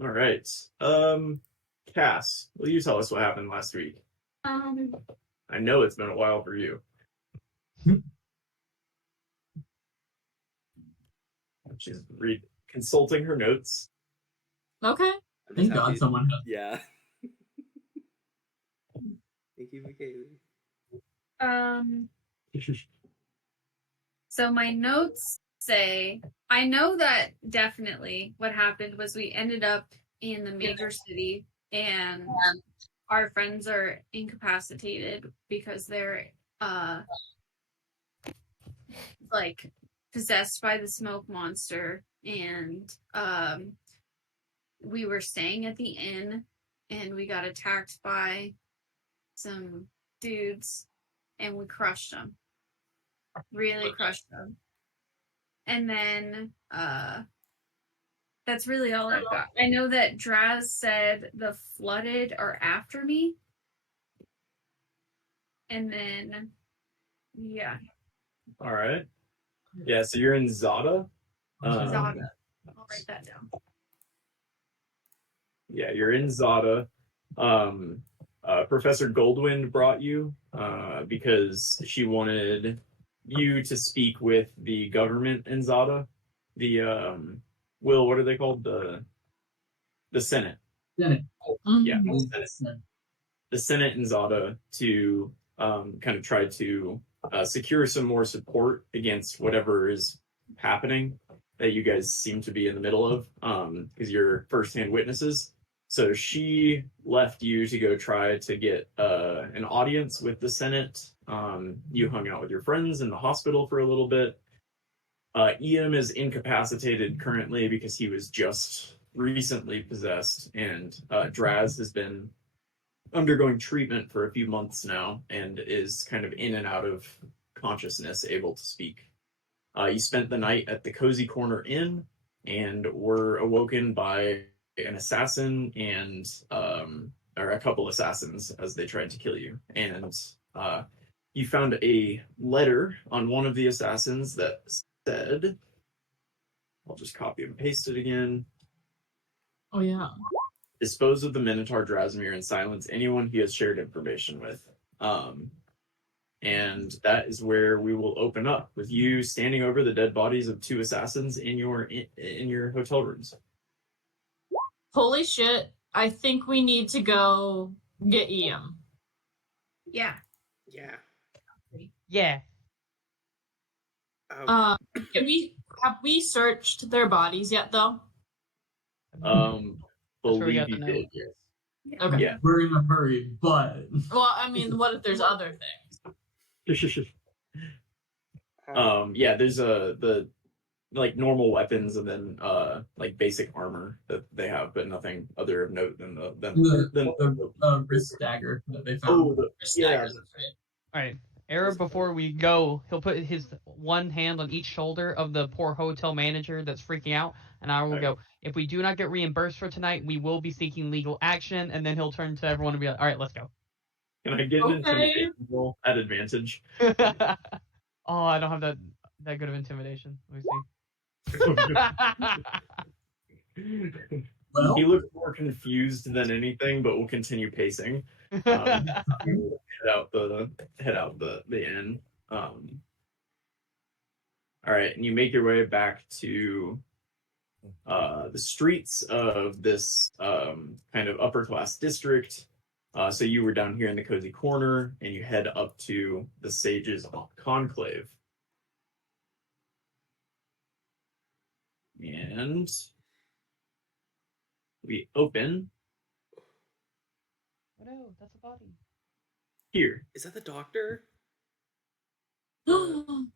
All right. Cass, will you tell us what happened last week? I know it's been a while for you. She's consulting her notes. Okay. Thank God someone has. Yeah. Thank you, Michaela. So my notes say, I know that definitely what happened was we ended up in the major city and our friends are incapacitated because they're like possessed by the smoke monster, and we were staying at the inn and we got attacked by some dudes and we crushed them. Really crushed them. And then that's really all I've got. I know that Draz said the flooded are after me. And then yeah. All right. Yeah, so you're in Zada. Zada. I'll write that down. Yeah, you're in Zada. Professor Goldwind brought you because she wanted you to speak with the government in Zada. The what are they called? The Senate. Senate. Yeah, the Senate. The Senate in Zada to kind of try to secure some more support against whatever is happening that you guys seem to be in the middle of, because you're firsthand witnesses. So she left you to go try to get an audience with the Senate. You hung out with your friends in the hospital for a little bit. Ian is incapacitated currently because he was just recently possessed, and Draz has been undergoing treatment for a few months now and is kind of in and out of consciousness, able to speak. You spent the night at the Cozy Corner Inn and were awoken by an assassin and or a couple assassins as they tried to kill you. And you found a letter on one of the assassins that said, I'll just copy and paste it again. Oh yeah. Dispose of the Minotaur Drasmir and silence anyone he has shared information with. And that is where we will open up with you standing over the dead bodies of two assassins in your hotel rooms. Holy shit. I think we need to go get Ian. Yeah. Yeah. Yeah. Have we searched their bodies yet though? Believe you did, yes. Okay. Yeah. We're in a hurry, but Well, I mean, what if there's other things? Yeah, there's the like normal weapons and then like basic armor that they have, but nothing other of note than the wrist dagger that they found. Oh, yeah. All right. Arab, before we go, he'll put his one hand on each shoulder of the poor hotel manager that's freaking out, and I will go, if we do not get reimbursed for tonight, we will be seeking legal action, and then he'll turn to everyone and be like, all right, let's go. Can I get an intimidation roll at advantage? Oh, I don't have that good of intimidation. Let me see. Well, he looks more confused than anything, but will continue pacing. Head out the inn. All right, and you make your way back to the streets of this kind of upper class district. So you were down here in the Cozy Corner, and you head up to the Sage's Conclave. And we open. Oh no, that's a body. Here. Is that the doctor? Oh,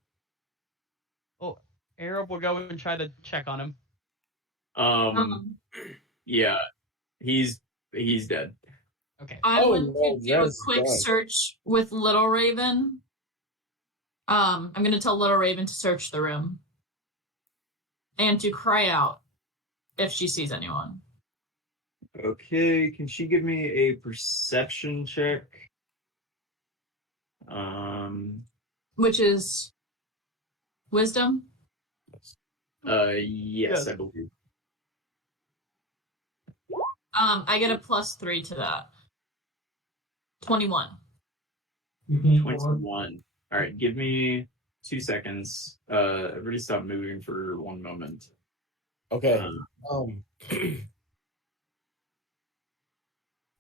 Arab will go and try to check on him. Yeah, he's dead. Okay. I want to do a quick search with Little Raven. I'm going to tell Little Raven to search the room and to cry out if she sees anyone. Okay, can she give me a perception check? Which is wisdom? Yes, I believe. I get a +3 to that. 21. 21. All right, give me 2 seconds. Everybody stop moving for 1 moment. Okay.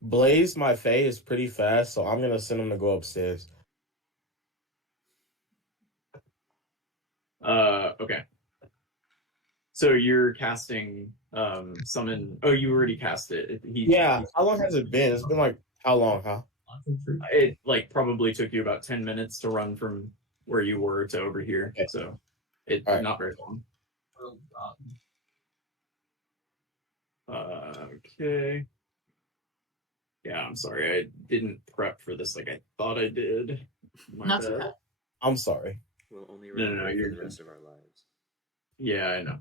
Blaze, my Fae, is pretty fast, so I'm gonna send him to go upstairs. Okay. So you're casting summon. Oh, you already cast it. Yeah. How long has it been? It's been like how long, huh? It like probably took you about 10 minutes to run from where you were to over here. Okay. So it's All right. not very long. Oh, God. Okay. Yeah, I'm sorry. I didn't prep for this like I thought I did. My That's bad. okay. I'm sorry. We'll only No, remember it you're for the good. rest of our lives. Yeah, I know.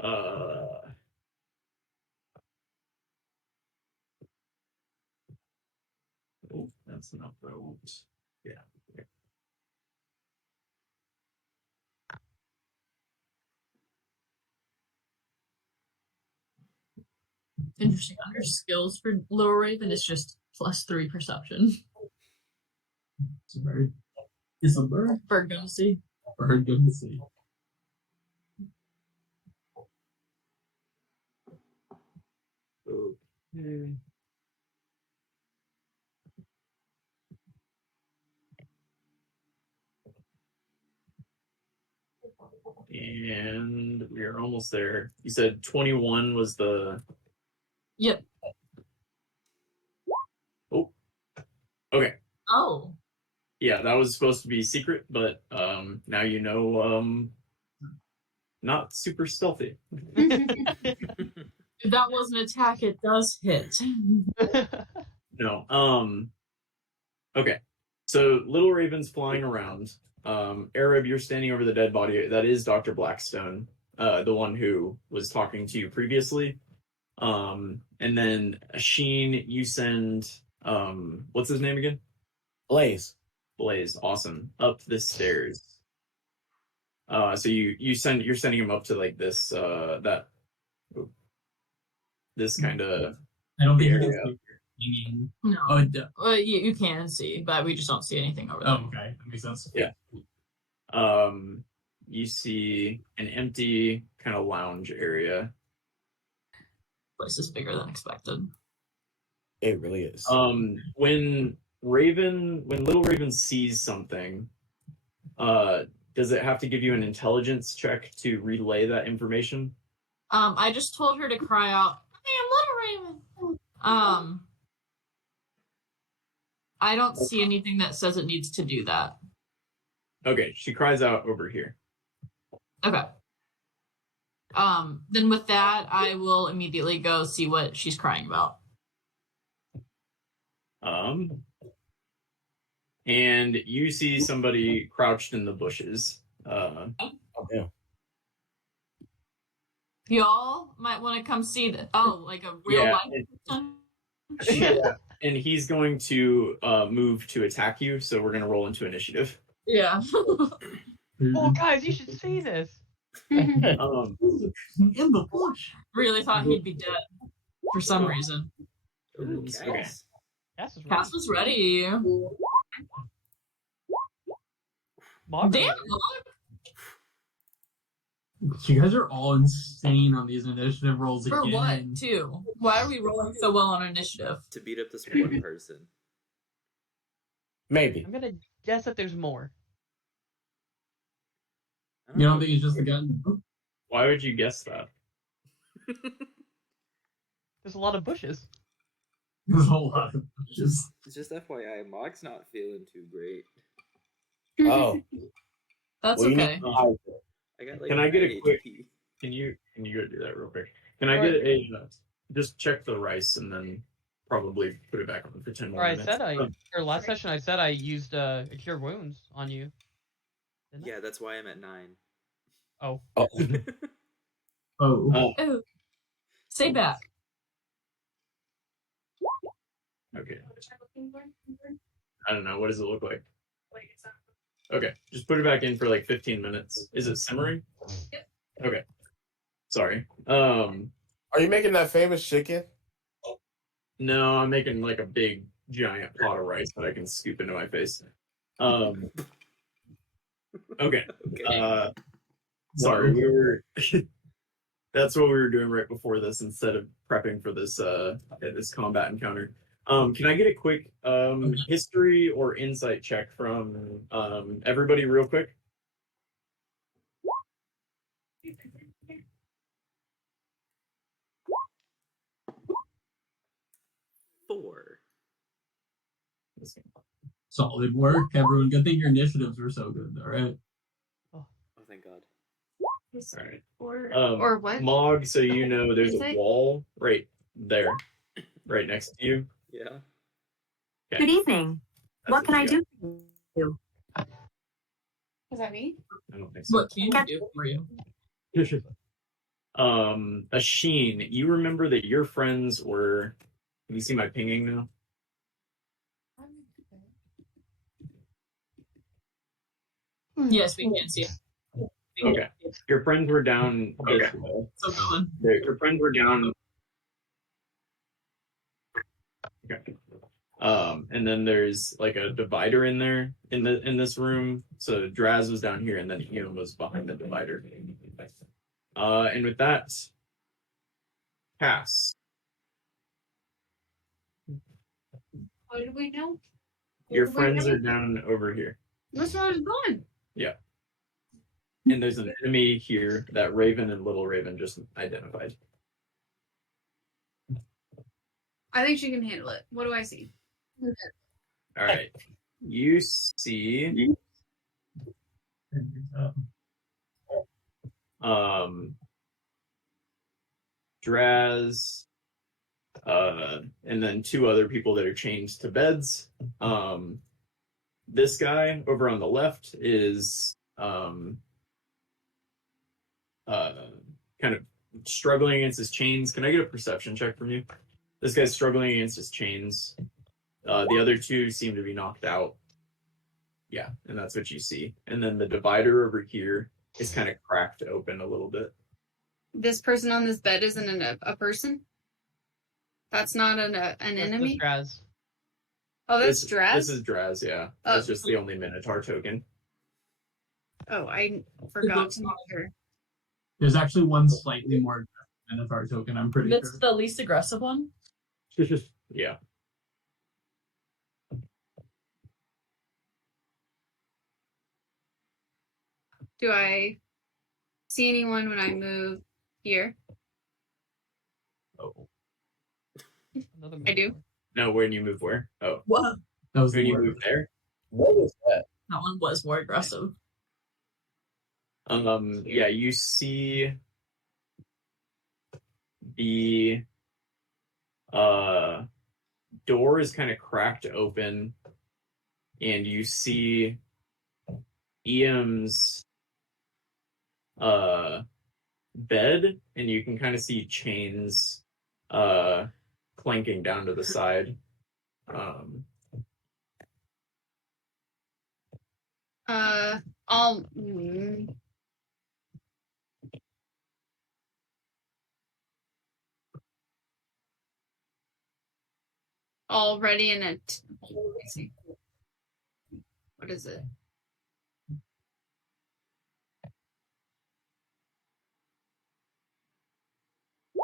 Oh, that's enough. I won't. Yeah. Okay. Interesting. Under skills for Little Raven, it's just +3 perception. It's a bird. It's a bird. Bird gonna see. Bird good to see. Okay. And we are almost there. You said 21 was the. Yep. Oh. Okay. Oh. Yeah, that was supposed to be secret, but now you know not super stealthy. If that was an attack, it does hit. No. Okay. So Little Raven's flying around. Arab, you're standing over the dead body. That is Dr. Blackstone, the one who was talking to you previously. And then Asheen, you send what's his name again? Blaze. Blaze, awesome. Up the stairs. So you're sending him up to like this this kind of I don't think you area. can see hanging. No. Oh, You can see, but we just don't see anything over there. oh, okay. That makes sense. Yeah. You see an empty kind of lounge area. Place is bigger than expected. It really is. When Little Raven sees something, does it have to give you an intelligence check to relay that information? I just told her to cry out, "I am Little Raven." I don't see anything that says it needs to do that. Okay, she cries out over here. Okay. Then with that, I will immediately go see what she's crying about. And you see somebody crouched in the bushes. Oh, yeah. Y'all might want to come see that. Oh, like a real Yeah, life person? Yeah, and he's going to move to attack you, so we're going to roll into initiative. Yeah. Oh, guys, you should see this. In the bush. Really thought he'd be dead for some reason. Ooh, Okay. Cass. Cass is Cass was ready. Mark. Damn. You guys are all insane on these initiative rolls For again. what, too? Why are we rolling so well on initiative? To beat up this one person. Maybe. I'm gonna guess that there's more. You don't think it's just a gun? Why would you guess that? There's a lot of bushes. There's a lot of just. It's just FYI, Mog's not feeling too great. Oh. That's Well, you okay. need to hide it. I got like Can I get a 9 quick- HP. Can you go do that real quick? Can I get a just check the rice and then probably put it back on for 10 more Or I minutes? said last session I said I used a cure wounds on you. Didn't I? Yeah, that's why I'm at 9. Oh. Oh. Oh. Oh. Say back. Okay. I don't know. What does it look like? Okay, just put it back in for like 15 minutes. Is it simmering? Yep. Okay. Sorry. Are you making that famous chicken? No, I'm making like a big giant pot of rice that I can scoop into my face. Okay. Okay. Sorry, we were that's what we were doing right before this instead of prepping for this this combat encounter. Can I get a quick history or insight check from everybody real quick? Four. Solid work, everyone. Good thing your initiatives were so good, all right? Oh, thank God. All right. Or what? Mog, so you know there's a Insight? wall right there, right next to you. Yeah. Okay. Good evening. That's What can I you do for you? Was that me? got. I don't think so. What can I do for you? Asheen, you remember that your friends were. Can you see my pinging now? Yes, we can see it. Okay. Your friends were down this way. So going. Your friends were down. Okay. And then there's like a divider in there in this room. So Draz was down here, and then Ian was behind the divider. And with that, pass. What did we know? Your What did we friends know? are down over here. That's where I was going. And there's an enemy here that Raven and Little Raven just identified. I think she can handle it. What do I see? All right. You see Draz, and then two other people that are chained to beds. This guy over on the left is kind of struggling against his chains. Can I get a perception check from you? This guy's struggling against his chains. The other two seem to be knocked out. Yeah, and that's what you see. And then the divider over here is kind of cracked open a little bit. This person on this bed isn't a person? That's not an enemy? Draz. Oh, that's Draz? This is Draz, yeah. Oh. That's just the only Minotaur token. Oh, I forgot to make sure. There's actually one slightly more Minotaur token, I'm pretty That's sure. the least aggressive one. Yeah. Do I see anyone when I move here? Oh. Another I do. No, when you move where? Oh. What? That was When the you word. move there? What was that? That one was more aggressive. Yeah, you see the door is kind of cracked open, and you see Iam's bed, and you can kind of see chains clanking down to the side. I'll already in it. Let me see. What is it?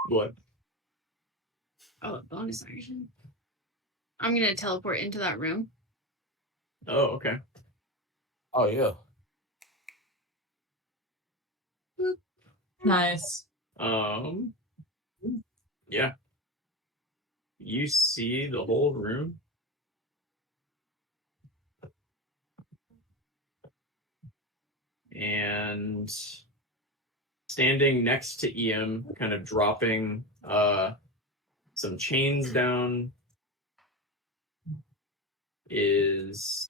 What? Oh, bonus action. I'm gonna teleport into that room. Oh, okay. Oh yeah. Nice. Yeah. You see the whole room. And standing next to Iam, kind of dropping some chains down, is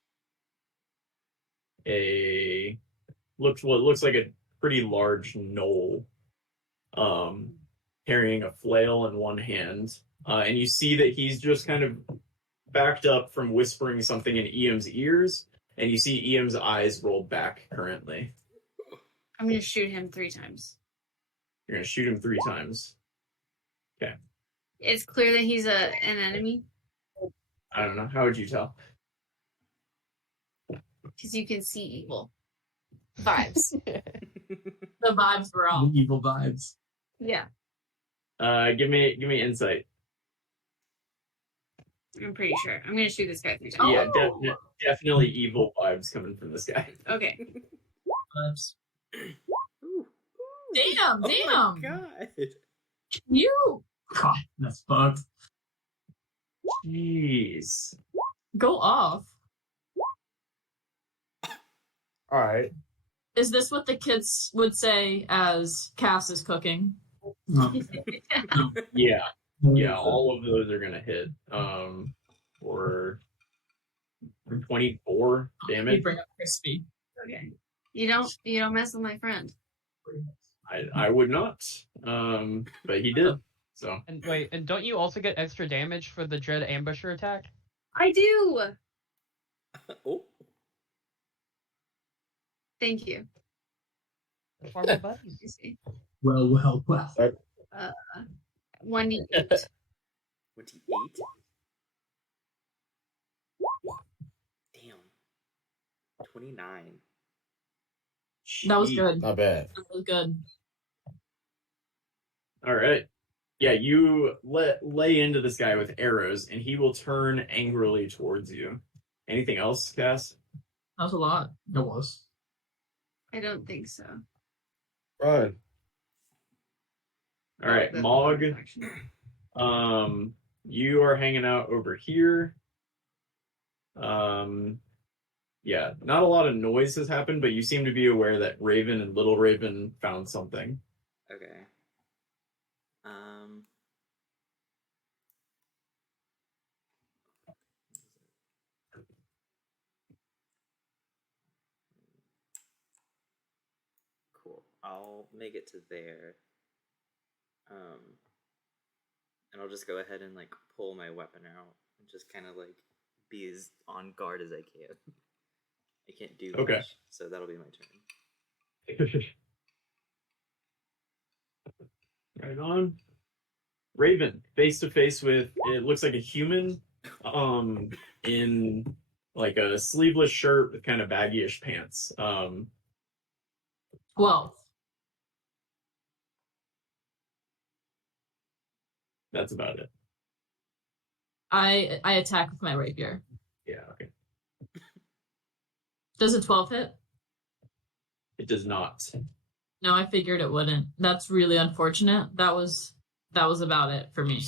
what looks like a pretty large gnoll, carrying a flail in one hand, and you see that he's just kind of backed up from whispering something in Iam's ears, and you see Iam's eyes rolled back currently. I'm gonna shoot him 3 times. You're gonna shoot him 3 times. It's clear that he's an enemy I don't know. How would you tell? because you can see evil vibes. The vibes were off. Evil vibes. Yeah, Give me insight. I'm pretty sure. I'm gonna shoot this guy 3 times. Yeah, definitely evil vibes coming from this guy. Okay. Vibes. Ooh. Damn, Oh damn. my god. You God, that's fucked. Jeez. go off. All right. Is this what the kids would say as Cass is cooking? No. Yeah, all of those are gonna hit. For 24 You damage. bring up crispy. Okay. You don't mess with my friend. I would not. But he did. So And wait, and don't you also get extra damage for the Dread Ambusher attack? I do. Oh. Thank you. That's why we're buddies. Let me see. Well. 1d8. 28. Damn. 29. That was Jeez. good. Not bad. That was good. All right. Yeah, you lay into this guy with arrows, and he will turn angrily towards you. Anything else, Cass? That was a lot. It was. I don't think so. Run. All right, That's Mog. my action. You are hanging out over here. Yeah, not a lot of noise has happened, but you seem to be aware that Raven and Little Raven found something. Okay. Cool. I'll make it to there. And I'll just go ahead and like pull my weapon out and just kind of like be as on guard as I can. I can't do Okay. much, so that'll be my turn. Right on. Raven, face to face with, it looks like a human, in like a sleeveless shirt with kind of baggy-ish pants. 12. That's about it. I attack with my rapier. Yeah, okay. Does a 12 hit? It does not. No, I figured it wouldn't. That's really unfortunate. That was about it for me.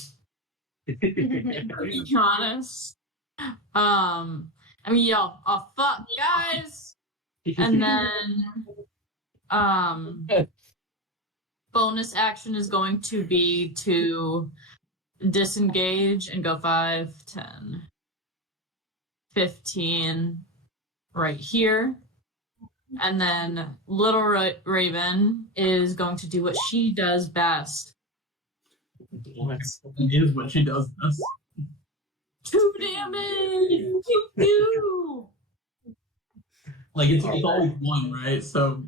To be honest. I mean, yo, oh fuck, guys. And then bonus action is going to be to disengage and go 5, 10, 15 right here. And then Little Raven is going to do what she does best. What? It is what she does. That's 2 damage! Pew, pew. like it's always one, right? So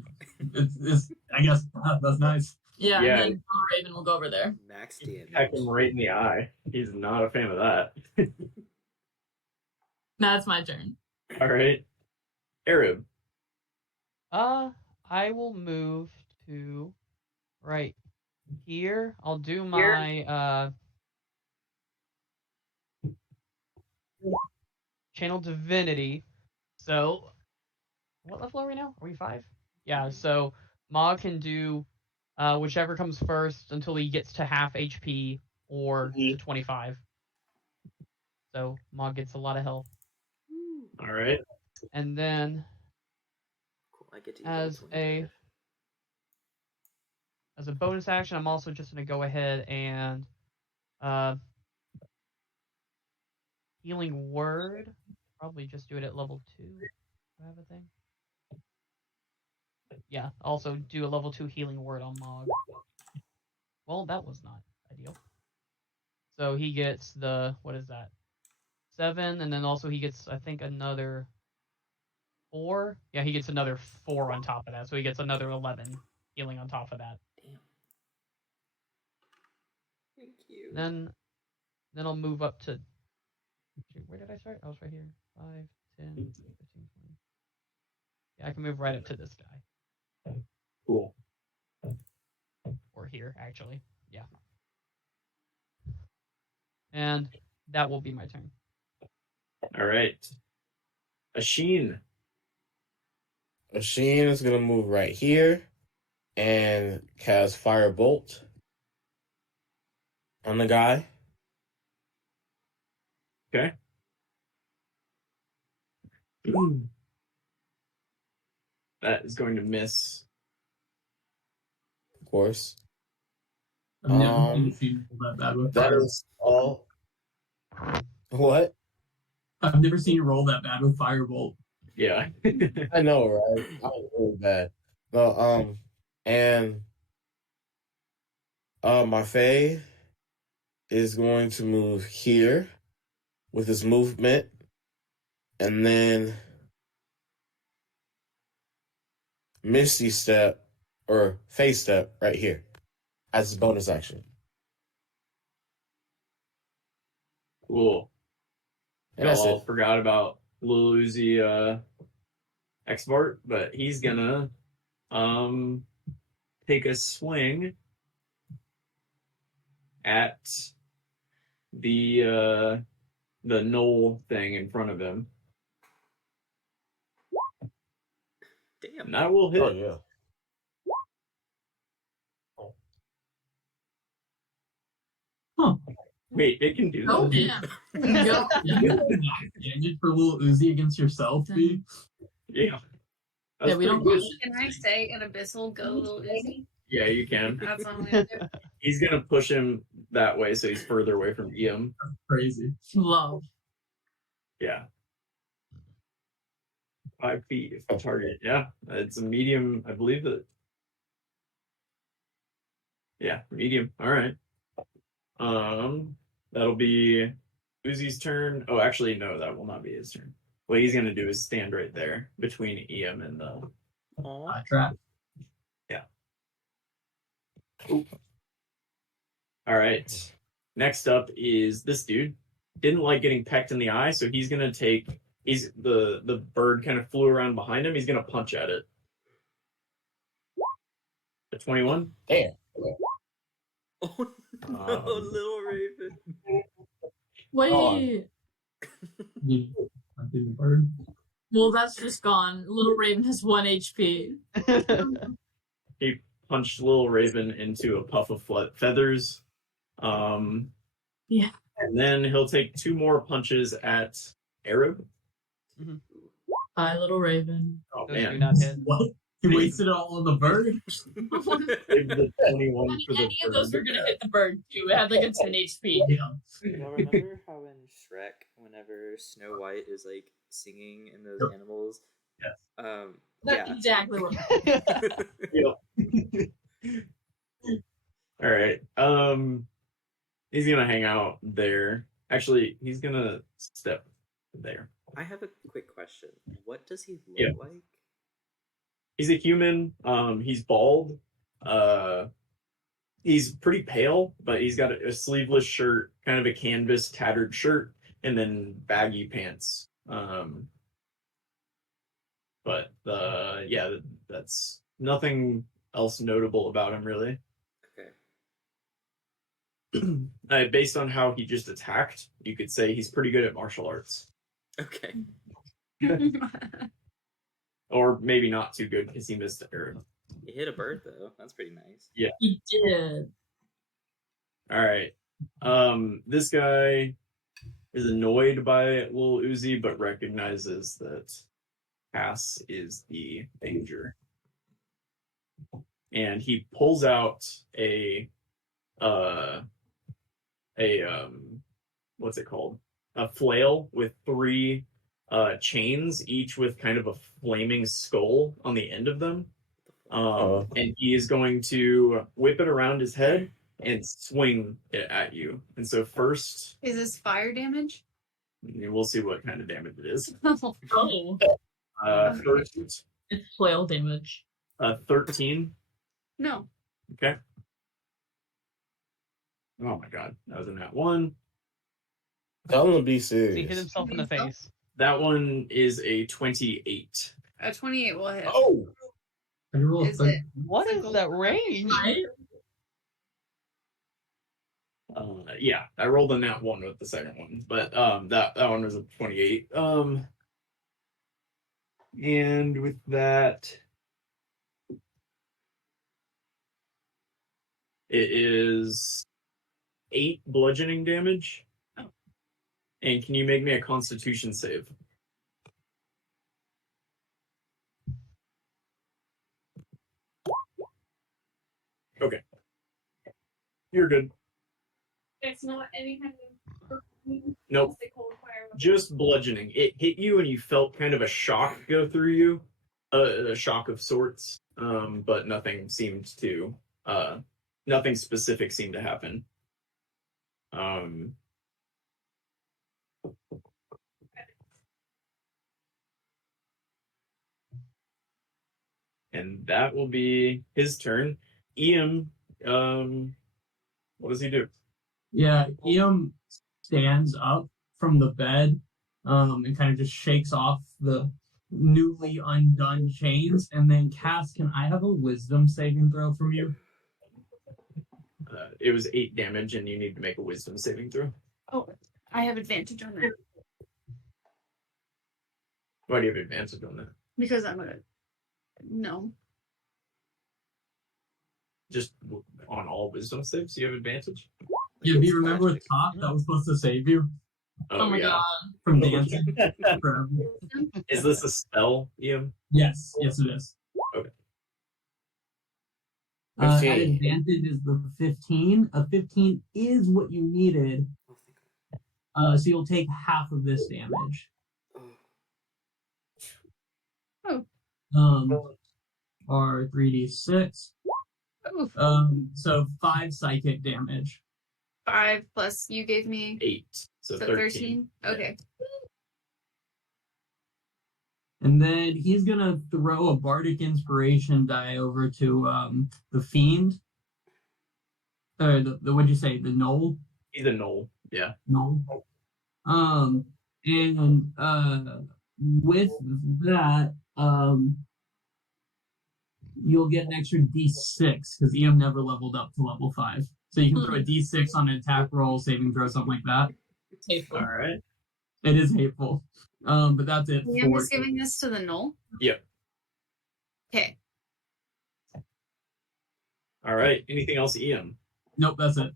it's I guess that's nice. Yeah, Yeah. and then Little Raven will go over there. Max damage. Heck him right in the eye. He's not a fan of that. That's my turn. All right. Arab. I will move to right here. I'll do my channel divinity. So what level are we now? Are we 5? Yeah, so Mog can do whichever comes first until he gets to half HP or to 25. So Mog gets a lot of health. All right. And then Cool. I get to use as all a 25. as a bonus action, I'm also just going to go ahead and healing word. Probably just do it at level 2. Do I have a thing? Yeah, also do a level 2 healing word on Mog. Well, that was not ideal. So he gets the, what is that? 7, and then also he gets, I think, another 4. Yeah, he gets another 4 on top of that, so he gets another 11 healing on top of that. Damn. you. Then I'll move up to. Where did I start? I was right here. 5, 10, 15, 20. Yeah, I can move right up to this guy. Cool. Or here, actually. Yeah. And that will be my turn. All right. Asheen. Machine is gonna move right here and cast Firebolt on the guy. Okay. That is going to miss. Of course. I've never seen you roll that bad with That fire. is all. What? I've never seen you roll that bad with Firebolt. Yeah. I know, right? I was really bad. No, and my Fae is going to move here with his movement, and then Misty Step or Face Step right here as his bonus action. Cool. And that's Y'all it. forgot about Lil Uzi Export, but he's gonna take a swing at the knoll thing in front of him. Damn. And that will hit. Oh yeah. Huh. Wait, it can do that. Oh yeah. Go. Damage for little Uzi against yourself, B? Yeah. Yeah, we don't. good. Can I say an abyssal go little Izzy? Yeah, you can. That's all I'm gonna do. He's gonna push him that way, so he's further away from Ian. Crazy. Love. Yeah. 5 feet if the target. Yeah, it's a medium. I believe that. Yeah, medium. All right. That'll be Uzi's turn. Oh, actually, no, that will not be his turn. What he's gonna do is stand right there between Ian and the. Aw. Trap. Yeah. Ooh. All right. Next up is this dude. Didn't like getting pecked in the eye, so he's gonna take. He's the bird kind of flew around behind him. He's gonna punch at it. A 21. Damn. Oh no, little Raven. Wait. I did the bird. Well, that's just gone. Little Raven has 1 HP. He punched Little Raven into a puff of feathers. Yeah. And then he'll take 2 more punches at Arab. Bye, Little Raven. Oh Those do man. not hit. What? You wasted it all on the bird? Save the 21 for the Any of those bird. were gonna hit the bird too. It had like a 10 HP. Yeah. Y'all remember how in Shrek, whenever Snow White is like singing and those animals? Yes. That's Yeah. exactly what. All right. He's gonna hang out there. Actually, he's gonna step there. I have a quick question. What does he look Yeah. like? He's a human. He's bald. He's pretty pale, but he's got a sleeveless shirt, kind of a canvas tattered shirt, and then baggy pants. But yeah, that's nothing else notable about him really. Okay. Based on how he just attacked, you could say he's pretty good at martial arts. Okay. Or maybe not too good because he missed the arrow. He hit a bird though. That's pretty nice. Yeah. He did. All right. This guy is annoyed by Lil Uzi, but recognizes that Cass is the danger. And he pulls out a what's it called? A flail with 3 chains, each with kind of a flaming skull on the end of them. And he is going to whip it around his head and swing it at you. And so first, Is this fire damage? we'll see what kind of damage it is. Oh, First, it's flail damage. 13. No. Okay. Oh my god, that was a nat 1. Tell him to be So he hit serious. himself in the face. That one is a 28. A 28 will hit. Oh, Can you roll a Is third? it? What is that range? Right? Yeah, I rolled a nat 1 with the second one, but that one was a 28. And with that, it is 8 bludgeoning damage. Oh. And can you make me a Constitution save? Okay. You're good. It's not any kind of. Nope. Just bludgeoning. It hit you and you felt kind of a shock go through you. A shock of sorts. But nothing seemed to nothing specific seemed to happen. And that will be his turn. Ian, what does he do? Yeah, Iam stands up from the bed and kind of just shakes off the newly undone chains, and then Cass, can I have a wisdom saving throw from you? It was 8 damage, and you need to make a wisdom saving throw. Oh, I have advantage on that Why do you have advantage on that? because I'm a no. Just on all wisdom saves, you have advantage? Yeah, do you remember at top that was supposed to save you Oh my god. from dancing? Is this a spell, Ian? Yes, yes, it is. Okay. At 15. advantage is the 15. A 15 is what you needed. So you'll take half of this damage. Oh. Or 3d6. Oof. So 5 psychic damage. 5 plus you gave me 8. So so 13. 13. Okay. And then he's gonna throw a bardic inspiration die over to the fiend. Or the what'd you say? The gnoll? He's a knoll. Yeah. Gnoll. And with that, you'll get an extra d6 because Ian never leveled up to level 5. So you can throw a d6 on an attack roll, saving throw, something like that. Hateful. All right. It is hateful. But that's it. I'm just giving this to the knoll. Yep. Okay. All right. Anything else, Ian? Nope, that's it.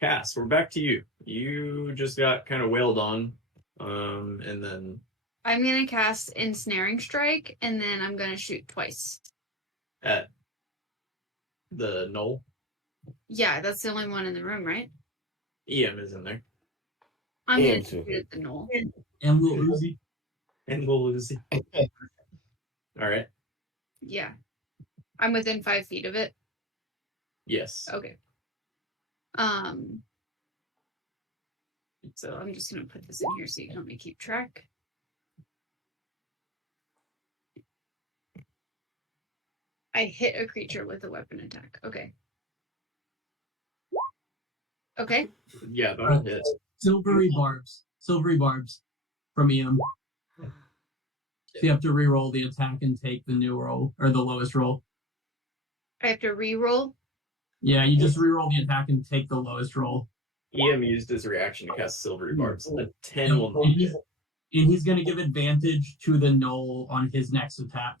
Cass, we're back to you. You just got kind of wailed on. And then I'm gonna cast Ensnaring Strike, and then I'm gonna shoot twice. at the knoll, Yeah, that's the only one in the room, right? EM is in there. I'm Yeah, gonna too. shoot at the knoll. And Lil Uzi. And we'll lose it. All right. Yeah. I'm within 5 feet of it. Yes. Okay. So I'm just gonna put this in here so you can help me keep track. I hit a creature with a weapon attack. Okay. Okay. Yeah, that'll hit. Silvery barbs from Ian. So you have to re-roll the attack and take the new roll, or the lowest roll. I have to re-roll. Yeah, you just re-roll the attack and take the lowest roll. EM used his reaction to cast Silvery Barbs. A 10 will And not he's, hit. and he's going to give advantage to the gnoll on his next attack.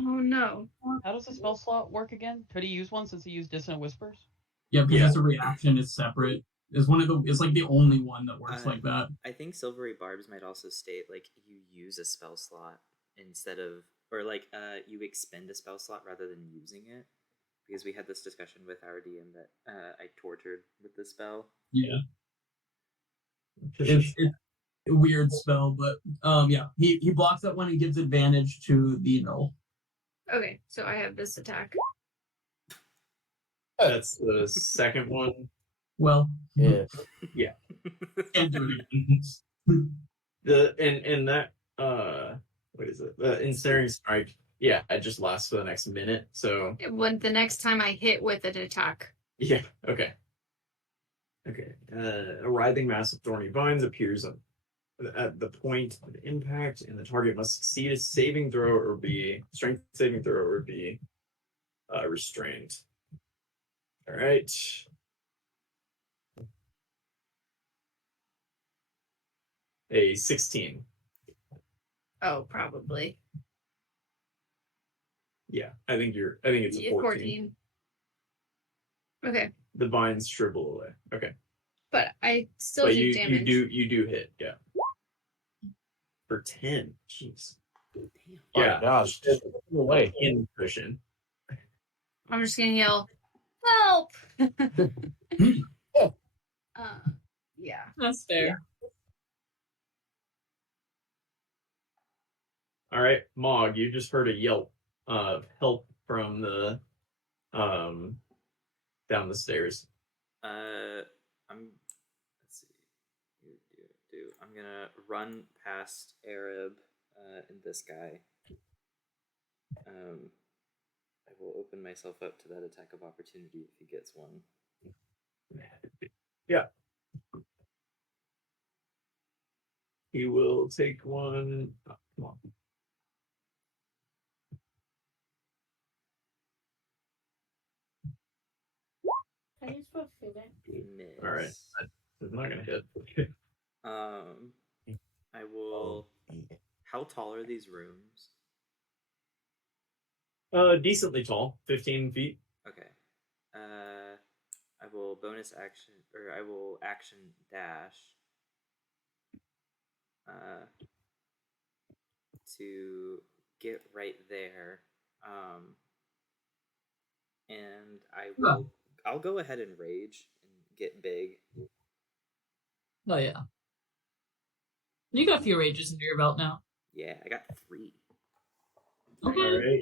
Oh no. How does the spell slot work again? Could he use one since he used Dissonant Whispers? Yeah, because Yeah. it's a reaction, it's separate. It's like the only one that works like that. I think Silvery Barbs might also state like you use a spell slot instead of, or like you expend a spell slot rather than using it, because we had this discussion with our DM that I tortured with the spell. Yeah. It's a weird spell, but yeah, he blocks that one and gives advantage to the gnoll. Okay, so I have this attack. That's the second one. Well, Yeah. can't do it. And that what is it? The Ensnaring Strike. Yeah, it just lasts for the next minute. So When the next time I hit with an attack. Yeah. Okay. Okay. A writhing mass of thorny vines appears at the point of impact, and the target must succeed a saving throw or be strength saving throw or be restrained. All right. A 16. Oh, probably. Yeah, I think it's a 14. Okay. The vines shrivel away. Okay. But I still But do you damage. you do hit, yeah. For 10. Jeez. Yeah. Gosh. Away. In cushion. I'm just gonna yell, help! Yeah. That's fair. Yeah. All right, Mog, you just heard a yelp of help from the down the stairs. Let's see. I'm gonna run past Arab and this guy. I will open myself up to that attack of opportunity if he gets one. Yeah. He will take one. Oh, come on. Miss. All right. That's not gonna hit. I will. How tall are these rooms? Decently tall, 15 feet. Okay. I will bonus action, or I will action dash. To get right there. And I'll go ahead and rage and get big. Oh yeah. You got a few rages under your belt now. Yeah, I got 3. Okay. All right.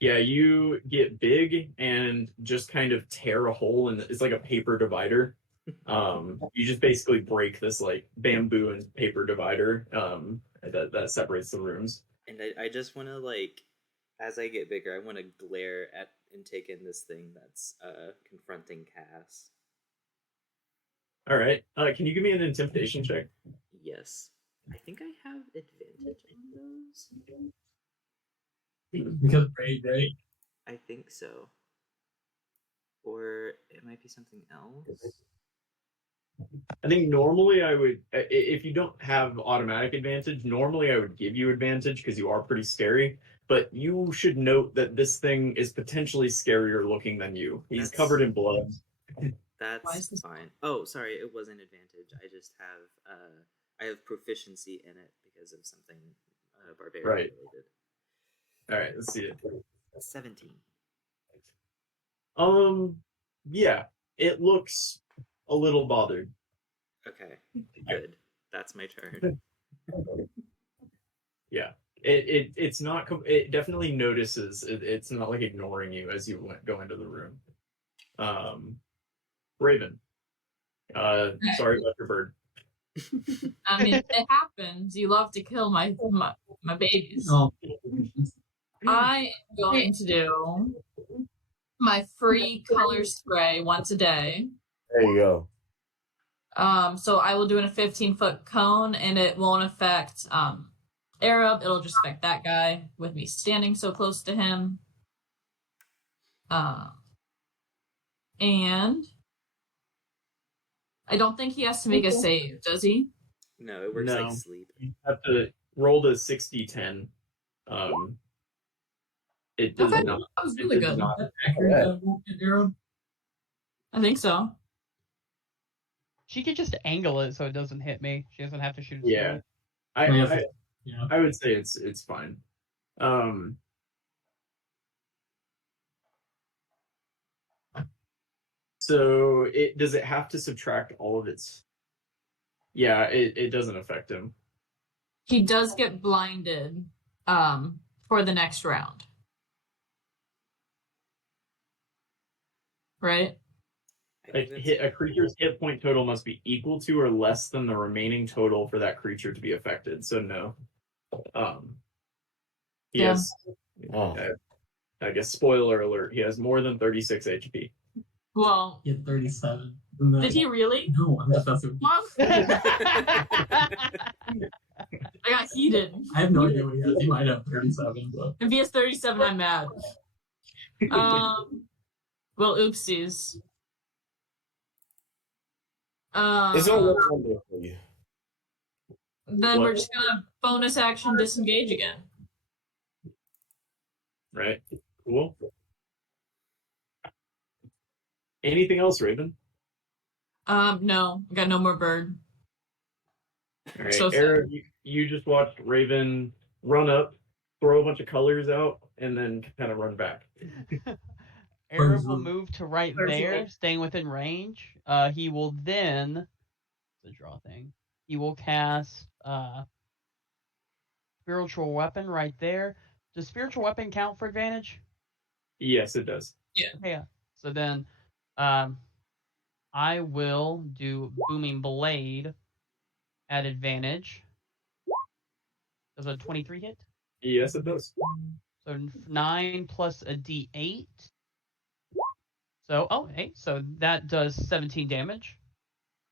Yeah, you get big and just kind of tear a hole in it's like a paper divider. You just basically break this like bamboo and paper divider that separates the rooms. And I just want to, like, as I get bigger, I want to glare at and take in this thing that's confronting Cass. All right. Can you give me an intimidation check? Yes. I think I have advantage on those. Because rage, right? I think so. Or it might be something else. I think normally I would, if you don't have automatic advantage, normally I would give you advantage because you are pretty scary. But you should note that this thing is potentially scarier looking than you. He's covered in blood. That's fine. Oh, sorry, it wasn't advantage. I just have I have proficiency in it because of something barbarian related. All right, let's see it. 17. Yeah, it looks a little bothered. Okay, good. That's my turn. Yeah, it's not. It definitely notices. It's not like ignoring you as you go into the room. Raven. Sorry about your bird. I mean, it happens. You love to kill my babies. Oh. I am going to do my free color spray once a day. There you go. So I will do it in a 15-foot cone, and it won't affect Arab. It'll just affect that guy with me standing so close to him. And I don't think he has to make a save, does he? No, it works like sleep. You have to roll the 60-10. It does Okay, not. that was really good. I think so. She could just angle it so it doesn't hit me. She doesn't have to shoot it. Yeah. I would say it's fine. So does it have to subtract all of its? Yeah, it doesn't affect him. He does get blinded for the next round. Right? A creature's hit point total must be equal to or less than the remaining total for that creature to be affected. So no. He has. I guess spoiler alert. He has more than 36 HP. Well, He had 37. And then- did he really? No, I'm just messing with you. Mom, I got heated. I have no idea what he has. He might have 37, but If he has 37, I'm mad. Well, oopsies. It's all one number for you. Then we're just gonna bonus action disengage again. Right. Cool. Anything else, Raven? No, I got no more bird. All right, So sad. Eric, you just watched Raven run up, throw a bunch of colors out, and then kind of run back. Arab will move to right Where's he there, at? staying within range. He will then the draw thing. He will cast spiritual weapon right there. Does spiritual weapon count for advantage? Yes, it does. Yeah. So then I will do booming blade at advantage. Does a 23 hit? Yes, it does. So 9 plus a d8. So, so that does 17 damage.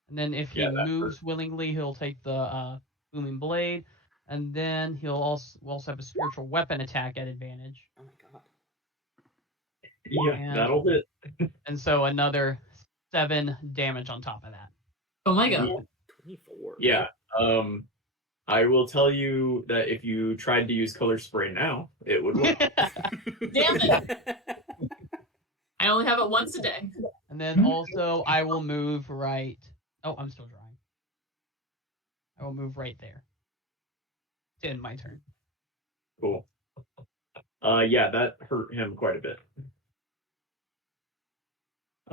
And then if he Yeah, that moves hurt. willingly, he'll take the booming blade. And then he'll also have a spiritual weapon attack at advantage. Oh my god. Yeah, And- that'll hit. And so another 7 damage on top of that. Oh my god. 24. Yeah. I will tell you that if you tried to use color spray now, it would work. Damn it. I only have it once a day. And then also I will move right. Oh, I'm still drawing. I will move right there. To end my turn. Cool. Yeah, that hurt him quite a bit.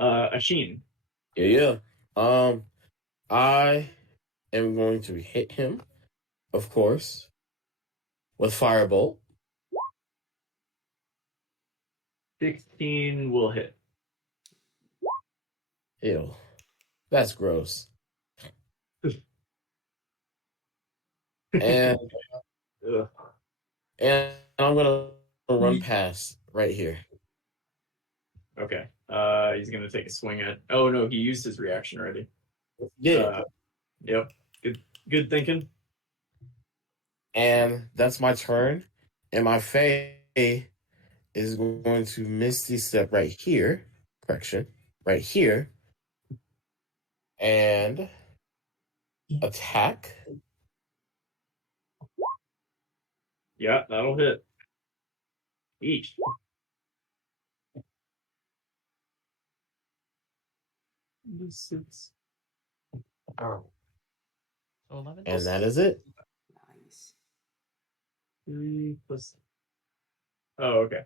Ashin. Yeah. I am going to hit him, of course, with Firebolt. 16 will hit. Ew. That's gross. And Ugh. and I'm gonna run past right here. Okay. He's gonna take a swing at. Oh no, he used his reaction already. Yeah. Yep. Good thinking. And that's my turn. And my Fae is going to Misty Step right here. Correction. Right here. And attack. Yeah, that'll hit. Each. Six. Oh. So 11? And that is it. Nice. 3 plus. Oh, okay.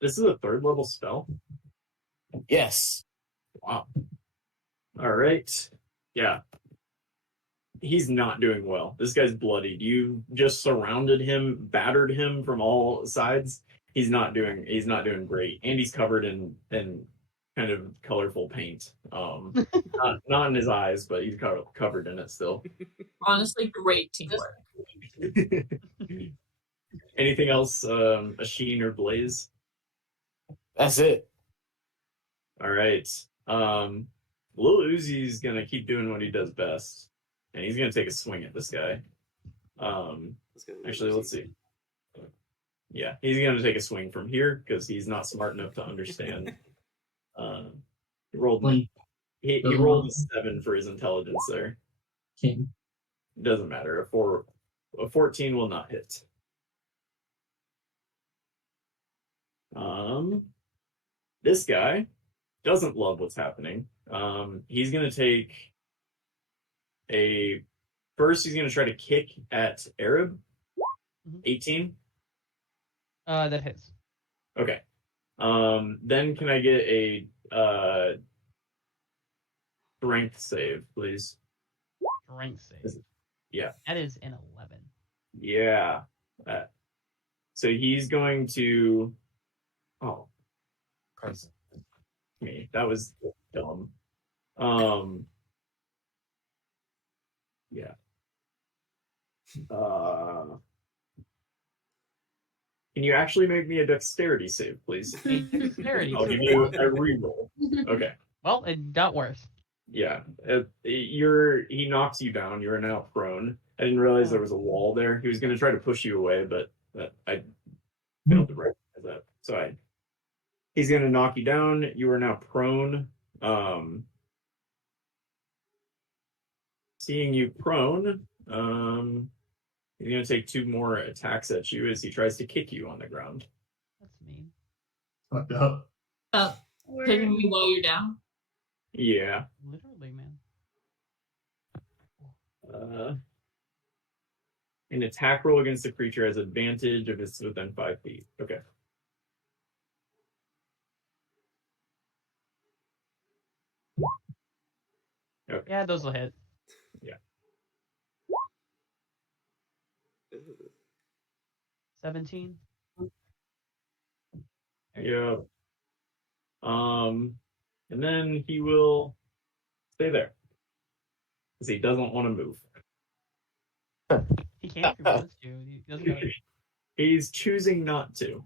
This is a 3rd level spell. Yes. Wow. All right. Yeah. He's not doing well. This guy's bloodied. You just surrounded him, battered him from all sides. He's not doing great. And he's covered in kind of colorful paint. Not in his eyes, but he's covered in it still. Honestly, great teamwork. Anything else, Ashin or Blaze? That's it. All right. Lil Uzi's gonna keep doing what he does best, and he's gonna take a swing at this guy. Let's go. Actually, let's see. Yeah, he's gonna take a swing from here because he's not smart enough to understand. He rolled he rolled a 7 for his intelligence there. King. Doesn't matter. A 14 will not hit. This guy doesn't love what's happening. He's gonna take first he's gonna try to kick at Arab. 18. That hits. Okay. Then can I get a strength save, please? Strength save. Yeah. That is an 11. Yeah. So he's going to. Oh. Me. That was dumb. Yeah. Can Can you actually make me a dexterity save, please? A dexterity I'll give save. you a reroll. Okay. Well, it got worse. Yeah. He knocks you down. You're now prone. I didn't realize there was a wall there. He was going to try to push you away, but I failed to recognize that. So he's going to knock you down. You are now prone. Seeing you prone, he's going to take 2 more attacks at you as he tries to kick you on the ground. That's mean. Fucked up. Kicking me while you're down? Yeah. Literally, man. An attack roll against the creature has advantage if it's within 5 feet. Okay. Okay. Yeah, those will hit. Yeah. 17. Yeah. And then he will stay there because he doesn't want to move. He can if he wants to. He doesn't gotta... He's choosing not to.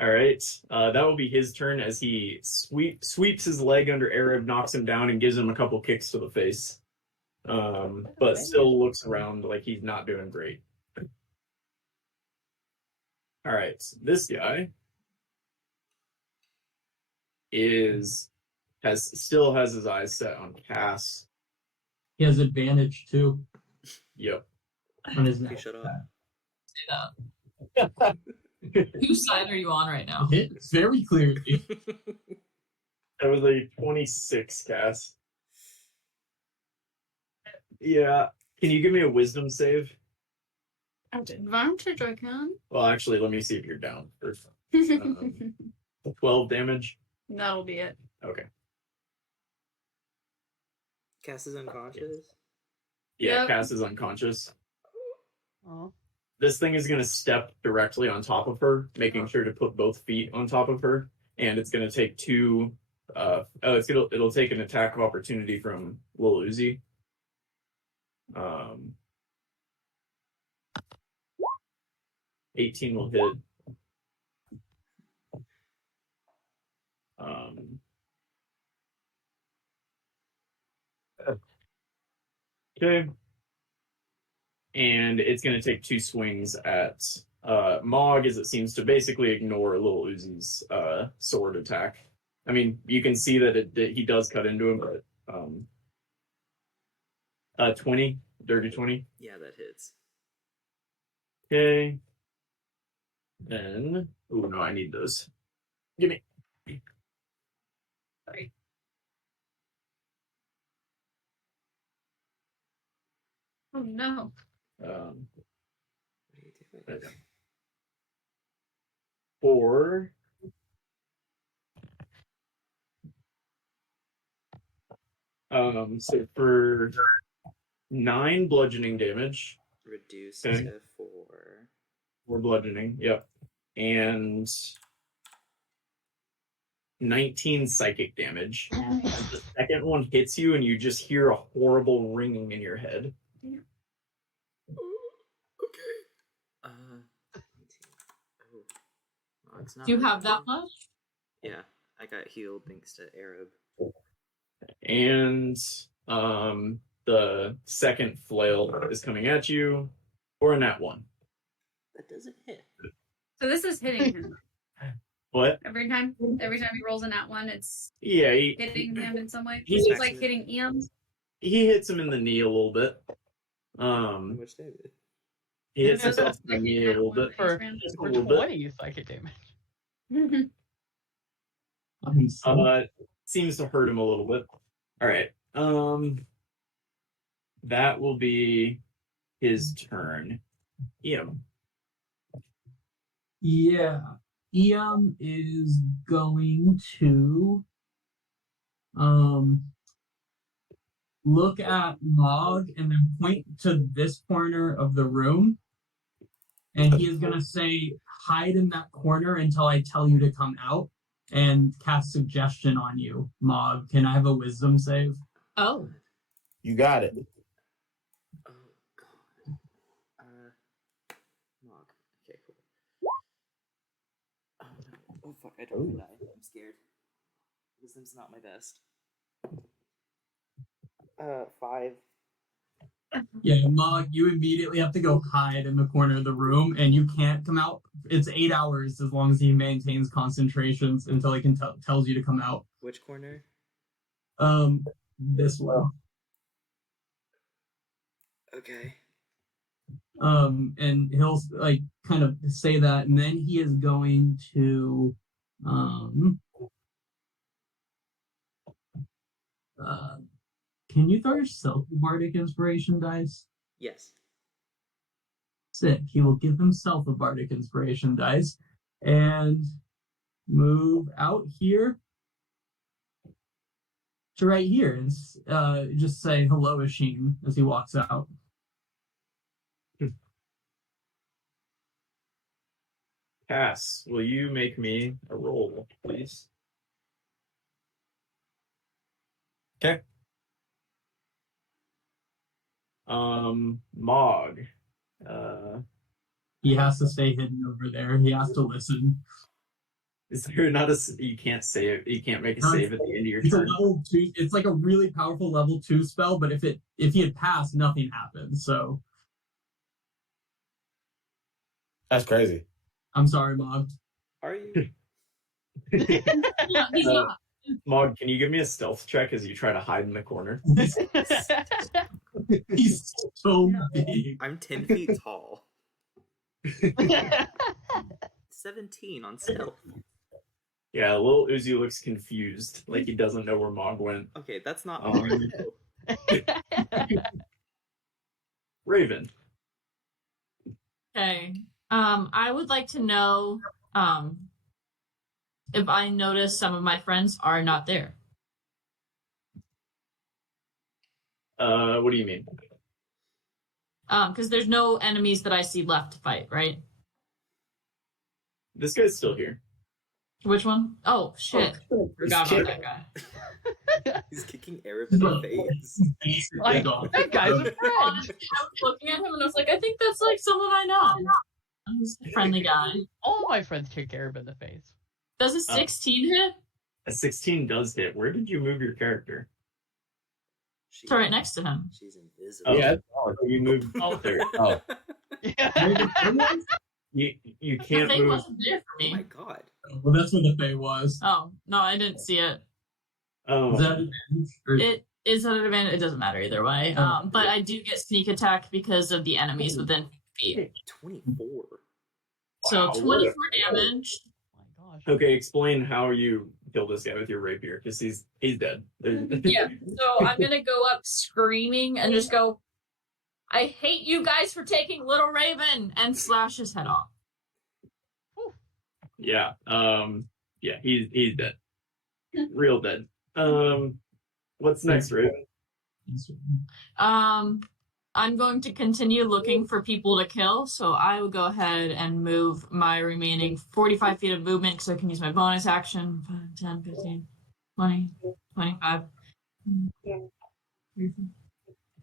All right. That will be his turn as he sweeps his leg under Arab, knocks him down, and gives him a couple kicks to the face. But still looks around like he's not doing great. All right. This guy still has his eyes set on Cass. He has advantage too Yep. on his Okay, next shut up. attack. Say that. Whose side are you on right now? Hit very clearly. That was a 26, Cass. Yeah. Can you give me a wisdom save? At advantage, I can. Well, actually, let me see if you're down first. 12 damage. That'll be it. Okay. Cass is unconscious. Yeah, Yep. Cass is unconscious. Oh. This thing is going to step directly on top of her, making sure to put both feet on top of her, and it's going to take 2. It'll take an attack of opportunity from Lil Uzi. 18 will hit. Okay. And it's going to take 2 swings at Mog, as it seems to basically ignore Lil Uzi's sword attack. I mean, you can see that he does cut into him, but 20, dirty 20. Yeah, that hits. Okay. Then, oh no, I need those. Give me. Sorry. Oh no. What are you doing? 4. So for 9 bludgeoning damage. Reduce Okay. to 4. 4 bludgeoning, yep. And 19 psychic damage. The second one hits you and you just hear a horrible ringing in your head. Okay. 19. Oh, it's not. Do you have really- that much? Yeah, I got healed thanks to Arab. And the second flail is coming at you for a nat 1. That doesn't hit. So this is hitting him What? every time. Every time he rolls a nat 1, it's Yeah, hitting him in some way. He's It's like hitting Ian. he hits him in the knee a little bit. How much damage? He hits himself in the knee a little bit. For, Just a for little bit. 20 psychic damage. Seems to hurt him a little bit. All right. That will be his turn. Ian. Yeah. Iam is going to look at Mog and then point to this corner of the room. And he is going to say, hide in that corner until I tell you to come out, and cast suggestion on you. Mog, can I have a wisdom save? Oh. You got it. Oh god. I don't want to die. I'm scared. Wisdom's not my best. 5. Yeah, Mog, you immediately have to go hide in the corner of the room, and you can't come out. It's 8 hours as long as he maintains concentrations until he can tells you to come out. Which corner? This one. Okay. And he'll like kind of say that, and then he is going to can you throw yourself a bardic inspiration dice? Yes. Sick. He will give himself a bardic inspiration dice and move out here to right here and just say hello, Asheen, as he walks out. Cass, will you make me a roll, please? Okay. Mog. He has to stay hidden over there. He has to listen. Is there not you can't save? You can't make a save at the end of your It's turn. a level 2. It's like a really powerful level 2 spell, but if he had passed, nothing happens. So That's crazy. I'm sorry, Mog. Are you? Yeah, he's not. Mog, can you give me a stealth check as you try to hide in the corner? He's so big. I'm 10 feet tall. 17 on stealth. Yeah, little Uzi looks confused, like he doesn't know where Mog went. Okay, that's not Um, hard. Raven. Okay. I would like to know if I notice some of my friends are not there. What do you mean? Because there's no enemies that I see left to fight, right? This guy's still here. Which one? Oh, shit. Forgot about that guy. He's kicking Arab in the face. Like, that guy's a friend. Honestly, I was looking at him and I was like, I think that's like someone I know. He's a friendly guy. All my friends kick Arab in the face. Does a 16 hit? A 16 does hit. Where did you move your character? It's right next to him. She's invisible. Oh, Yeah. you moved there. Oh, Yeah. You The can't thing move. wasn't there for Oh my me. god. Well, that's where the Fae was. Oh, no, I didn't see it. Oh, Is that advantage? Or- It is at an advantage. It doesn't matter either way. But I do get sneak attack because of the enemies within feet. 24. So Wow, 24 damage. Oh my gosh. okay, explain how you kill this guy with your rapier, because he's dead. Yeah. So I'm gonna go up screaming and just go, I hate you guys for taking Little Raven, and slash his head off. Yeah. Yeah, he's dead. Real dead. What's next, Raven? I'm going to continue looking for people to kill, so I will go ahead and move my remaining 45 feet of movement because I can use my bonus action. 5, 10, 15, 20, 25.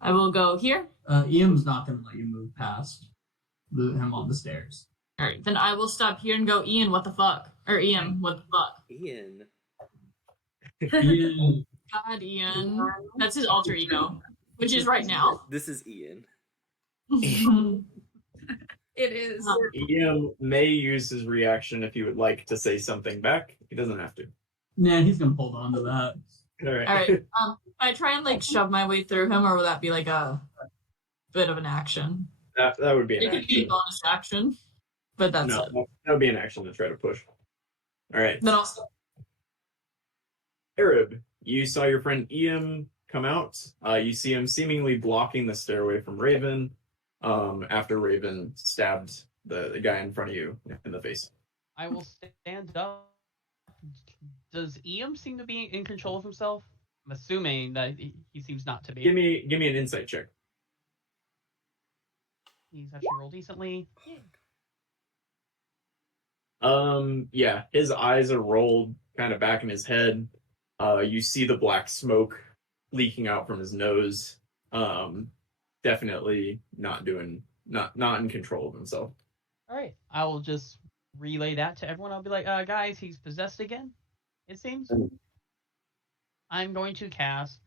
I will go here. Ian's not going to let you move past him on the stairs. All right, then I will stop here and go, Ian, what the fuck? Or Ian, what the fuck? Ian. Ian, God, Ian. That's his alter ego, which is right now. This is Ian. It is. Ian may use his reaction if he would like to say something back. He doesn't have to. nah, he's going to hold on to that. All right. All right. I try and like shove my way through him, or will that be like a bit of an action? that would be an It could be a action. bonus action, but that's No, it. that would be an action to try to push. All right. Then also, Arab, you saw your friend Ian come out. You see him seemingly blocking the stairway from Raven after Raven stabbed the guy in front of you in the face. I will stand up. Does Ian seem to be in control of himself? I'm assuming that he seems not to be. Give me an insight check. He's actually rolled decently. Yeah, his eyes are rolled kind of back in his head. You see the black smoke leaking out from his nose. Definitely not in control of himself. All right. I will just relay that to everyone. I'll be like, guys, he's possessed again, it seems. I'm going to cast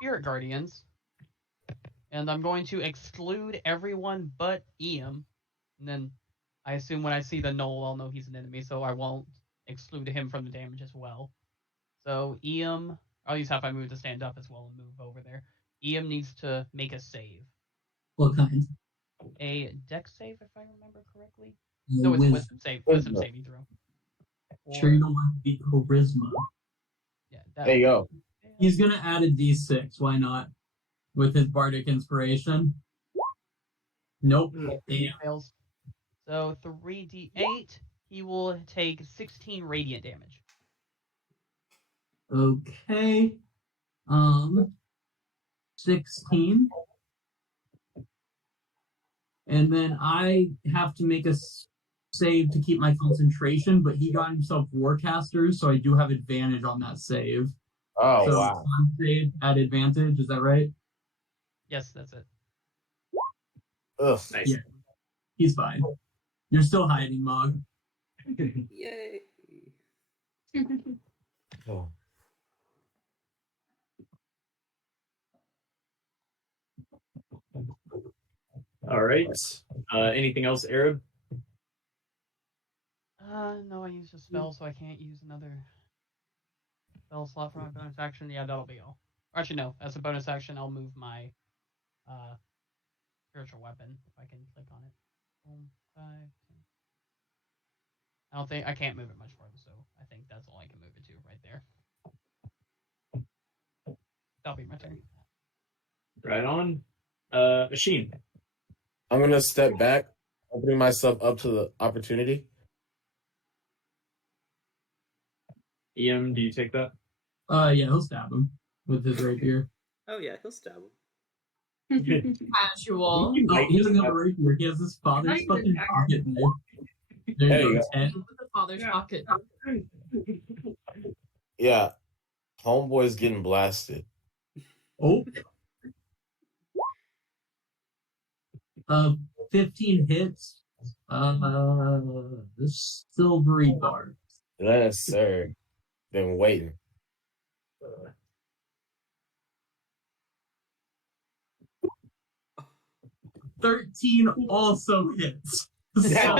Spirit Guardians, and I'm going to exclude everyone but Iam. And then I assume when I see the Knoll, I'll know he's an enemy, so I won't exclude him from the damage as well. So Iam, I'll use half my move to stand up as well and move over there. Iam needs to make a save. What kind? A dex save, if I remember correctly. No, it's a wisdom save. Wisdom saving throw. Sure, you don't want to be charisma. Yeah, There you go. He's gonna add a d6. Why not? With his bardic inspiration. Nope. Damn. Fails. So 3d8. He will take 16 radiant damage. Okay. 16. And then I have to make a save to keep my concentration, but he got himself Warcaster, so I do have advantage on that save. Oh, so wow. con save at advantage, is that right? Yes, that's it. Ugh. Nice. Yeah. He's fine. You're still hiding, Mog. Yay! Oh. All right. Anything else, Arab? No, I used a spell, so I can't use another spell slot for my bonus action. Yeah, that'll be all. Or actually, no. As a bonus action, I'll move my spiritual weapon if I can click on it. 5, 10. I can't move it much farther, so I think that's all I can move it to right there. That'll be my turn. Right on. Machine. I'm going to step back, opening myself up to the opportunity. Ian, do you take that? Yeah, he'll stab him with his rapier. Oh yeah, he'll stab him. Casual. Oh, he doesn't have a rapier. He has his father's fucking pocket knife. There you go. With the father's pocket. Yeah. Homeboy's getting blasted. Oh. 15 hits. The silvery bar. Yes, sir. Been waiting. Uh, 13 also hits. So,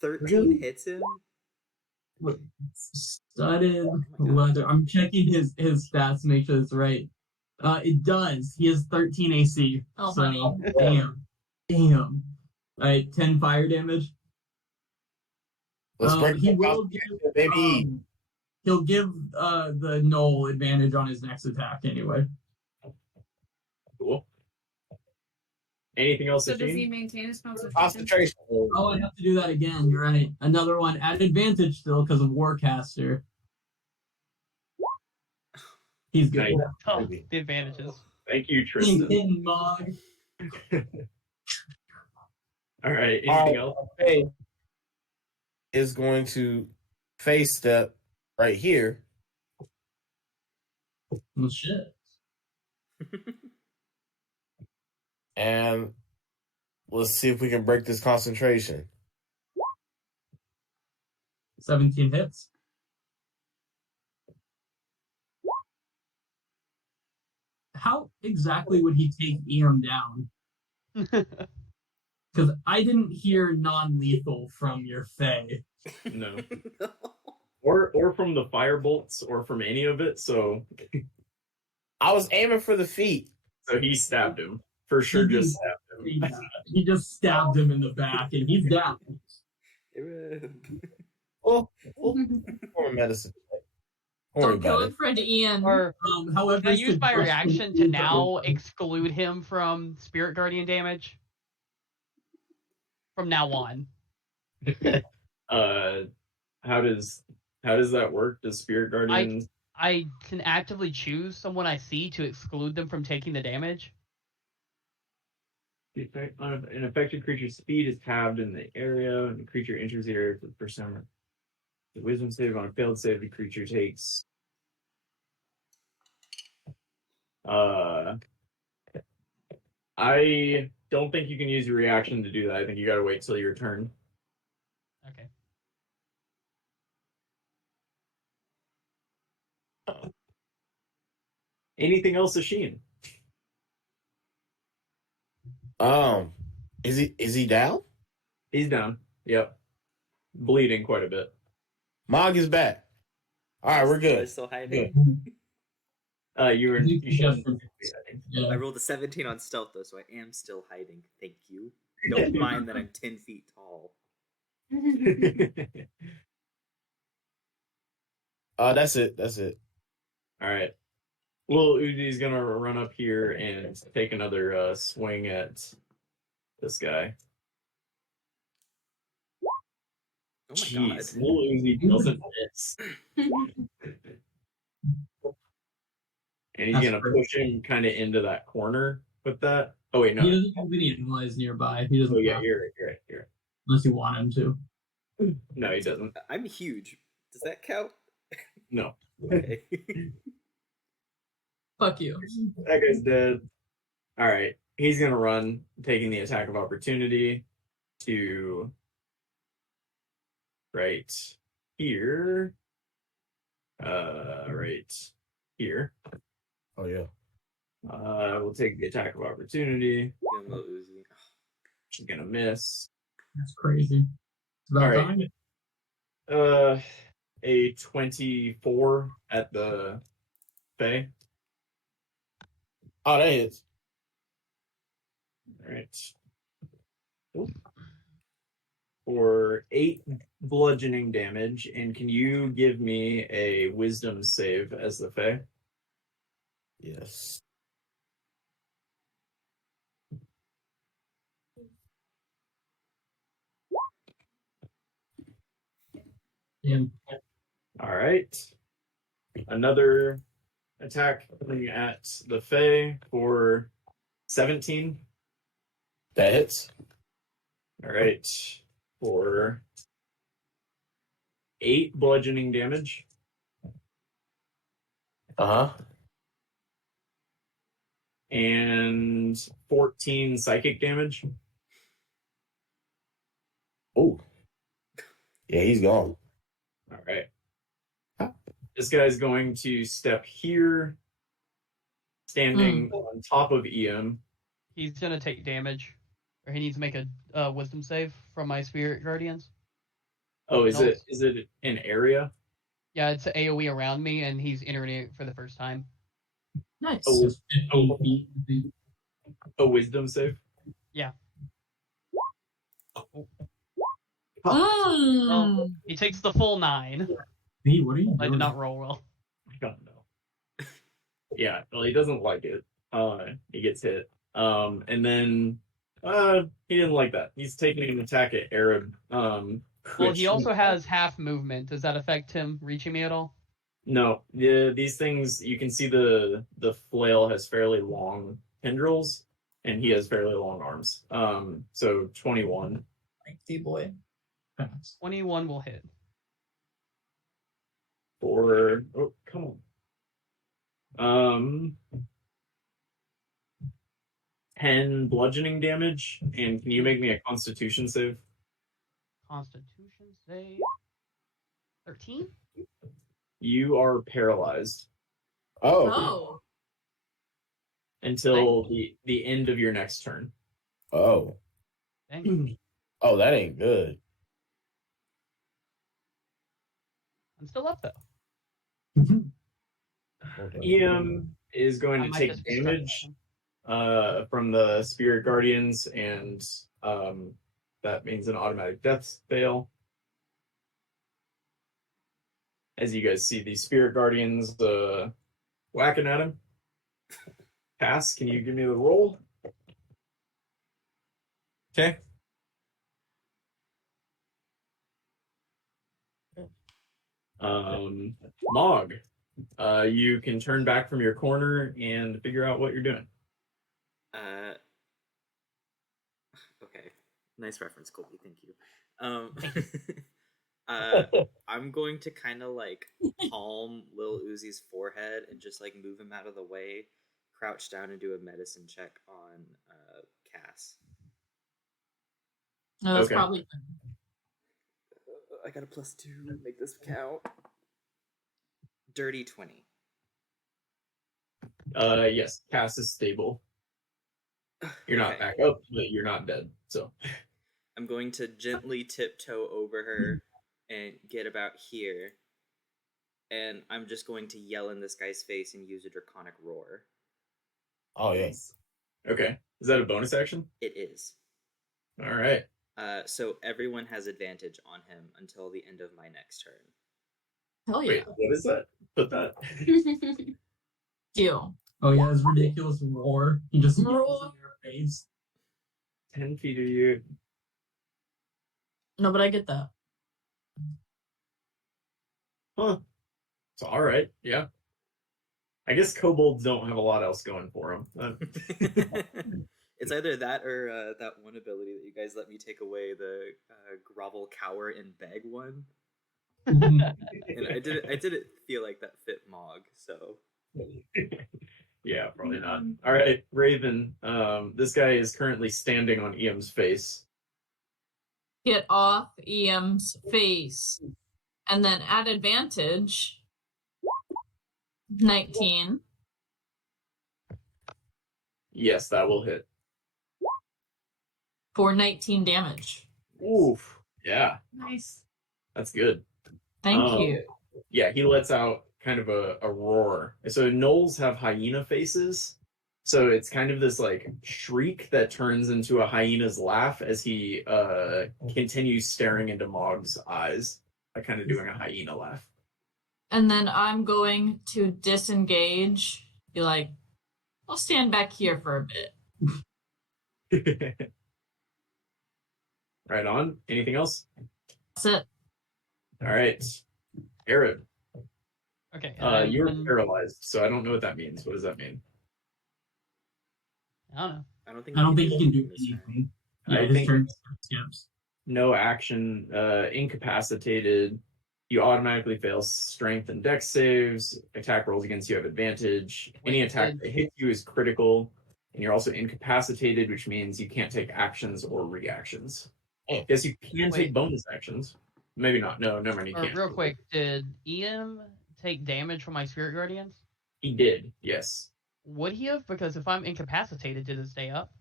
13 hits him. studded leather. I'm checking his stats to make sure it's right. It does. He has 13 AC. Oh, so, honey. Damn. All right, 10 fire damage. Let's break He it will down, give, baby. he'll give the Knoll advantage on his next attack anyway. Cool. Anything else, So does he Machine? maintain his concentration? Concentration. Oh, I have to do that again. You're right. Another one at advantage still because of Warcaster. He's good. Nice. Oh, the advantages. Thank you, Tristan. Hidden Mog. All right. Anything else? Okay. Is going to face step right here. Well, shit. And let's see if we can break this concentration. 17 hits. How exactly would he take Iam down? Because I didn't hear non-lethal from your Fae. No. Or from the fire bolts or from any of it. So I was aiming for the feet. he stabbed him. For sure, just stabbed him. He just stabbed him in the back, and he's down. Oh, more medicine. Don't worry Don't kill about it, it. friend Ian. Or However, can I use my suggestion reaction to is- now exclude him from Spirit Guardian damage? From now on. How does that work? Does Spirit Guardians? I can actively choose someone I see to exclude them from taking the damage. An affected creature's speed is halved in the area, and the creature enters the area for the first time. The wisdom save on a failed save, the creature takes. I don't think you can use your reaction to do that. I think you gotta wait till your turn. Okay. Anything else, Asheen? Is he down? He's down. Yep. Bleeding quite a bit. Mog is back. All right, we're Was I good. still hiding? You shouldn't. Yeah. I rolled a 17 on stealth though, so I am still hiding. Thank you. Don't mind that I'm 10 feet tall. That's it. That's it. All right. Well, Uzi's gonna run up here and take another swing at this guy. Oh my Jeez, god. Lil Uzi doesn't miss. And he's That's gonna great. push him kind of into that corner with that. Oh wait, no. He doesn't have any allies nearby. He doesn't Oh yeah, have, you're right. unless you want him to. No, he doesn't. I'm huge. Does that count? No, Okay. Fuck you. that guy's dead. All right, he's gonna run, taking the attack of opportunity to right here. Right here. Oh yeah. We'll take the attack of opportunity. Give him a little Uzi. She's gonna miss. That's crazy. It's about All right. time. A 24 at the Fae. Oh, that hits. All right. Ooh. For 8 bludgeoning damage, and can you give me a wisdom save as the Fae? Yes. Yeah. All right. Another attack coming at the Fae for 17. That hits. All right. For 8 bludgeoning damage. Uh-huh. And 14 psychic damage. Oh. Yeah, he's gone. All right. This guy's going to step here, standing on top of EM. He's gonna take damage, or he needs to make a wisdom save from my spirit guardians. Oh, is it an area? Yeah, it's AOE around me, and he's entering it for the first time. Nice. Oh, Just 15 feet. I think. A wisdom save? Yeah. Mm. He takes the full 9. Hey, what are you I doing? did not roll well. I don't know. Yeah, well, he doesn't like it. He gets hit. And then he didn't like that. He's taking an attack at Arab. Well, Which, he also has half movement. Does that affect him reaching me at all? no. Yeah, these things, you can see the flail has fairly long tendrils, and he has fairly long arms. So 21. D boy. Pass. 21 will hit. For come on. 10 bludgeoning damage, and can you make me a Constitution save? Constitution save. 13? You are paralyzed Oh. Oh. until the end of your next turn. Oh. Dang. Oh, that ain't good. I'm still up though. Okay. EM is going I to might take just be damage from the Spirit Guardians, and that means an automatic death fail. As you guys see, the Spirit Guardians whacking at him. Pass, can you give me the roll? Okay. Mog, you can turn back from your corner and figure out what you're doing. Okay. Nice reference, Colby. Thank you. I'm going to kind of like palm Lil Uzi's forehead and just like move him out of the way, crouch down and do a medicine check on Cass. No, that's Okay. probably I got a +2. Make this count. Dirty 20. Yes, Cass is stable. You're not Okay. back up, but you're not dead. So I'm going to gently tiptoe over her and get about here. And I'm just going to yell in this guy's face and use a draconic roar. Oh, yes. okay. Is that a bonus action? It is. All right. So everyone has advantage on him until the end of my next turn. Hell yeah. Wait, what is that? Put that. Deal. Oh yeah, his ridiculous roar. He just yells Roar. in their face. 10 feet of you. No, but I get that. Huh. It's all right. Yeah. I guess kobolds don't have a lot else going for them. It's either that or that one ability that you guys let me take away, the grovel, cower, and beg one. And I didn't feel like that fit Mog, so yeah, probably not. All right, Raven. This guy is currently standing on Iam's face. Get off Iam's face. And then at advantage, 19 Yes, that will hit. for 19 damage. Oof. Yeah, Nice. that's good. Thank you. Yeah, he lets out kind of a roar. So gnolls have hyena faces. So it's kind of this like shriek that turns into a hyena's laugh as he continues staring into Mog's eyes, like kind of doing a hyena laugh. And then I'm going to disengage. Be like, I'll stand back here for a bit. Right on. Anything else? That's it. All right. Arab, Okay. you're then- paralyzed, so I don't know what that means. What does that mean? I don't know. I don't think he can do this turn. anything. I Yeah, his think- turn skips. No action, incapacitated. You automatically fail strength and dex saves. Attack rolls against you have advantage. Any Wait, attack did- that hits you is critical. And you're also incapacitated, which means you can't take actions or reactions. Oh. Yes, you can Wait. take bonus actions. Maybe not. No, never mind. You can't. Real quick, did Ian take damage from my spirit guardians? He did. Yes. Would he have? Because if I'm incapacitated, did it stay up?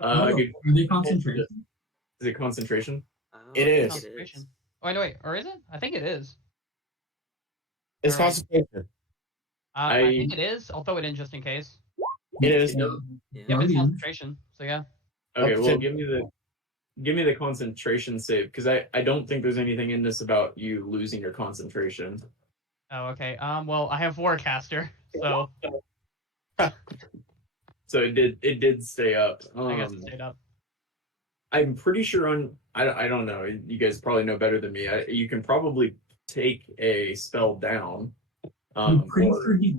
Good. Are they concentration? Is it concentration? Oh, It I think is. Concentration. Oh, wait, or is it? I think it is. It's Alright. concentration. I think it is. I'll throw it in just in case. It is. Yeah. Yeah. Yeah, it's Guardians. concentration. So yeah. Okay. Up Well, to- give me the concentration save because I don't think there's anything in this about you losing your concentration. Oh, okay. Well, I have Warcaster, so So it did stay up. I guess it stayed up. I'm pretty sure I don't know. You guys probably know better than me. You can probably take a spell down. I'm pretty or- sure he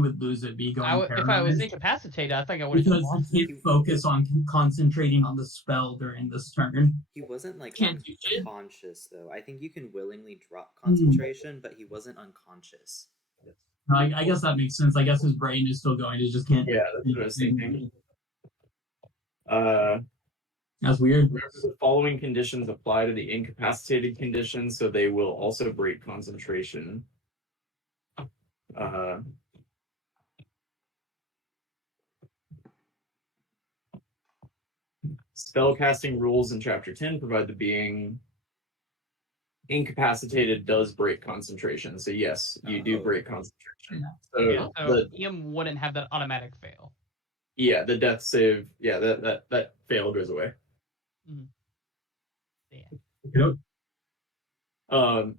would lose it, be going If I was paralyzed. incapacitated, I think I would have just Because lost he it. can't focus on concentrating on the spell during this turn. He wasn't like Can't do shit. unconscious though. I think you can willingly drop concentration, but he wasn't unconscious. I guess that makes sense. I guess his brain is still going. He just can't. Yeah, that's what I was thinking. That's weird. Remember, the following conditions apply to the incapacitated condition, so they will also break concentration. Spellcasting rules in Chapter 10 provide the being incapacitated does break concentration. So yes, you do break concentration. So Yeah, so the Ian wouldn't have that automatic fail. the death save, that fail goes away. Yep.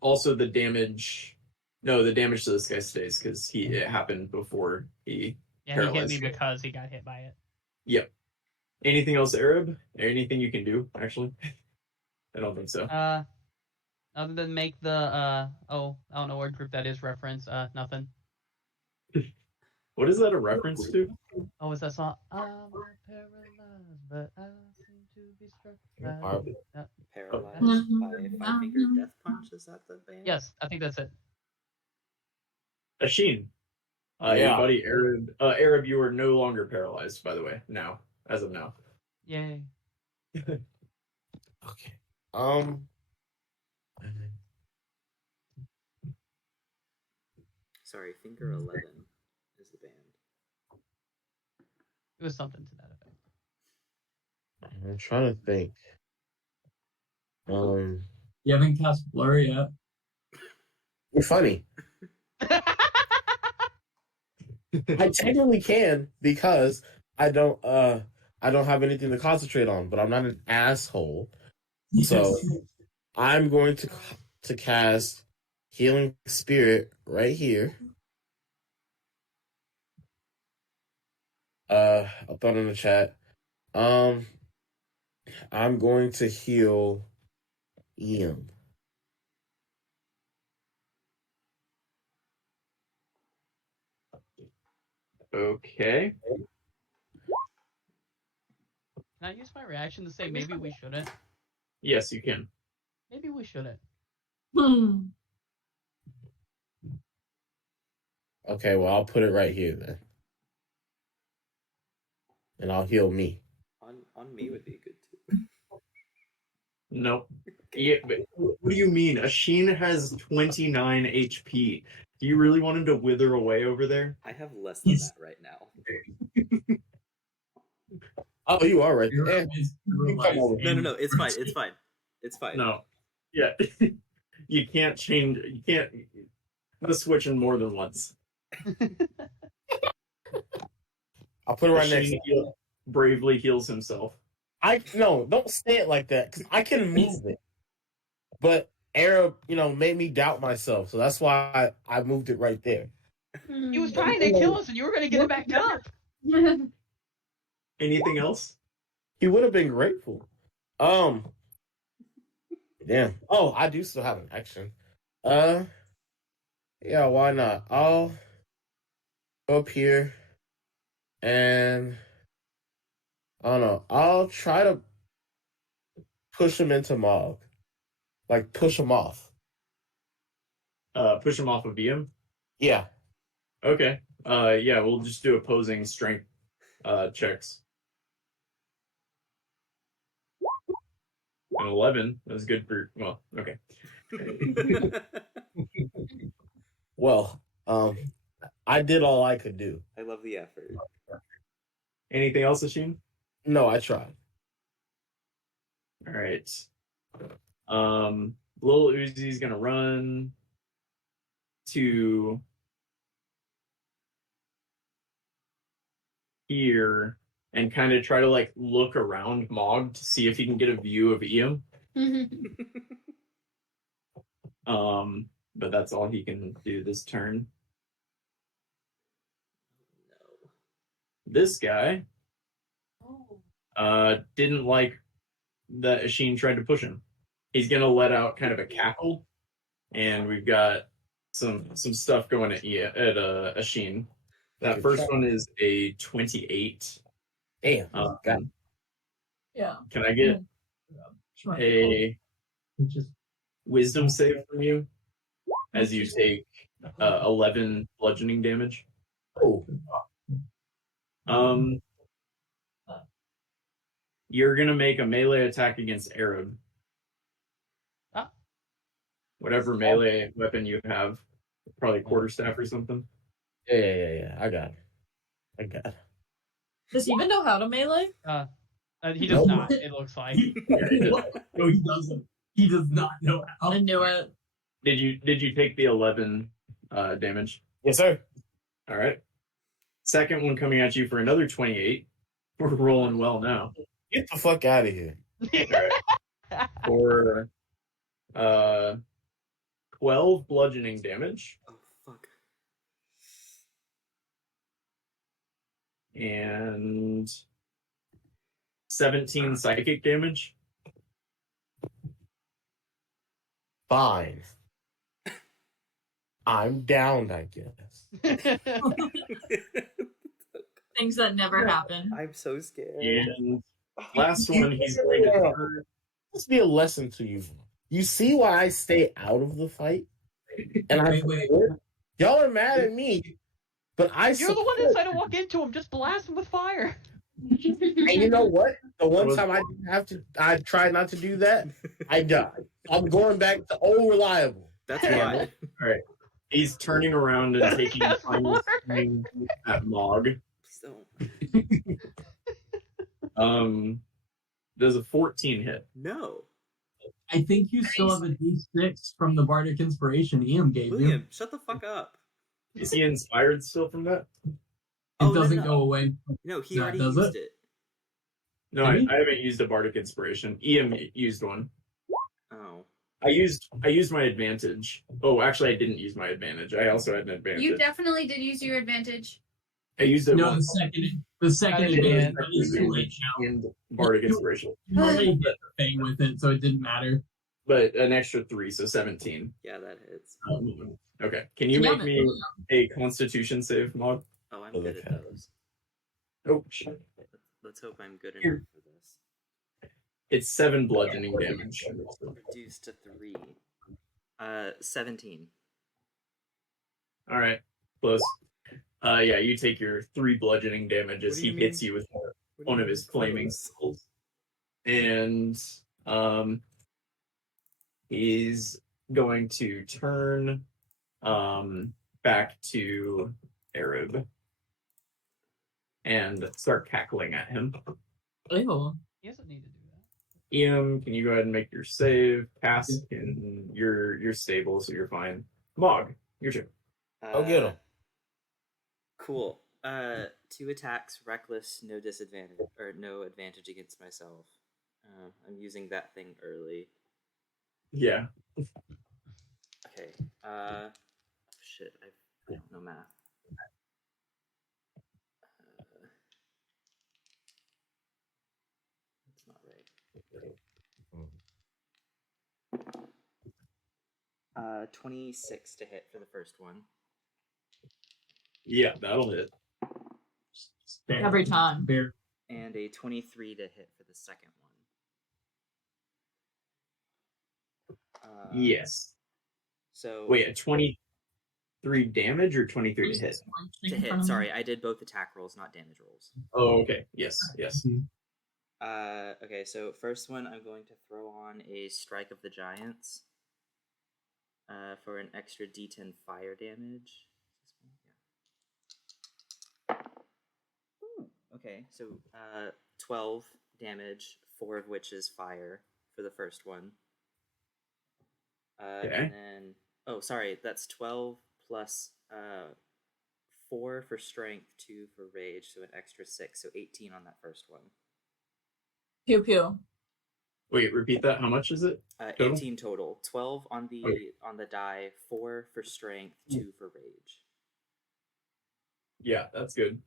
Also the damage to this guy stays because it happened before he Yeah, he hit paralyzed. me because he got hit by it. Yep. Anything else, Arab? Anything you can do, actually? I don't think so. Other than make the I don't know what group that is reference. Nothing. What is that a reference to? Oh, is that song? I'm paralyzed, but I seem to be struck by... Paralyzed Mhm. by Five Finger Death Punch. Is that the band? Yes, I think that's it. Ashin. Your Yeah. buddy Arab. Arab, you are no longer paralyzed, by the way, now. As of now. Yay. Okay. Sorry, Finger 11 is the band. It was something to that effect. I'm trying to think. You haven't cast Blur yet. You're funny. I technically can because I don't have anything to concentrate on, but I'm not an asshole. So I'm going to cast Healing Spirit right here. I'll put it in the chat. I'm going to heal Ian. Okay. Can I use my reaction to say maybe we shouldn't? Yes, you can. Maybe we shouldn't. Okay, well, I'll put it right here then. And I'll heal me. On me would be good too. Nope. Yeah, but what do you mean? Asheen has 29 HP. Do you really want him to wither away over there? I have less than that right now. Oh, you are right there. No. It's fine. It's fine. It's fine. No. Yeah. You can't change. You can't. I'm switch in more than once. I'll put it right next. Asheen bravely heals himself. No, don't say it like that because I can move it. But Arab, made me doubt myself, so that's why I moved it right there. He was trying to kill us, and you were going to get it back up. Anything else? He would have been grateful. Damn. Oh, I do still have an action. Yeah, why not? I'll go up here and I don't know. I'll try to push him into Mog. Like push him off. Push him off of Ian? Yeah. Okay. Yeah, we'll just do opposing strength checks. An 11. That was good for. Well, okay. Well, I did all I could do. I love the effort. Anything else, Asheen? No, I tried. All right. Lil Uzi's gonna run to here and kind of try to look around Mog to see if he can get a view of Ian. But that's all he can do this turn. No. This guy didn't like that Asheen tried to push him. He's gonna let out kind of a cackle, and we've got some stuff going at Asheen. That first one is a 28. Damn. Yeah. Can I get a wisdom save from you as you take 11 bludgeoning damage? Oh. You're gonna make a melee attack against Arab. Whatever melee weapon you have, probably quarterstaff or something. Yeah. I got it. Does he even know how to melee? He does not, it looks like. No, he doesn't. He does not know how. I knew it. Did you take the 11 damage? Yes, sir. All right. Second one coming at you for another 28. We're rolling well now. Get the fuck out of here. All right. For 12 bludgeoning damage. Oh fuck. And 17 psychic damage. Fine. I'm down, I guess. Things that never happen. I'm so scared. And last one, he's going to turn. This be a lesson to you. You see why I stay out of the fight? And Wait. Y'all are mad at me, but You're the one that decided to walk into him, just blast him with fire. And you know what? The one time I didn't have to, I tried not to do that. I died. I'm going back to old reliable. That's why. All right. He's turning around and taking a final swing at Mog. Please don't. Does a 14 hit? No. I think you still have a D6 from the Bardic Inspiration Ian gave you. William, shut the fuck up. Is he inspired still from that? It doesn't go away. No, he No, already does used it? it. No, I haven't used a bardic inspiration. EM used one. Oh. I used my advantage. Oh, actually, I didn't use my advantage. I also had an advantage. You definitely did use your advantage. I used it. No, once. the second I advantage did. is too late now. And bardic inspiration, You already did the thing with it, so it didn't matter. but an extra 3, so 17. Yeah, that hits. Okay, can you make me a Constitution save, Mog? Oh, I'm good at those. Oh shit! Let's hope I'm good Here. enough for this. It's 7 bludgeoning damage. Reduced to 3. 17. All right, close. Yeah, you take your 3 bludgeoning damage as What do he you hits mean? you with What do one you of mean? his flaming skulls, and he's going to turn back to Arab and start cackling at him. Ew. He doesn't need to do that. Ian, can you go ahead and make your save? Pass, and you're stable, so you're fine. Mog, your turn. I'll get him. Cool. 2 attacks, reckless, no disadvantage, or no advantage against myself. I'm using that thing early. Yeah. Okay. Shit, I don't know math. That's not right. 26 to hit for the first one. Yeah, that'll hit. Every time. Bear. And a 23 to hit for the second one. Yes. So Wait, a 23 damage or 23 to hit? to hit. Sorry, I did both attack rolls, not damage rolls. Oh, okay. Yes, yes. Okay, so first one, I'm going to throw on a Strike of the Giants for an extra D10 fire damage. Okay, so 12 damage, 4 of which is fire for the first one. Okay. And then, oh, sorry, that's 12 plus 4 for strength, 2 for rage, so an extra 6, so 18 on that first one. Pew pew. Wait, repeat that. How much is it? Total? 18 total. 12 on the on the die, 4 for strength, 2 for rage. Yeah, that's good.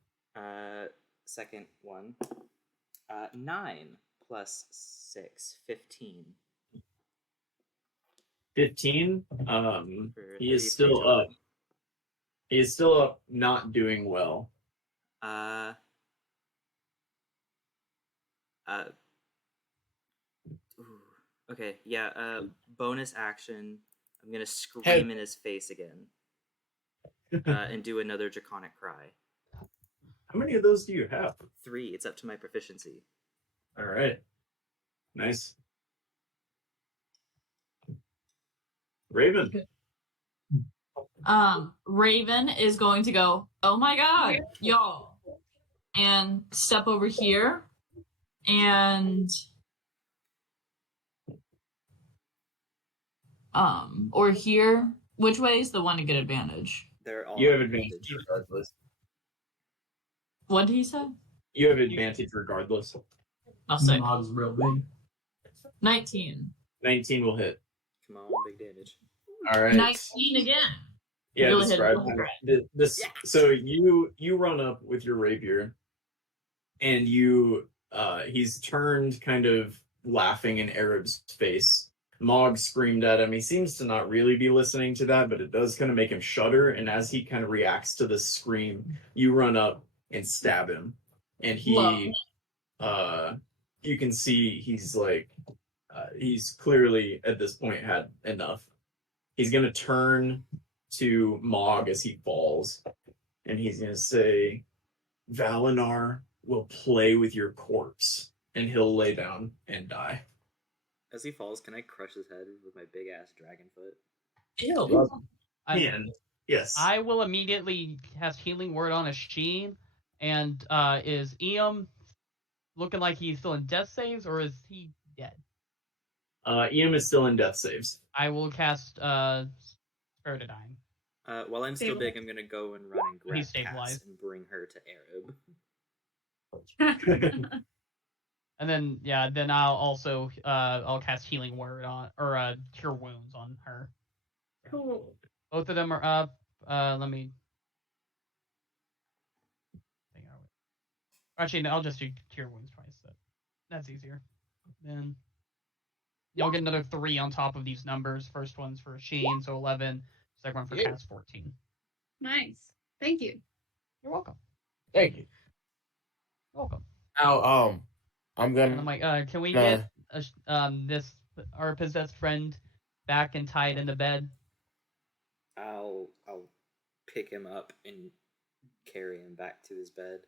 Second one. 9 plus 6, 15. 15. He is 33 still total. up. He is still up, not doing well. Okay, yeah, bonus action. I'm gonna scream in his face again. And do another draconic cry. How many of those do you have? 3, it's up to my proficiency. All right. Nice. Raven. Raven is going to go, oh my god, y'all, and step over here, and or here. Which way is the one to get advantage? They're all You have advantage regardless. What did he say? You have advantage regardless. I'll say Mog's real big. 19. 19 will hit. Come on, big damage. All right. 19 again. Yeah, Really describe hit this. Yes. So you run up with your rapier, and he's turned kind of laughing in Arab's face. Mog screamed at him. He seems to not really be listening to that, but it does kind of make him shudder. And as he kind of reacts to the scream, you run up and stab him, and he, you can see he's like, he's clearly at this point had enough. He's gonna turn to Mog as he falls, and he's gonna say, Valinar will play with your corpse, and he'll lay down and die. As he falls, can I crush his head with my big ass dragon foot? Ew. And yes, I will immediately cast Healing Word on a Sheen. And is Eam looking like he's still in death saves, or is he dead? Eam is still in death saves. I will cast Spirididyne. While I'm still big, I'm gonna go and run and grab He's Cass stabilized. and bring her to Arab. And then then I'll also I'll cast Healing Word on or Cure Wounds on her. Cool. Both of them are up. Let me. Actually, no, I'll just do Cure Wounds twice. That's easier. Then you'll get another 3 on top of these numbers. First one's for Sheen, so 11. Second one for Cass, 14. Nice. Thank you. You're welcome. Thank you. You're welcome. Now, I'm And gonna. I'm like, can we get our possessed friend back and tied in the bed? I'll pick him up and carry him back to his bed.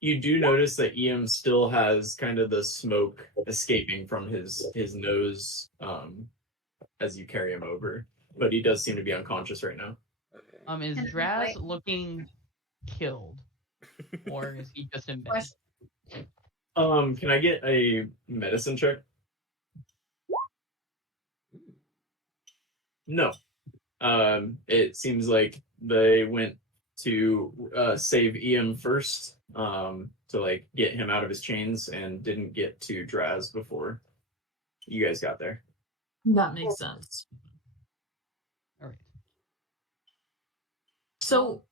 You do notice that Eam still has kind of the smoke escaping from his nose as you carry him over, but he does seem to be unconscious right now. Okay. Is Draz looking killed, or is he just in bed? Can I get a medicine check? No. It seems like they went to save Eam first, to like get him out of his chains, and didn't get to Draz before you guys got there. That makes sense. All right. So,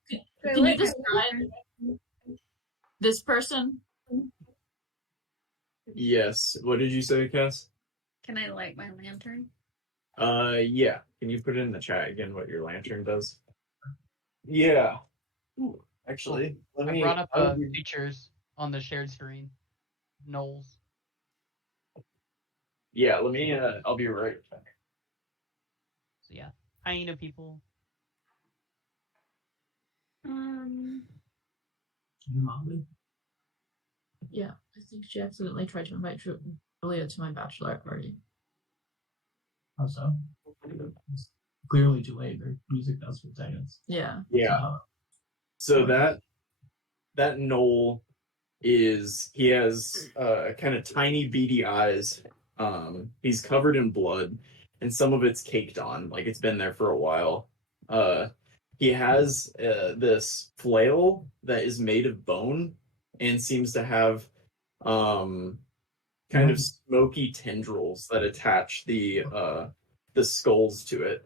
can you describe this person? Yes. What did you say, Cass? Can I light my lantern? Yeah. Can you put it in the chat again what your lantern does? Yeah. Ooh, actually, I brought up features on the shared screen. Knowles. Yeah, let me, I'll be right back. So yeah, hyena people. Yeah, I think she accidentally tried to invite Julia to my bachelorette party. How so? It's clearly too late. Their music does for seconds. Yeah. Yeah. So that knoll he has kind of tiny beady eyes. He's covered in blood, and some of it's caked on, like it's been there for a while. He has this flail that is made of bone and seems to have kind of smoky tendrils that attach the skulls to it.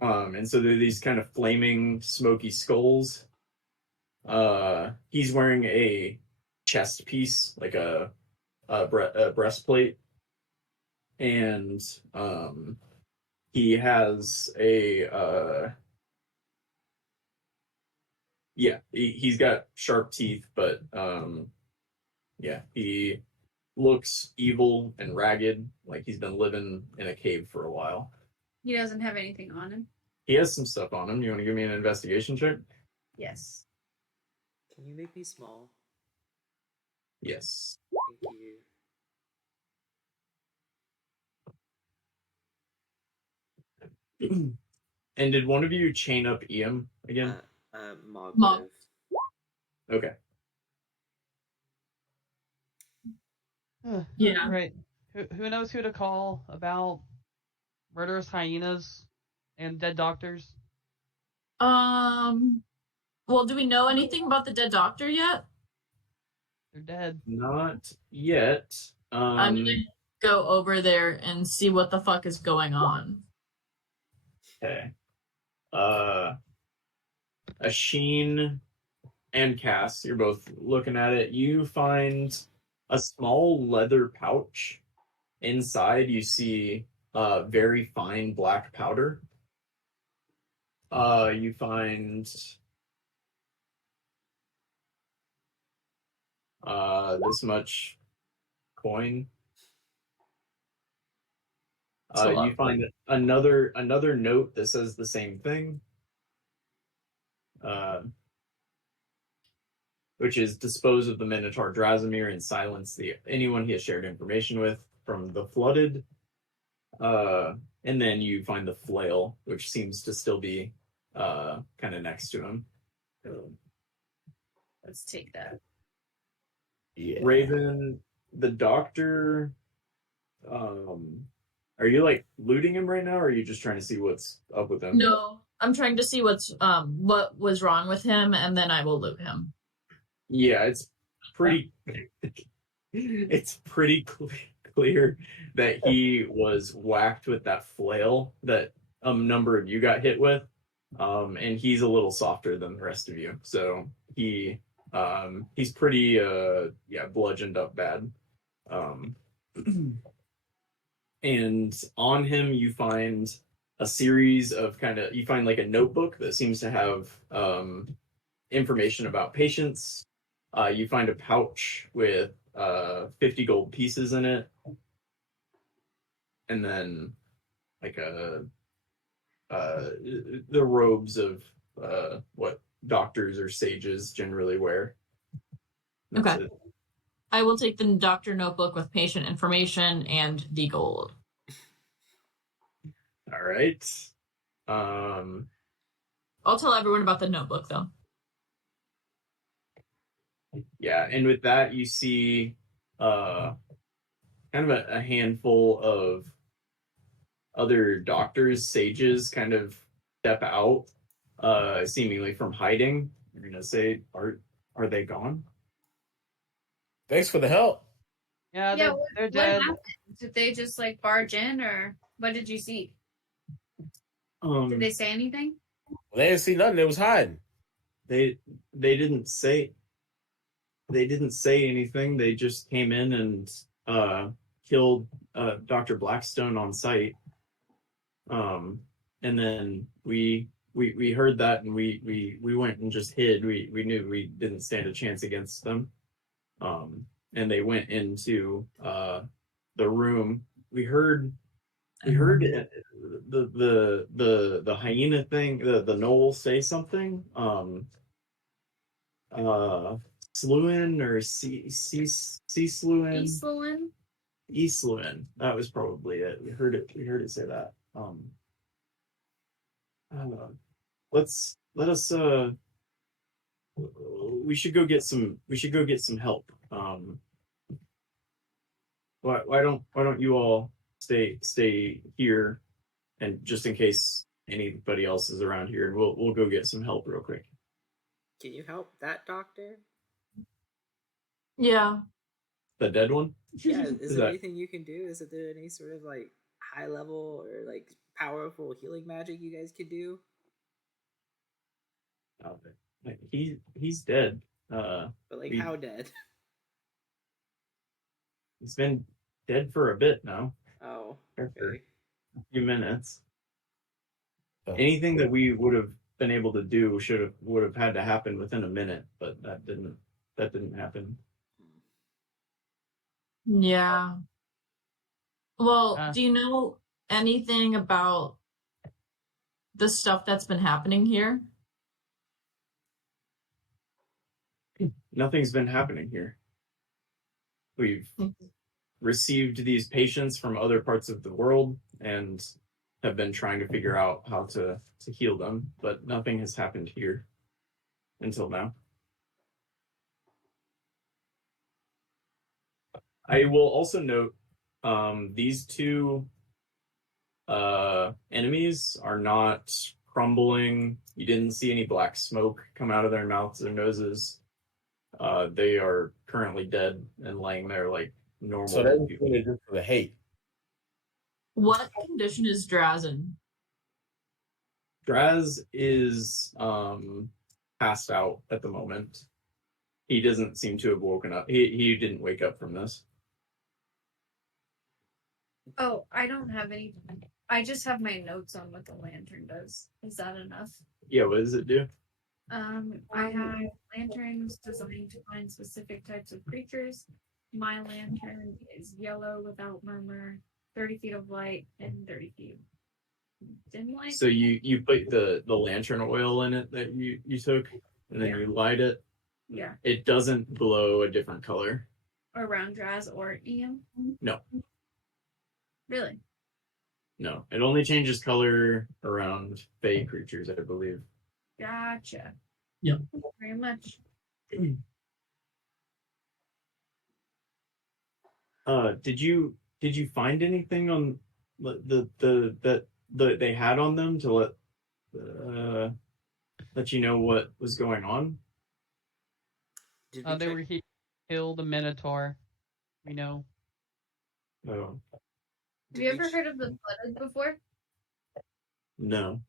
And so they're these kind of flaming, smoky skulls. He's wearing a chest piece, like a breastplate, and he has he's got sharp teeth, but he looks evil and ragged, like he's been living in a cave for a while. He doesn't have anything on him. He has some stuff on him. You want to give me an investigation check? Yes. Can you make me small? Yes. Thank you. And did one of you chain up Eam again? Mog. Okay. Yeah. Right. Who knows who to call about murderous hyenas and dead doctors? Well, do we know anything about the dead doctor yet? They're dead. Not yet. I'm gonna go over there and see what the fuck is going on. Okay. Asheen and Cass, you're both looking at it. You find a small leather pouch. Inside, you see very fine black powder. You find this much coin. You find another note that says the same thing. which is dispose of the Minotaur Drazimir and silence anyone he has shared information with from the flooded. And then you find the flail, which seems to still be kind of next to him. Cool. Let's take that. Yeah. Raven, the doctor. Are you like looting him right now, or are you just trying to see what's up with him? No, I'm trying to see what was wrong with him, and then I will loot him. Yeah, it's pretty. It's pretty clear that he was whacked with that flail that a number of you got hit with, and he's a little softer than the rest of you, so he's pretty bludgeoned up bad. And on him you find a series of you find like a notebook that seems to have information about patients. You find a pouch with 50 gold pieces in it, and then like the robes of what doctors or sages generally wear. That's Okay. it. I will take the doctor notebook with patient information and the gold. All right. I'll tell everyone about the notebook, though. Yeah, and with that you see kind of a handful of other doctors, sages, kind of step out, seemingly from hiding. You're gonna say, are they gone? Thanks for the help. Yeah, Yeah, they're what dead. happened? Did they just like barge in, or what did you see? Did they say anything? They didn't see nothing. They was hiding. They didn't say anything. They just came in and killed Dr. Blackstone on sight. And then we heard that, and we went and just hid. We knew we didn't stand a chance against them. And they went into the room. We heard the hyena thing, the gnoll say something. Sluin or Seasluin? Eastluin. That was probably it. We heard it say that. We should go get some help. Why don't you all stay here, and just in case anybody else is around here, and we'll go get some help real quick. Can you help that doctor? Yeah. The dead one? Yeah, is there anything you can do? Is there any sort of like high level or like powerful healing magic you guys could do? He's dead. But like how dead? He's been dead for a bit now. Oh, For okay. a few minutes. Anything that we would have been able to do would have had to happen within a minute, but that didn't happen. Yeah. Well, do you know anything about the stuff that's been happening here? Nothing's been happening here. We've received these patients from other parts of the world and have been trying to figure out how to heal them, but nothing has happened here until now. I will also note these two enemies are not crumbling. You didn't see any black smoke come out of their mouths or noses. They are currently dead and laying there like normal. So that's what they do for the hate. What condition is Draz in? Draz is passed out at the moment. He doesn't seem to have woken up. He didn't wake up from this. Oh, I don't have any. I just have my notes on what the lantern does. Is that enough? Yeah, what does it do? I have lanterns designed to find specific types of creatures. My lantern is yellow without murmur, 30 feet of light, and 30 feet dim light. So you put the lantern oil in it that you took, and then you light it, Yeah. It doesn't glow a different color. Around Draz or Ian? No. Really? No, it only changes color around Fey creatures, I believe. Gotcha. Yep. Very much. Did you find anything on that they had on them to let you know what was going on? Did we They check- were here to kill the Minotaur. We know. Oh, Have you ever heard of the Flooded before? no.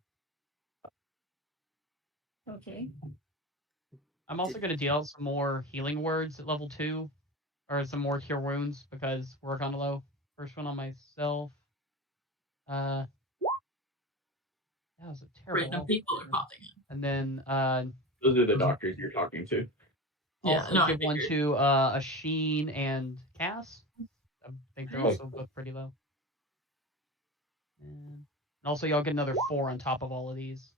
Okay. I'm also going to deal out some more healing words at level 2, or some more cure wounds because we're kind of low. First one on myself. That was a terrible. Random people are popping in. And then Those are the doctors you're talking to. Yeah, also no, I give one figured. to Asheen and Cass. I think they're also both pretty low. And also, y'all get another 4 on top of all of these.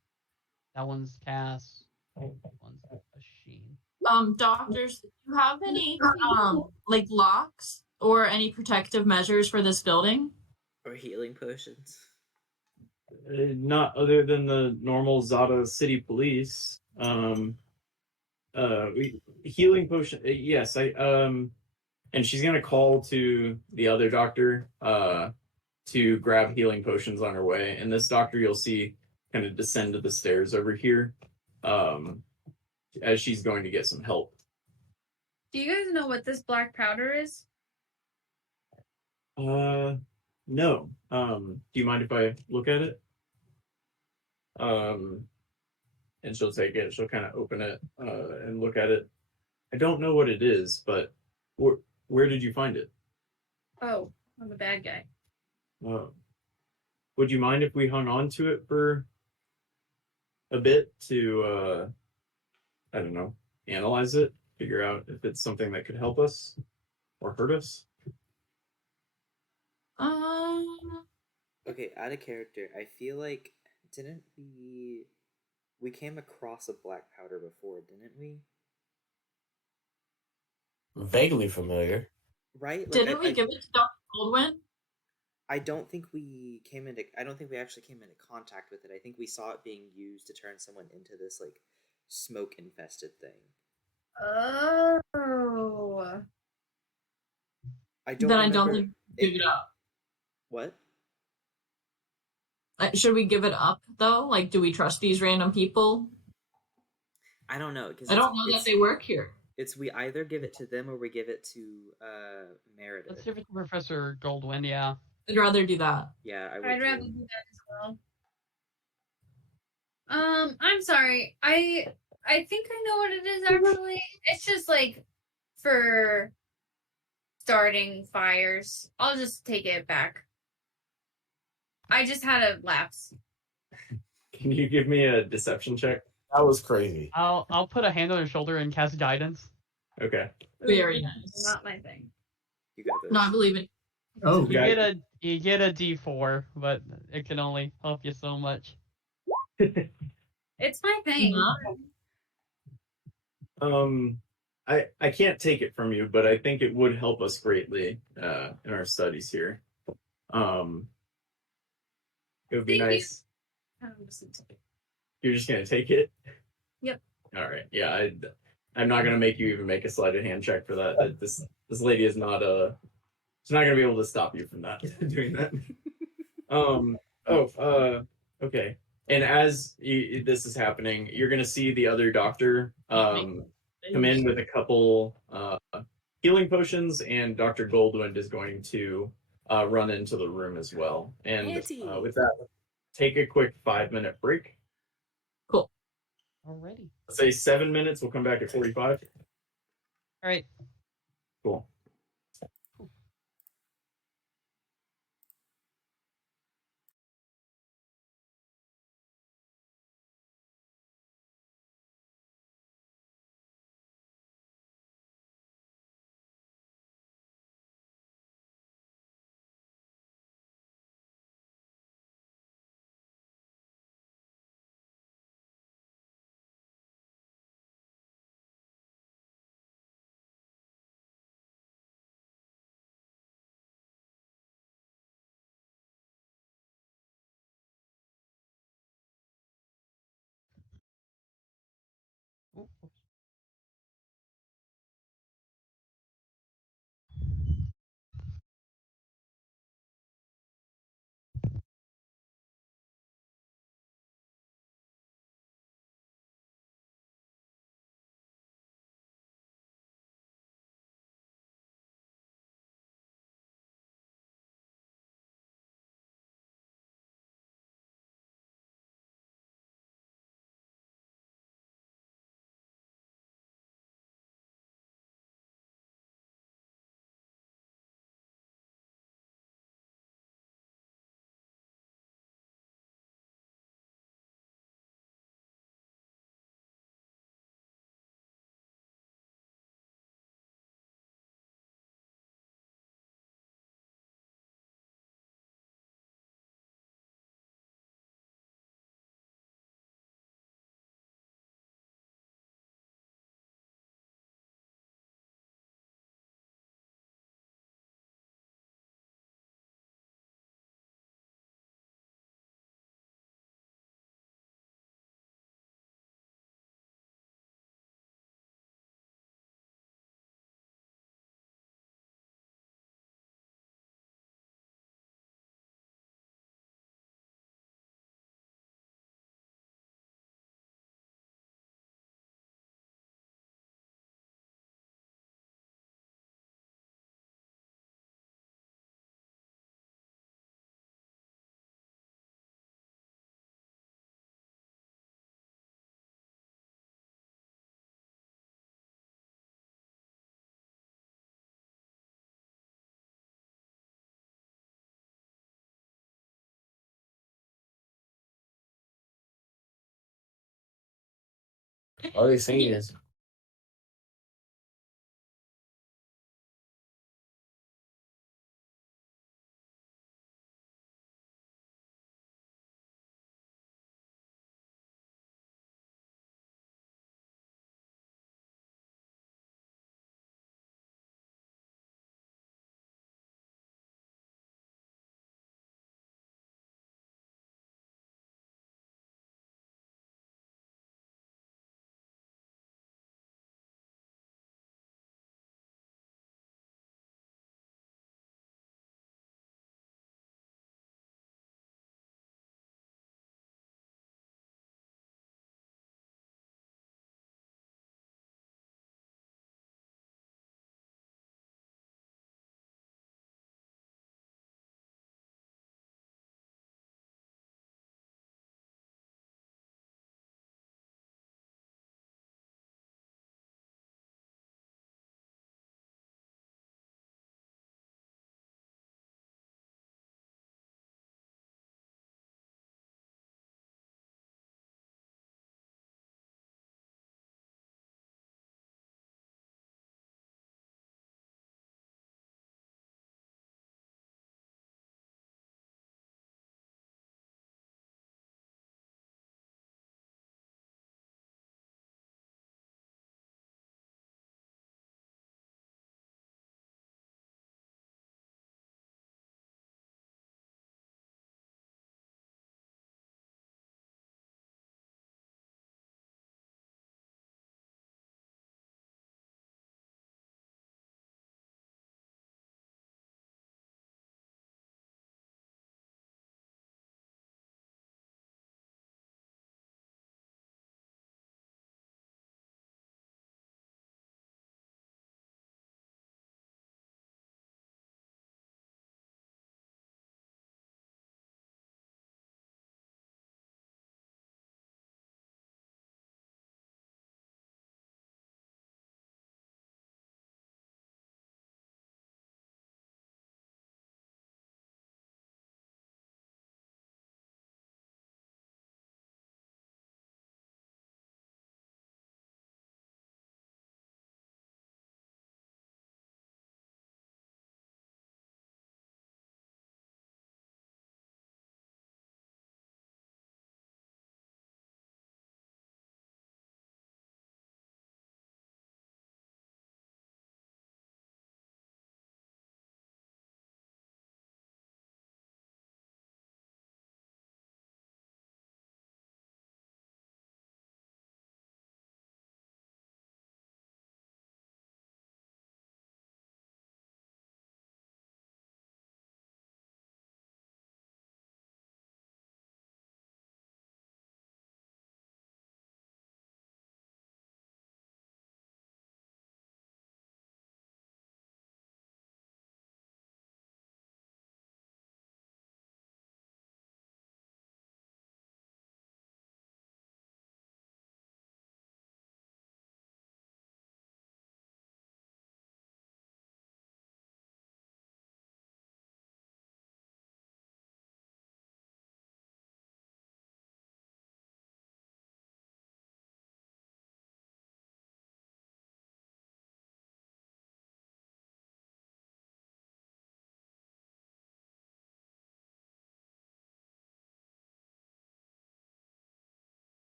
That one's Cass. One's Asheen. Doctors, do you have any like locks or any protective measures for this building? Or healing potions? Not other than the normal Zada City Police. Healing potion. Yes, and she's gonna call to the other doctor to grab healing potions on her way. And this doctor you'll see kind of descend to the stairs over here as she's going to get some help. Do you guys know what this black powder is? No. Do you mind if I look at it? And she'll take it. She'll kind of open it and look at it. I don't know what it is, but where did you find it? Oh, I'm a bad guy. Would you mind if we hung on to it for a bit to, I don't know, analyze it, figure out if it's something that could help us or hurt us? Okay, out of character, I feel like didn't we came across a black powder before, didn't we? Vaguely familiar. Right? Like, Didn't we give it to Dr. Goldwyn? I don't think we actually came into contact with it. I think we saw it being used to turn someone into this like smoke infested thing. Oh. I don't Then I don't remember think give it up. What? Should we give it up though? Like, do we trust these random people? I don't know. I don't know that they work here. It's we either give it to them or we give it to Meredith. Let's give it to Professor Goldwyn, yeah. I'd rather do that. Yeah, I would. I'd rather do that as well. I'm sorry. I think I know what it is actually. It's just like for starting fires. I'll just take it back. I just had a lapse. Can you give me a deception check? That was crazy. I'll put a hand on her shoulder and cast guidance. Okay. Very nice. Not my thing. You got this. No, I believe it. Oh, You get a D4, but it can only help you so much. It's my thing. I can't take it from you, but I think it would help us greatly in our studies here. It would be Thank nice. you. You're just gonna take it? Yep. All right. Yeah, I'm not gonna make you even make a sleight of hand check for that. This lady is not she's not gonna be able to stop you from that doing that. Okay. And as this is happening, you're gonna see the other doctor come in with a couple healing potions, and Dr. Goldwind is going to run into the room as well. And with that, take a quick 5-minute break. Cool. Alrighty. Let's say 7 minutes. We'll come back at 45. All right. Cool. Ooh. All they saying is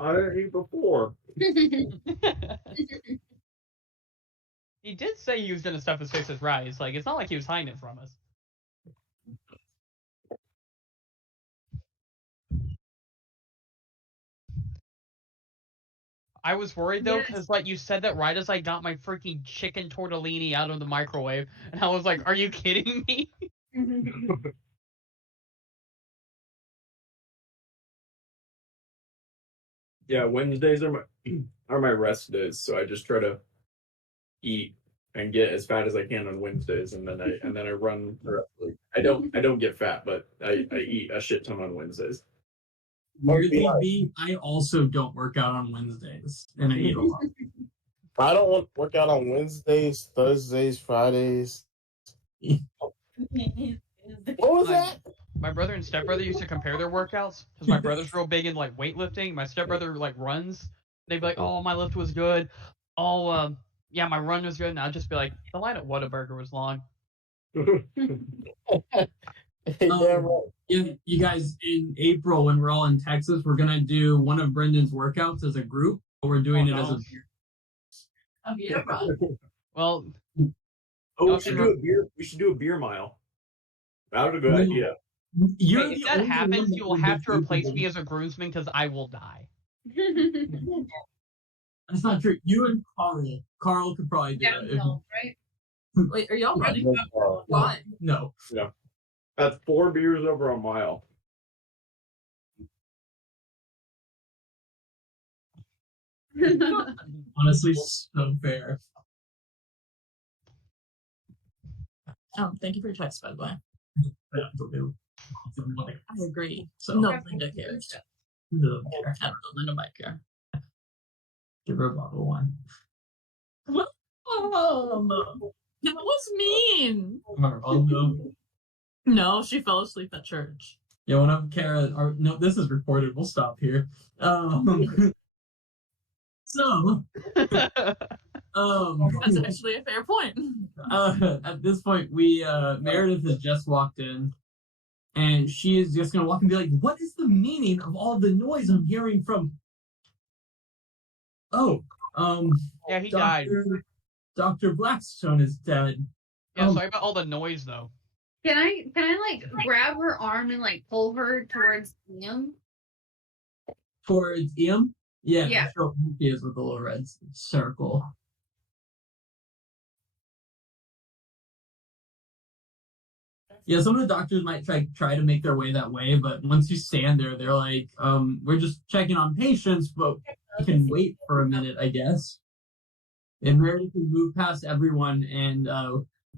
I didn't eat before. He did say he was gonna stuff his face with rice. Like, it's not like he was hiding it from us. I was worried though, because like you said that right as I got my freaking chicken tortellini out of the microwave, and I was like, "Are you kidding me?" Yeah, Wednesdays are my rest days, so I just try to eat and get as fat as I can on Wednesdays, and then I run the rest of the week. I don't get fat, but I eat a shit ton on Wednesdays. Weirdly, I also don't work out on Wednesdays, and I eat a lot. I don't want to work out on Wednesdays, Thursdays, Fridays. What was that? My brother and stepbrother used to compare their workouts because my brother's real big in like weightlifting. My stepbrother like runs. They'd be like, "Oh, my lift was good. Oh, yeah, my run was good." And I'd just be like, "The line at Whataburger was long." You guys, in April when we're all in Texas, we're gonna do one of Brendan's workouts as a group. But we're doing it as a beer. Well, we should do a beer. We should do a beer mile. That would be a good idea. If that happens, you will have to replace me as a groomsman because I will die. That's not true. You and Carl could probably do it. No, right? Wait, are y'all ready? Why? No. Yeah. That's 4 beers over a mile. Honestly, so fair. Oh, thank you for your text, by the way. I agree. So No, Linda cares. no. I don't know. Linda might care. Give her a bottle of wine. Oh, no. That was mean. Oh no. No, she fell asleep at church. Yeah, one of Kara. No, this is recorded. We'll stop here. So, That's actually a fair point. at this point, Meredith has just walked in, and she is just gonna walk and be like, "What is the meaning of all the noise I'm hearing from?" Oh, Yeah, he died. Dr. Blackstone is dead. Yeah, sorry about all the noise though. Can I like grab her arm and like pull her towards him? Towards Ian? Yeah. Sure. He is with the little red circle. Yeah, some of the doctors might try to make their way that way, but once you stand there, they're like, we're just checking on patients, but we can wait for a minute, I guess. And Meredith can move past everyone and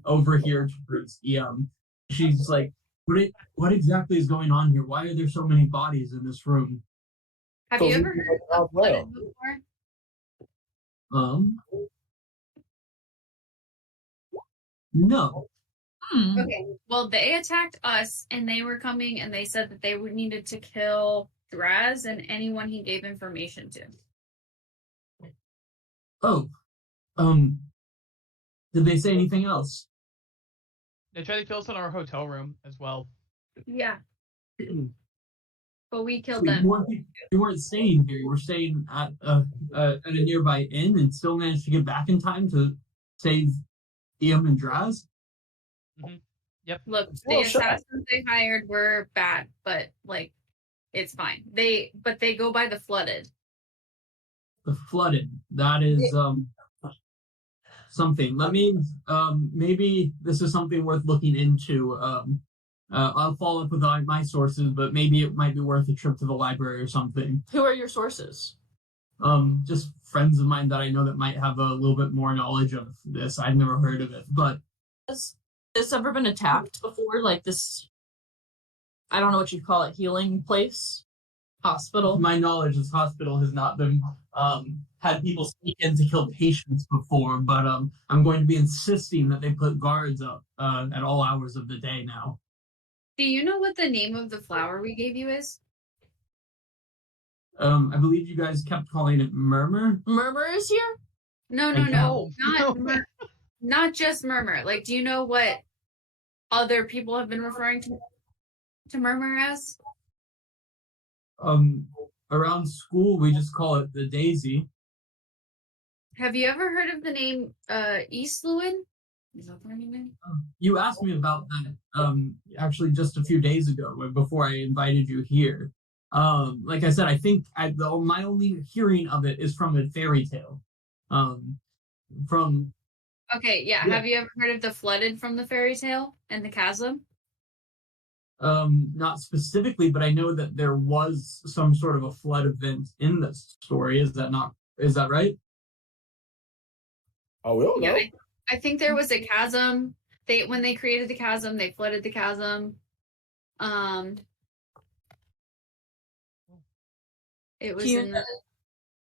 over here towards Ian. She's like, what exactly is going on here? Why are there so many bodies in this room? Have you ever heard of flooded before? No. Okay. Well, they attacked us, and they were coming, and they said that they needed to kill Draz and anyone he gave information to. Oh. Did they say anything else? They tried to kill us in our hotel room as well. Yeah. But we killed So them. you weren't staying here. You were staying at a nearby inn and still managed to get back in time to save Ian and Draz? Mm-hmm. Yep. Look, the assassins they hired were bad, but like, it's fine. They go by the flooded. The flooded. That is something. Let me maybe this is something worth looking into. I'll follow up with my sources, but maybe it might be worth a trip to the library or something. Who are your sources? Just friends of mine that I know that might have a little bit more knowledge of this. I've never heard of it, but Has this ever been attacked before? Like this, I don't know what you'd call it, healing place? Hospital? my knowledge, this hospital has not been had people sneak in to kill patients before, but I'm going to be insisting that they put guards up at all hours of the day now. Do you know what the name of the flower we gave you is? I believe you guys kept calling it Murmur. Murmur is here? No. Not just Murmur. Like, do you know what other people have been referring to Murmur as? Are around school we just call it the Daisy. Have you ever heard of the name East Lewin? Is that their name? You asked me about that actually just a few days ago before I invited you here. Like I said, I think my only hearing of it is from a fairy tale. From Okay, yeah. Have you ever heard of the flooded from the fairy tale and the chasm? Not specifically, but I know that there was some sort of a flood event in this story. Is that right? Oh, we don't know. Yeah, I think there was a chasm. When they created the chasm, they flooded the chasm. It was in the.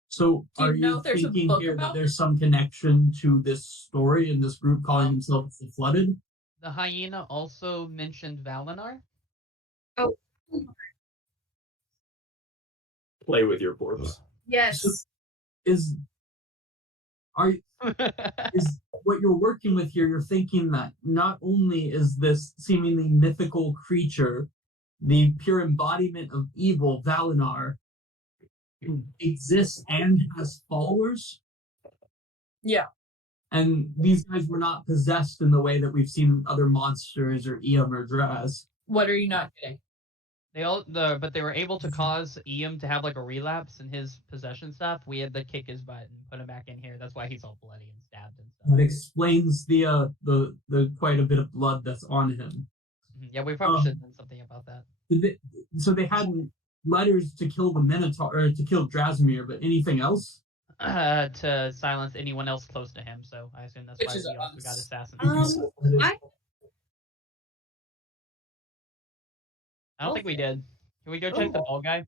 So Do you are know you if there's a thinking book here that about there's some connection to this story and this group calling themselves the Flooded? The hyena also mentioned Valinar. Oh, Play with your corpse. yes. Is what you're working with here, you're thinking that not only is this seemingly mythical creature the pure embodiment of evil, Valinar, exists and has followers? Yeah. And these guys were not possessed in the way that we've seen other monsters or Eom or Draz. What are you not getting? But they were able to cause Eom to have like a relapse in his possession stuff. We had to kick his butt and put him back in here. That's why he's all bloody and stabbed and stuff. That explains the quite a bit of blood that's on him. Yeah, we probably should have done something about that. So they had letters to kill the Minotaur or to kill Drasimir, but anything else? To silence anyone else close to him. So I assume that's why we also got assassins. I don't think we did. Can we go check the ball guy?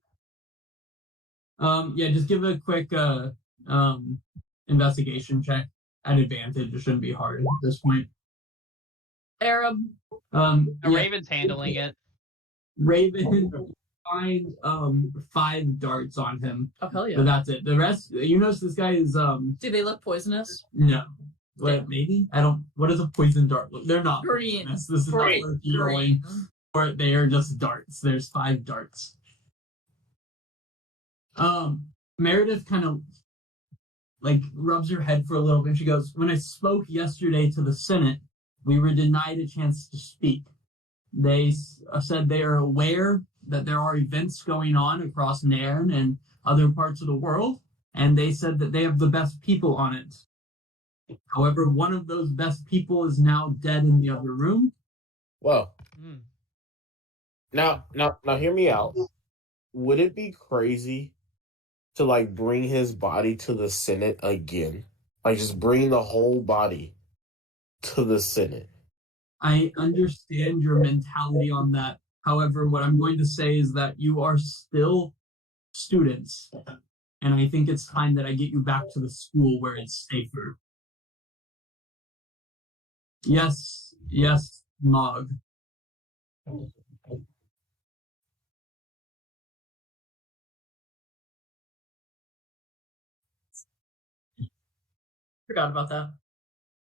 Yeah, just give a quick investigation check at advantage. It shouldn't be hard at this point. Arab. Raven's handling it. Raven find 5 darts on him. Oh hell yeah! But that's it. The rest, you notice this guy is Do they look poisonous? No. What? Maybe I don't. What does a poison dart look? They're not Green. poisonous. This is not worth rolling. Or they are just darts. There's 5 darts. Meredith kind of like rubs her head for a little bit. She goes, "When I spoke yesterday to the Senate, we were denied a chance to speak. They said they are aware that there are events going on across Nairn and other parts of the world, and they said that they have the best people on it. However, one of those best people is now dead in the other room." Well, now, hear me out. Would it be crazy to like bring his body to the Senate again? Like just bring the whole body to the Senate? I understand your mentality on that. However, what I'm going to say is that you are still students, and I think it's time that I get you back to the school where it's safer. Yes, Mog. Forgot about that.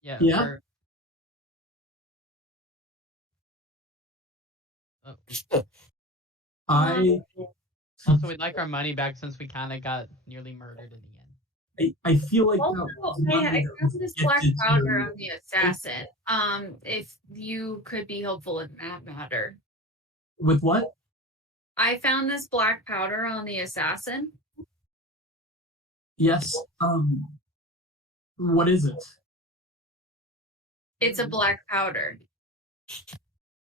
Yeah. Yeah. Also, we'd like our money back since we kind of got nearly murdered in the end. I feel like Also, I found this black powder on the assassin. If you could be helpful in that matter. With what? I found this black powder on the assassin. Yes. What is it? It's a black powder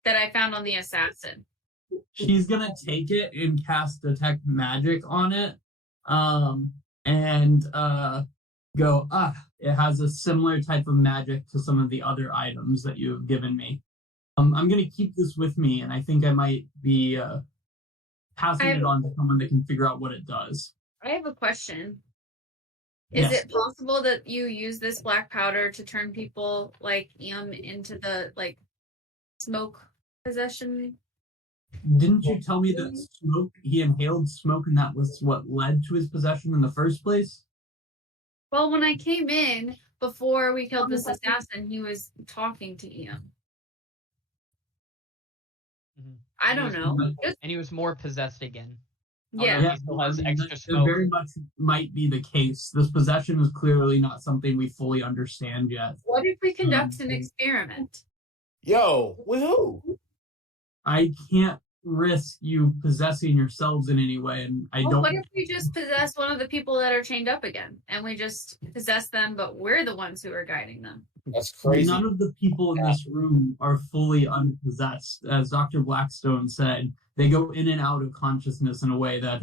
that I found on the assassin. She's gonna take it and cast detect magic on it, and go, it has a similar type of magic to some of the other items that you have given me. I'm gonna keep this with me, and I think I might be passing it on to someone that can figure out what it does. I have a question. Is it possible that you use this black powder to turn people like into the like smoke possession? Didn't you tell me that he inhaled smoke and that was what led to his possession in the first place? Well, when I came in before we killed this assassin, he was talking to Ian. I don't know. And he was more possessed again. Yeah. He still has extra that smoke. very much might be the case. This possession is clearly not something we fully understand yet. What if we conduct an experiment? Yo, with who? I can't risk you possessing yourselves in any way, and I don't. What if we just possess one of the people that are chained up again, and we just possess them, but we're the ones who are guiding them? That's crazy. None of the people in this room are fully unpossessed. As Dr. Blackstone said, they go in and out of consciousness in a way that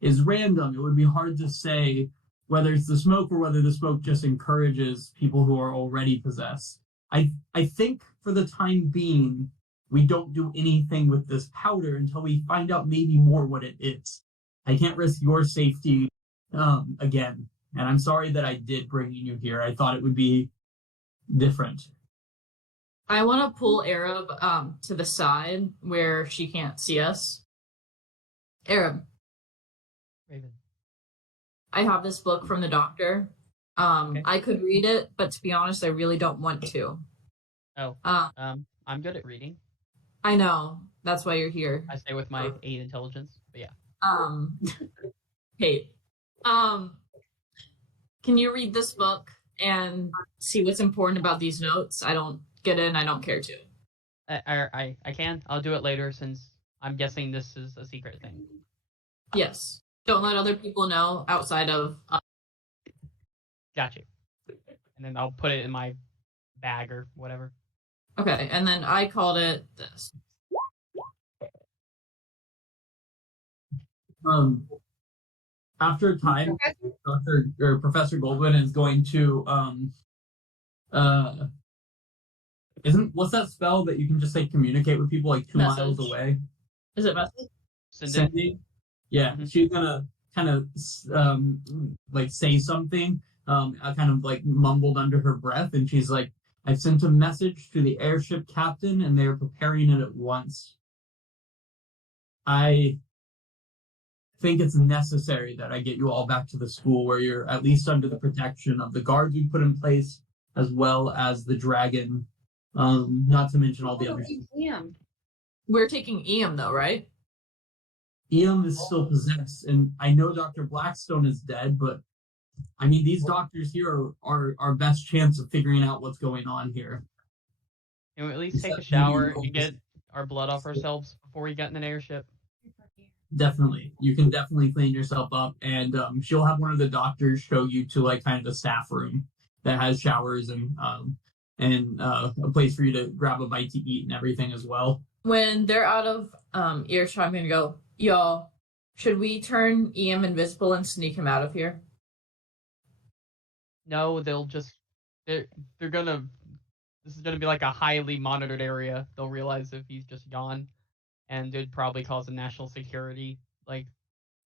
is random. It would be hard to say whether it's the smoke or whether the smoke just encourages people who are already possessed. I think for the time being, we don't do anything with this powder until we find out maybe more what it is. I can't risk your safety again. And I'm sorry that I did bring you here. I thought it would be different. I want to pull Arab to the side where she can't see us. Arab, Raven. I have this book from the doctor. Okay. I could read it, but to be honest, I really don't want to. Oh. I'm good at reading. I know. That's why you're here. I stay with my 8 intelligence. But yeah. Kate. Can you read this book and see what's important about these notes? I don't get it and I don't care to. I can. I'll do it later since I'm guessing this is a secret thing. Yes. Don't let other people know outside of... Got you. And then I'll put it in my bag or whatever. Okay, and then I called it this. After a time, Professor Goldwyn is going to what's that spell that you can just like communicate with people like 2 miles away? Is it message? Sending? Yeah, she's gonna kind of like say something, kind of like mumbled under her breath, and she's like, I've sent a message to the airship captain and they're preparing it at once. I think it's necessary that I get you all back to the school where you're at least under the protection of the guards we put in place, as well as the dragon, not to mention all the others. We're taking Iam though, right? Iam is still possessed, and I know Dr. Blackstone is dead, but I mean, these doctors here are our best chance of figuring out what's going on here. Can we at least take a shower and get our blood off ourselves before we get in an airship? Definitely. You can definitely clean yourself up, and she'll have one of the doctors show you to like kind of the staff room that has showers and a place for you to grab a bite to eat and everything as well. When they're out of earshot, I'm gonna go, y'all, should we turn Iam invisible and sneak him out of here? No, they're gonna, this is gonna be like a highly monitored area. They'll realize if he's just gone, and it'd probably cause a national security like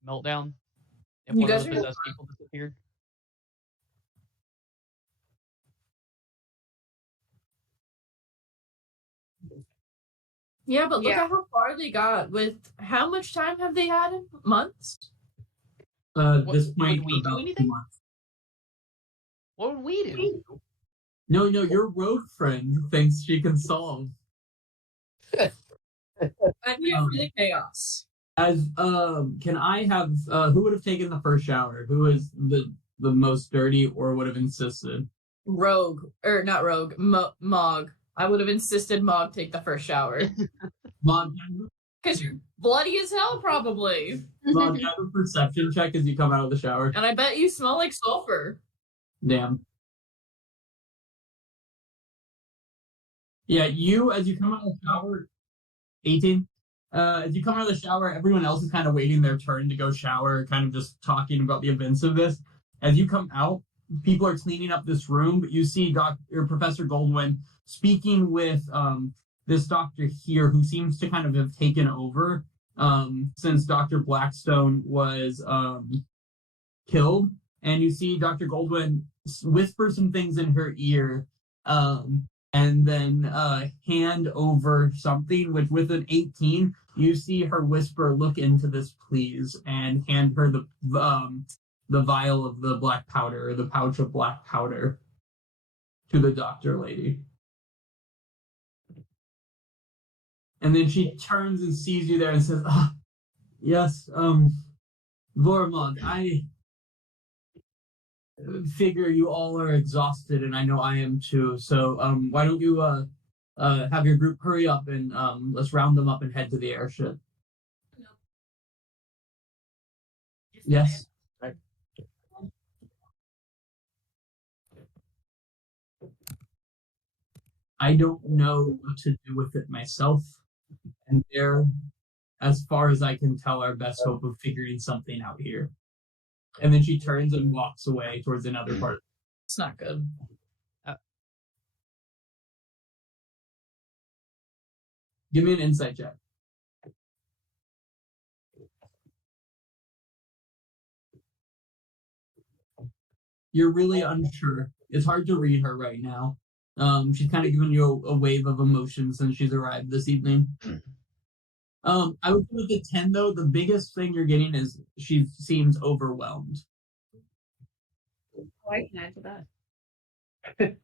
meltdown if one of the possessed people disappeared. Yeah, but look at how far they got. With how much time have they had? Months? This point, would we do anything? What would we do? No, your rogue friend thinks she can solve. I'm here for the chaos. As can I have who would have taken the first shower? Who is the most dirty or would have insisted? Rogue, or not Rogue, Mog. I would have insisted Mog take the first shower. Mog, because you're bloody as hell, probably. Mog, you have a perception check as you come out of the shower. And I bet you smell like sulfur. Damn. Yeah, as you come out of the shower, 18. As you come out of the shower, everyone else is kind of waiting their turn to go shower, kind of just talking about the events of this. As you come out, people are cleaning up this room, but you see Professor Goldwyn speaking with this doctor here who seems to kind of have taken over since Dr. Blackstone was killed. And you see Dr. Goldwyn whisper some things in her ear and then hand over something, which with an 18, you see her whisper, look into this, please, and hand her the vial of the black powder, or the pouch of black powder to the doctor lady. And then she turns and sees you there and says, Yes, Vormog, I figure you all are exhausted, and I know I am too. So, why don't you have your group hurry up and let's round them up and head to the airship. Yes. I don't know what to do with it myself, and they're, as far as I can tell, our best hope of figuring something out here. And then she turns and walks away towards another part. It's not good. Give me an insight check. You're really unsure. It's hard to read her right now. She's kind of giving you a wave of emotion since she's arrived this evening. I would go with the 10 though. The biggest thing you're getting is she seems overwhelmed. Oh, I can add to that.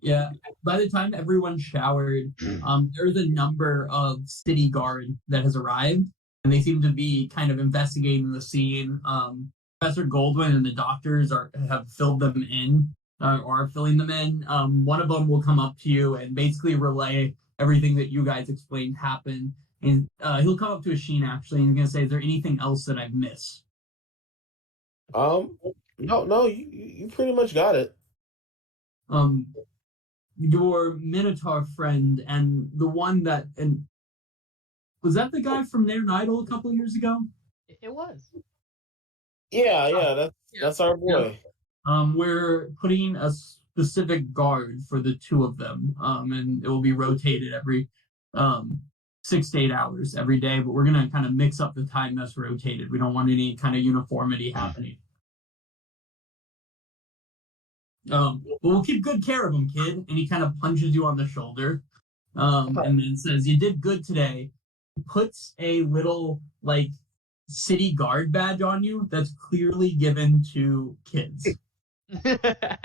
Yeah. By the time everyone's showered, there's a number of city guard that has arrived, and they seem to be kind of investigating the scene. Professor Goldwyn and the doctors have filled them in, or are filling them in. One of them will come up to you and basically relay everything that you guys explained happened. And he'll come up to Asheen actually, and he's gonna say, "Is there anything else that I've missed?" No, you pretty much got it. Your Minotaur friend and the one that was that the guy from Nair Idol a couple of years ago? It was. Yeah, that's our boy. We're putting a specific guard for the two of them, and it will be rotated every 6 to 8 hours every day. But we're gonna kind of mix up the time that's rotated. We don't want any kind of uniformity happening. But we'll keep good care of him, kid. And he kind of punches you on the shoulder, and then says, "You did good today." Puts a little like city guard badge on you that's clearly given to kids. But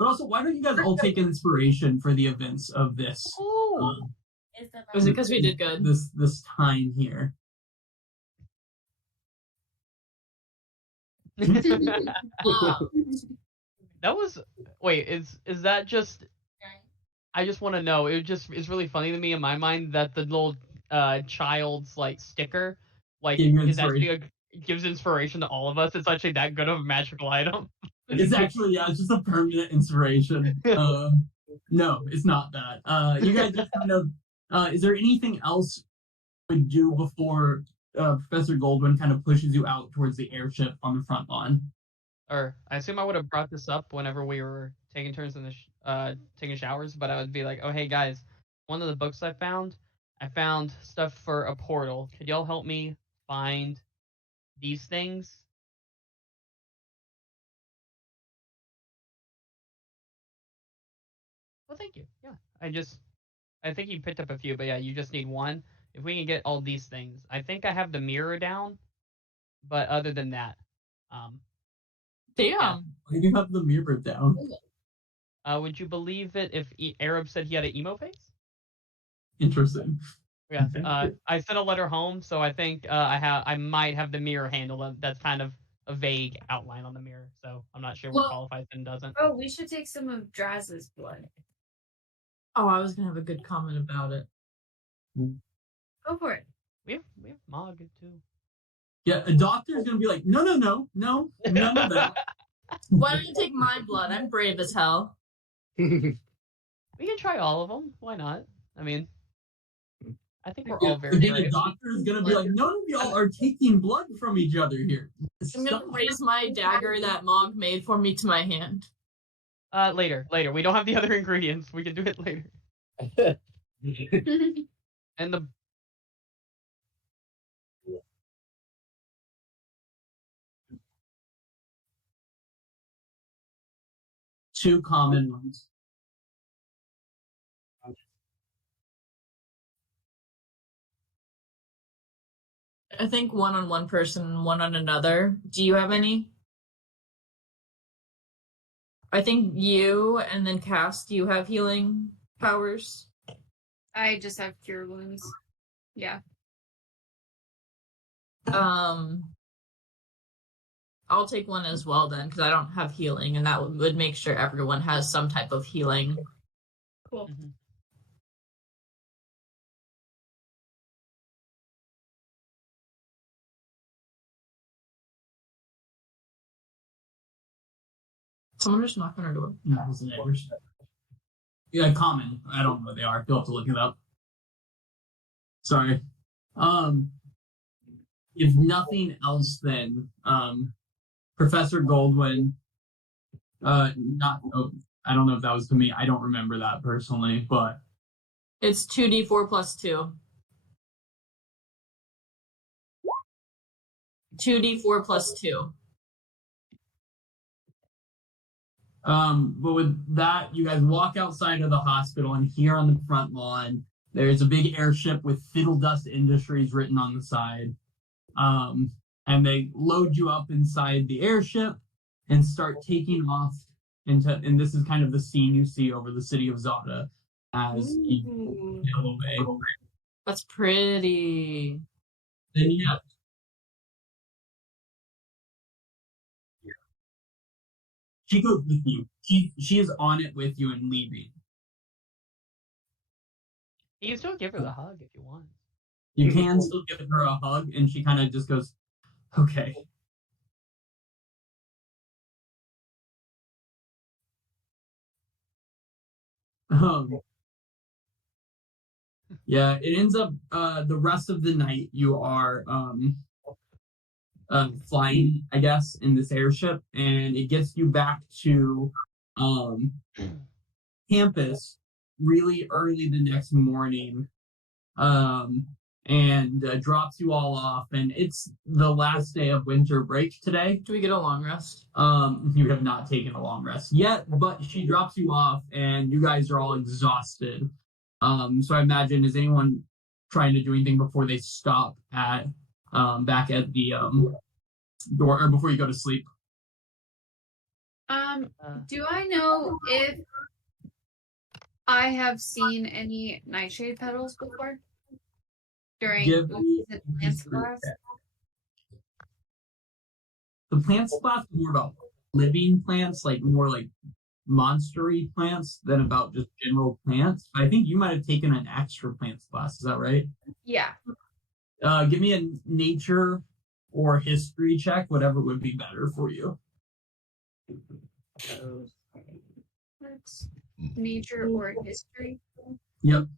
also, why don't you guys all take inspiration for the events of this? Was it because we did good? This time here. That was wait, is that just I just want to know. It's really funny to me in my mind that the little child's like sticker like is actually gives inspiration to all of us. It's actually that good of a magical item. It's actually it's just a permanent inspiration. No, it's not that. You guys just kind of is there anything else you would do before Professor Goldwyn kind of pushes you out towards the airship on the front lawn? Or I assume I would have brought this up whenever we were taking turns in the taking showers, but I would be like, "Oh, hey guys, one of the books I found stuff for a portal. Could y'all help me find these things?" Well, thank you. Yeah, I think you picked up a few, but yeah, you just need one. If we can get all these things, I think I have the mirror down, but other than that, damn, why do you have the mirror down? Would you believe it if Arab said he had an emo face? Interesting. Yeah, I sent a letter home, so I think I might have the mirror handle. That's kind of a vague outline on the mirror, so I'm not sure what qualifies and doesn't. Oh, we should take some of Draz's blood. Oh, I was gonna have a good comment about it. Go for it. We have Mog too. Yeah, a doctor is gonna be like, no, none of that. Why don't you take my blood? I'm brave as hell. We can try all of them. Why not? I mean, I think we're all very brave. The doctor is gonna be like, none of y'all are taking blood from each other here. I'm gonna raise my dagger that Mog made for me to my hand. Later. We don't have the other ingredients. We can do it later. And the 2 common ones. I think one on one person and one on another. Do you have any? I think you and then Cass, do you have healing powers? I just have cure wounds. Yeah. I'll take one as well then, because I don't have healing, and that would make sure everyone has some type of healing. Cool. Mm-hmm. Someone just knocked on our door. No, it's the neighbors. Yeah, common. I don't know what they are. You'll have to look it up. Sorry. If nothing else, then Professor Goldwyn. Not. Oh, I don't know if that was to me. I don't remember that personally, but It's 2d4 plus 2. 2d4 plus 2. But with that, you guys walk outside of the hospital, and here on the front lawn, there's a big airship with Fiddle Dust Industries written on the side. And they load you up inside the airship and start taking off and this is kind of the scene you see over the city of Zada as you sail away. That's pretty. Then yeah. She goes with you. She is on it with you and leaving. You can still give her the hug if you want. You can still give her a hug, and she kind of just goes, okay. Yeah, it ends up the rest of the night you are flying, I guess, in this airship, and it gets you back to campus really early the next morning, and drops you all off. And it's the last day of winter break today. Do we get a long rest? You have not taken a long rest yet, but she drops you off, and you guys are all exhausted. So I imagine, is anyone trying to do anything before they stop at back at the door, or before you go to sleep? Do I know if I have seen any nightshade petals before during the plants class? The plants class is more about living plants, like more like monstery plants than about just general plants. I think you might have taken an extra plants class. Is that right? Yeah. Give me a nature or history check, whatever would be better for you. That's nature or history. Yep.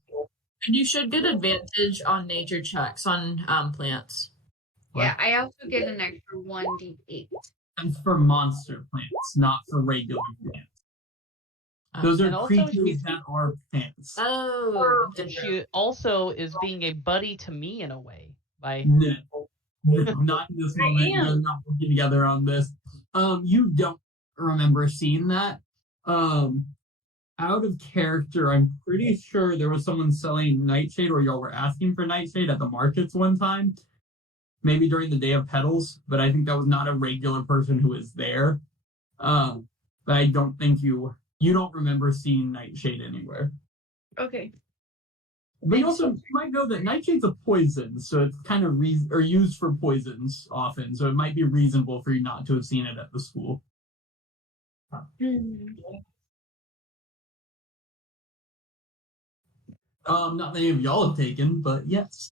And you should get advantage on nature checks on plants. Yeah, I also get an extra 1d8. That's for monster plants, not for regular plants. Those are creatures that are plants. Oh. And she also is being a buddy to me in a way. By No, not in this moment. You're not working together on this. You don't remember seeing that. Out of character, I'm pretty sure there was someone selling nightshade, or y'all were asking for nightshade at the markets one time. Maybe during the day of petals, but I think that was not a regular person who was there. But I don't think you don't remember seeing nightshade anywhere. Okay. But you also might know that nightshade's a poison, so it's kind of or used for poisons often, so it might be reasonable for you not to have seen it at the school. Not many of y'all have taken, but yes.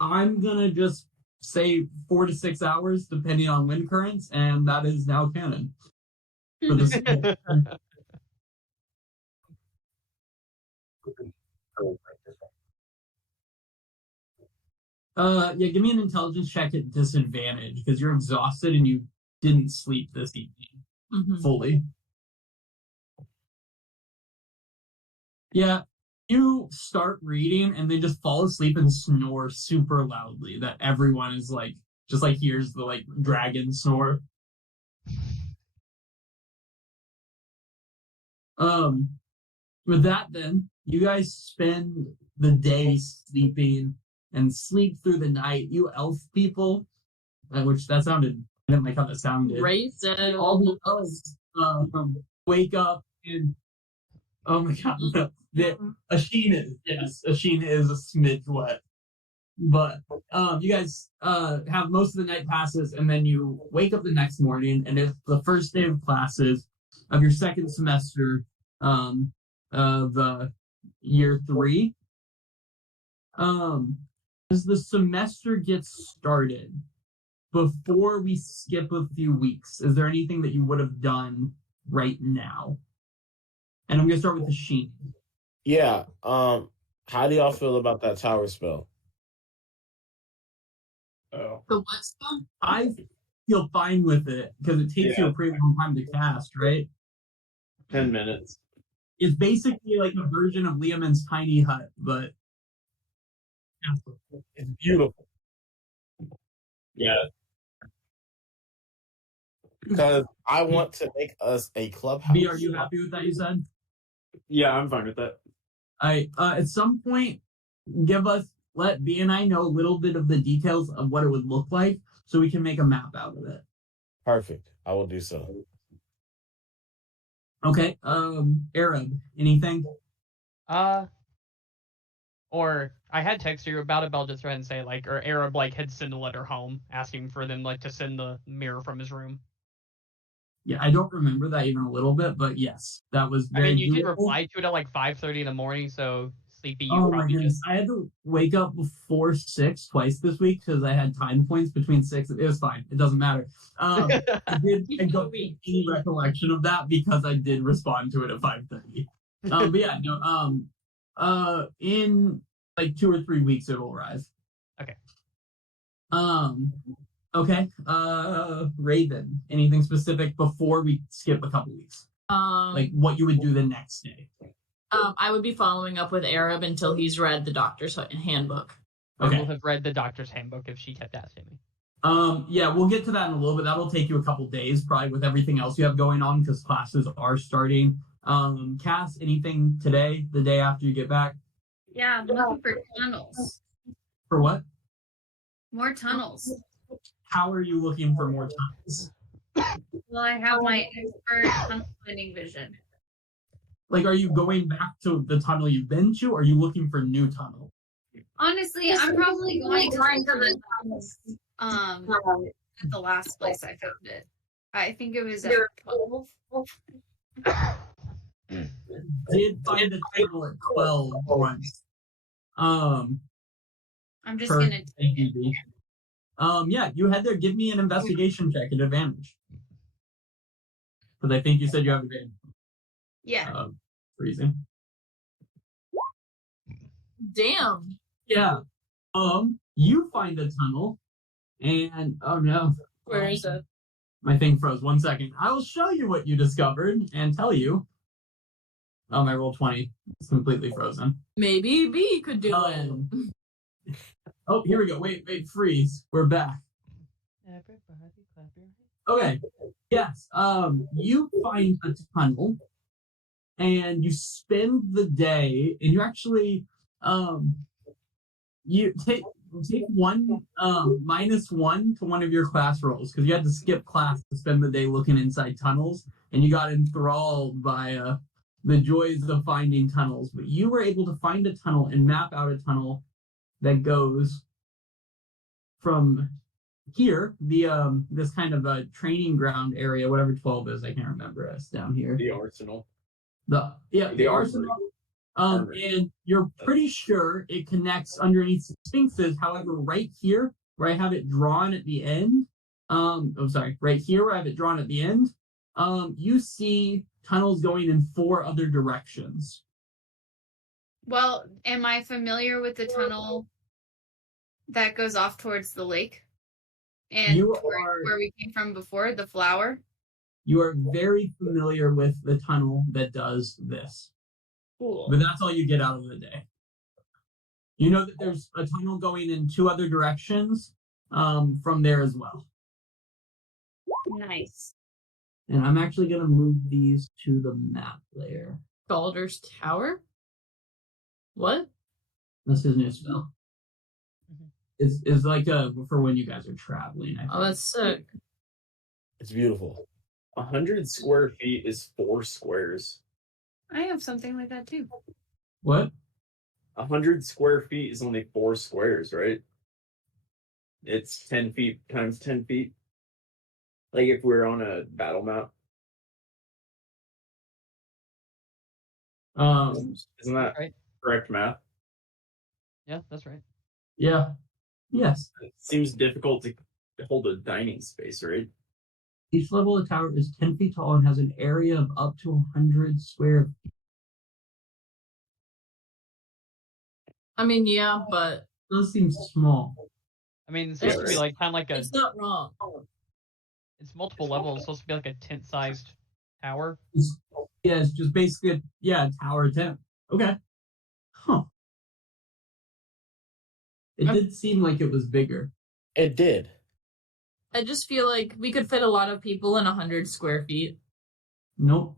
I'm gonna just say 4 to 6 hours, depending on wind currents, and that is now canon. For this. Yeah, give me an intelligence check at disadvantage, because you're exhausted and you didn't sleep this evening fully. Yeah, you start reading and then just fall asleep and snore super loudly that everyone is like, just like hears the like dragon snore. with that, then you guys spend the day sleeping and sleep through the night. You elf people, which that sounded. I didn't like how that sounded. Raisin. All the elves wake up and oh my god, Asheen is a smidge wet. But you guys have most of the night passes, and then you wake up the next morning, and it's the first day of classes of your second semester of year 3. As the semester gets started, before we skip a few weeks, is there anything that you would have done right now? And I'm going to start with the Sheen. Yeah. How do y'all feel about that tower spell? Oh. The what spell? I feel fine with it because it takes you a pretty long time to cast, right? 10 minutes. It's basically like a version of Liamon's tiny hut, but It's beautiful. Yeah. Because I want to make us a clubhouse. B, are you happy with that? You said. Yeah, I'm fine with that. At some point, let B and I know a little bit of the details of what it would look like, so we can make a map out of it. Perfect. I will do so. Okay. Arab, anything? Or I had texted you about it, but I'll just go ahead and say or Arab had sent a letter home asking for them to send the mirror from his room. Yeah, I don't remember that even a little bit, but yes, that was very. You beautiful. did reply to it at 5:30 in the morning, so sleepy. You oh probably my goodness! I had to wake up before 6 twice this week because I had time points between 6. It was fine. It doesn't matter. I don't have any recollection of that because I did respond to it at 5:30. But yeah, no. In 2 or 3 weeks, it will arrive. Okay. Okay. Raven, anything specific before we skip a couple weeks? What you would do the next day? I would be following up with Arab until he's read the doctor's handbook. Okay. I will have read the doctor's handbook if she kept asking me. Yeah, we'll get to that in a little bit. That'll take you a couple days, probably, with everything else you have going on because classes are starting. Cass, anything today, the day after you get back? Yeah, I'm looking for tunnels. For what? More tunnels. How are you looking for more tunnels? Well, I have my expert tunnel finding vision. Are you going back to the tunnel you've been to, or are you looking for new tunnel? Honestly, I'm probably going to the tunnels at the last place I found it. I think it was at 12. Did find a tunnel at 12 once. I'm just gonna take it. Yeah, you head there. Give me an investigation check at advantage. Because I think you said you have advantage. Yeah. Freezing. Damn. Yeah. You find a tunnel, and oh no. Where is it? My thing froze. 1 second. I will show you what you discovered and tell you. I rolled 20. It's completely frozen. Maybe B could do it. Oh, here we go. Wait, freeze. We're back. Everybody clap your hands. Okay. Yes. You find a tunnel, and you spend the day, and you actually, you take one -1 to one of your class rolls because you had to skip class to spend the day looking inside tunnels, and you got enthralled by the joys of finding tunnels. But you were able to find a tunnel and map out a tunnel that goes from here, this kind of a training ground area, whatever 12 is, I can't remember. It's down here. The arsenal. The arsenal. And you're pretty sure it connects underneath Sphinxes. However, right here, where I have it drawn at the end, right here where I have it drawn at the end, you see tunnels going in 4 other directions. Well, am I familiar with the tunnel that goes off towards the lake? And where we came from before, the flower? You are very familiar with the tunnel that does this. Cool. But that's all you get out of the day. You know that there's a tunnel going in 2 other directions from there as well. Nice. And I'm actually going to move these to the map layer. Baldur's Tower? What? That's his new spell. It's like for when you guys are traveling. I think. Oh, that's sick. It's beautiful. 100 square feet is 4 squares. I have something like that too. What? 100 square feet is only 4 squares, right? It's 10 feet times 10 feet. Like if we're on a battle map. Isn't that Right. correct math? Yeah, that's right. Yeah. Yes. It seems difficult to hold a dining space, right? Each level of the tower is 10 feet tall and has an area of up to 100 square feet. I mean, yeah, but Those seem small. I mean, it's supposed to be like kind of like a. it's not wrong. It's multiple levels. It's supposed to be like a tent-sized tower. It's just basically a tower tent. Okay. Huh. It did seem like it was bigger. It did. I just feel like we could fit a lot of people in 100 square feet. Nope.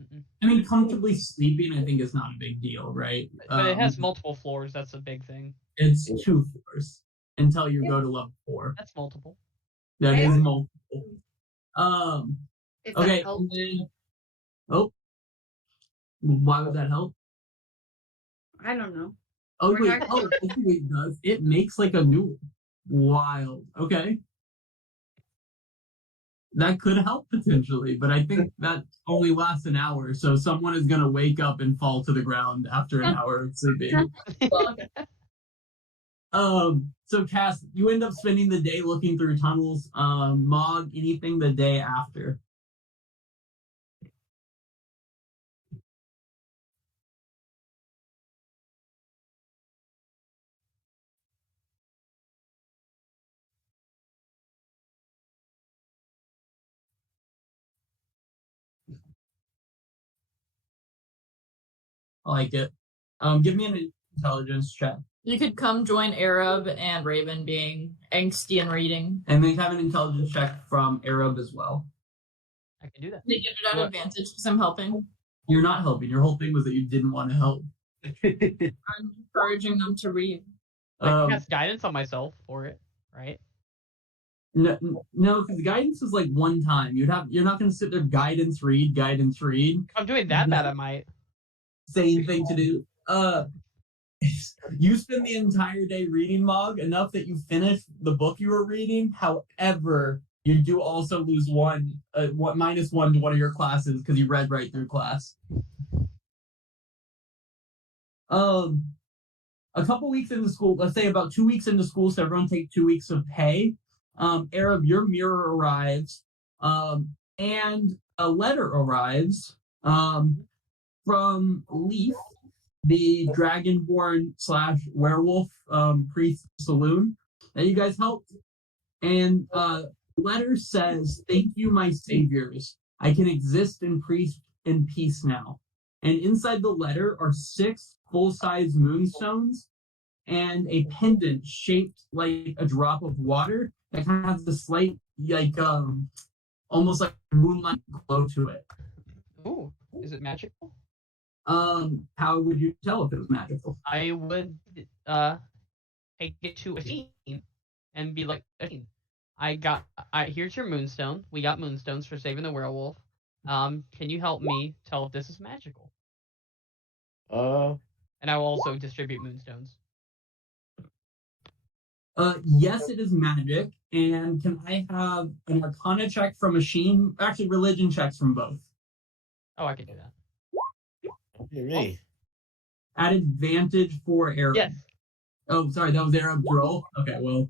Mm-mm. I mean, comfortably sleeping, I think, is not a big deal, right? But it has multiple floors. That's a big thing. It's 2 floors until you go to level 4. That's multiple. That is Yeah. multiple. If Okay. that helps. Why would that help? I don't know. Oh, We're wait. not- Oh, it does. It makes like a new wild. Okay. That could help potentially, but I think that only lasts an hour. So someone is going to wake up and fall to the ground after an hour of sleeping. So Cass, you end up spending the day looking through tunnels. Mog, anything the day after? I like it. Give me an intelligence check. You could come join Arab and Raven being angsty and reading. And then have an intelligence check from Arab as well. I can do that. They get it at What? advantage because I'm helping. You're not helping. Your whole thing was that you didn't want to help. I'm encouraging them to read. I Um, cast guidance on myself for it, right? No, because guidance is like one time. You're not going to sit there guidance read. If I'm doing that bad, I might. Same thing to do. You spend the entire day reading Mog enough that you finish the book you were reading. However, you do also lose -1 to one of your classes because you read right through class. A couple weeks into school, let's say about 2 weeks into school, so everyone take 2 weeks of pay. Arab, your mirror arrives, and a letter arrives from Leaf, the Dragonborn / werewolf priest saloon that you guys helped. And the letter says, "Thank you, my saviors. I can exist in peace now." And inside the letter are 6 full-size moonstones and a pendant shaped like a drop of water that kind of has a slight, almost like moonlight glow to it. Ooh, is it magical? How would you tell if it was magical? I would take it to a team and be like, here's your moonstone. We got moonstones for saving the werewolf. Can you help me tell if this is magical? And I will also distribute moonstones. Yes, it is magic. And can I have an Arcana check from Machine? Actually, religion checks from both. Oh, I can do that. Me. At advantage for Arab. Yes, Oh, sorry, that was Arab's roll. Okay, well,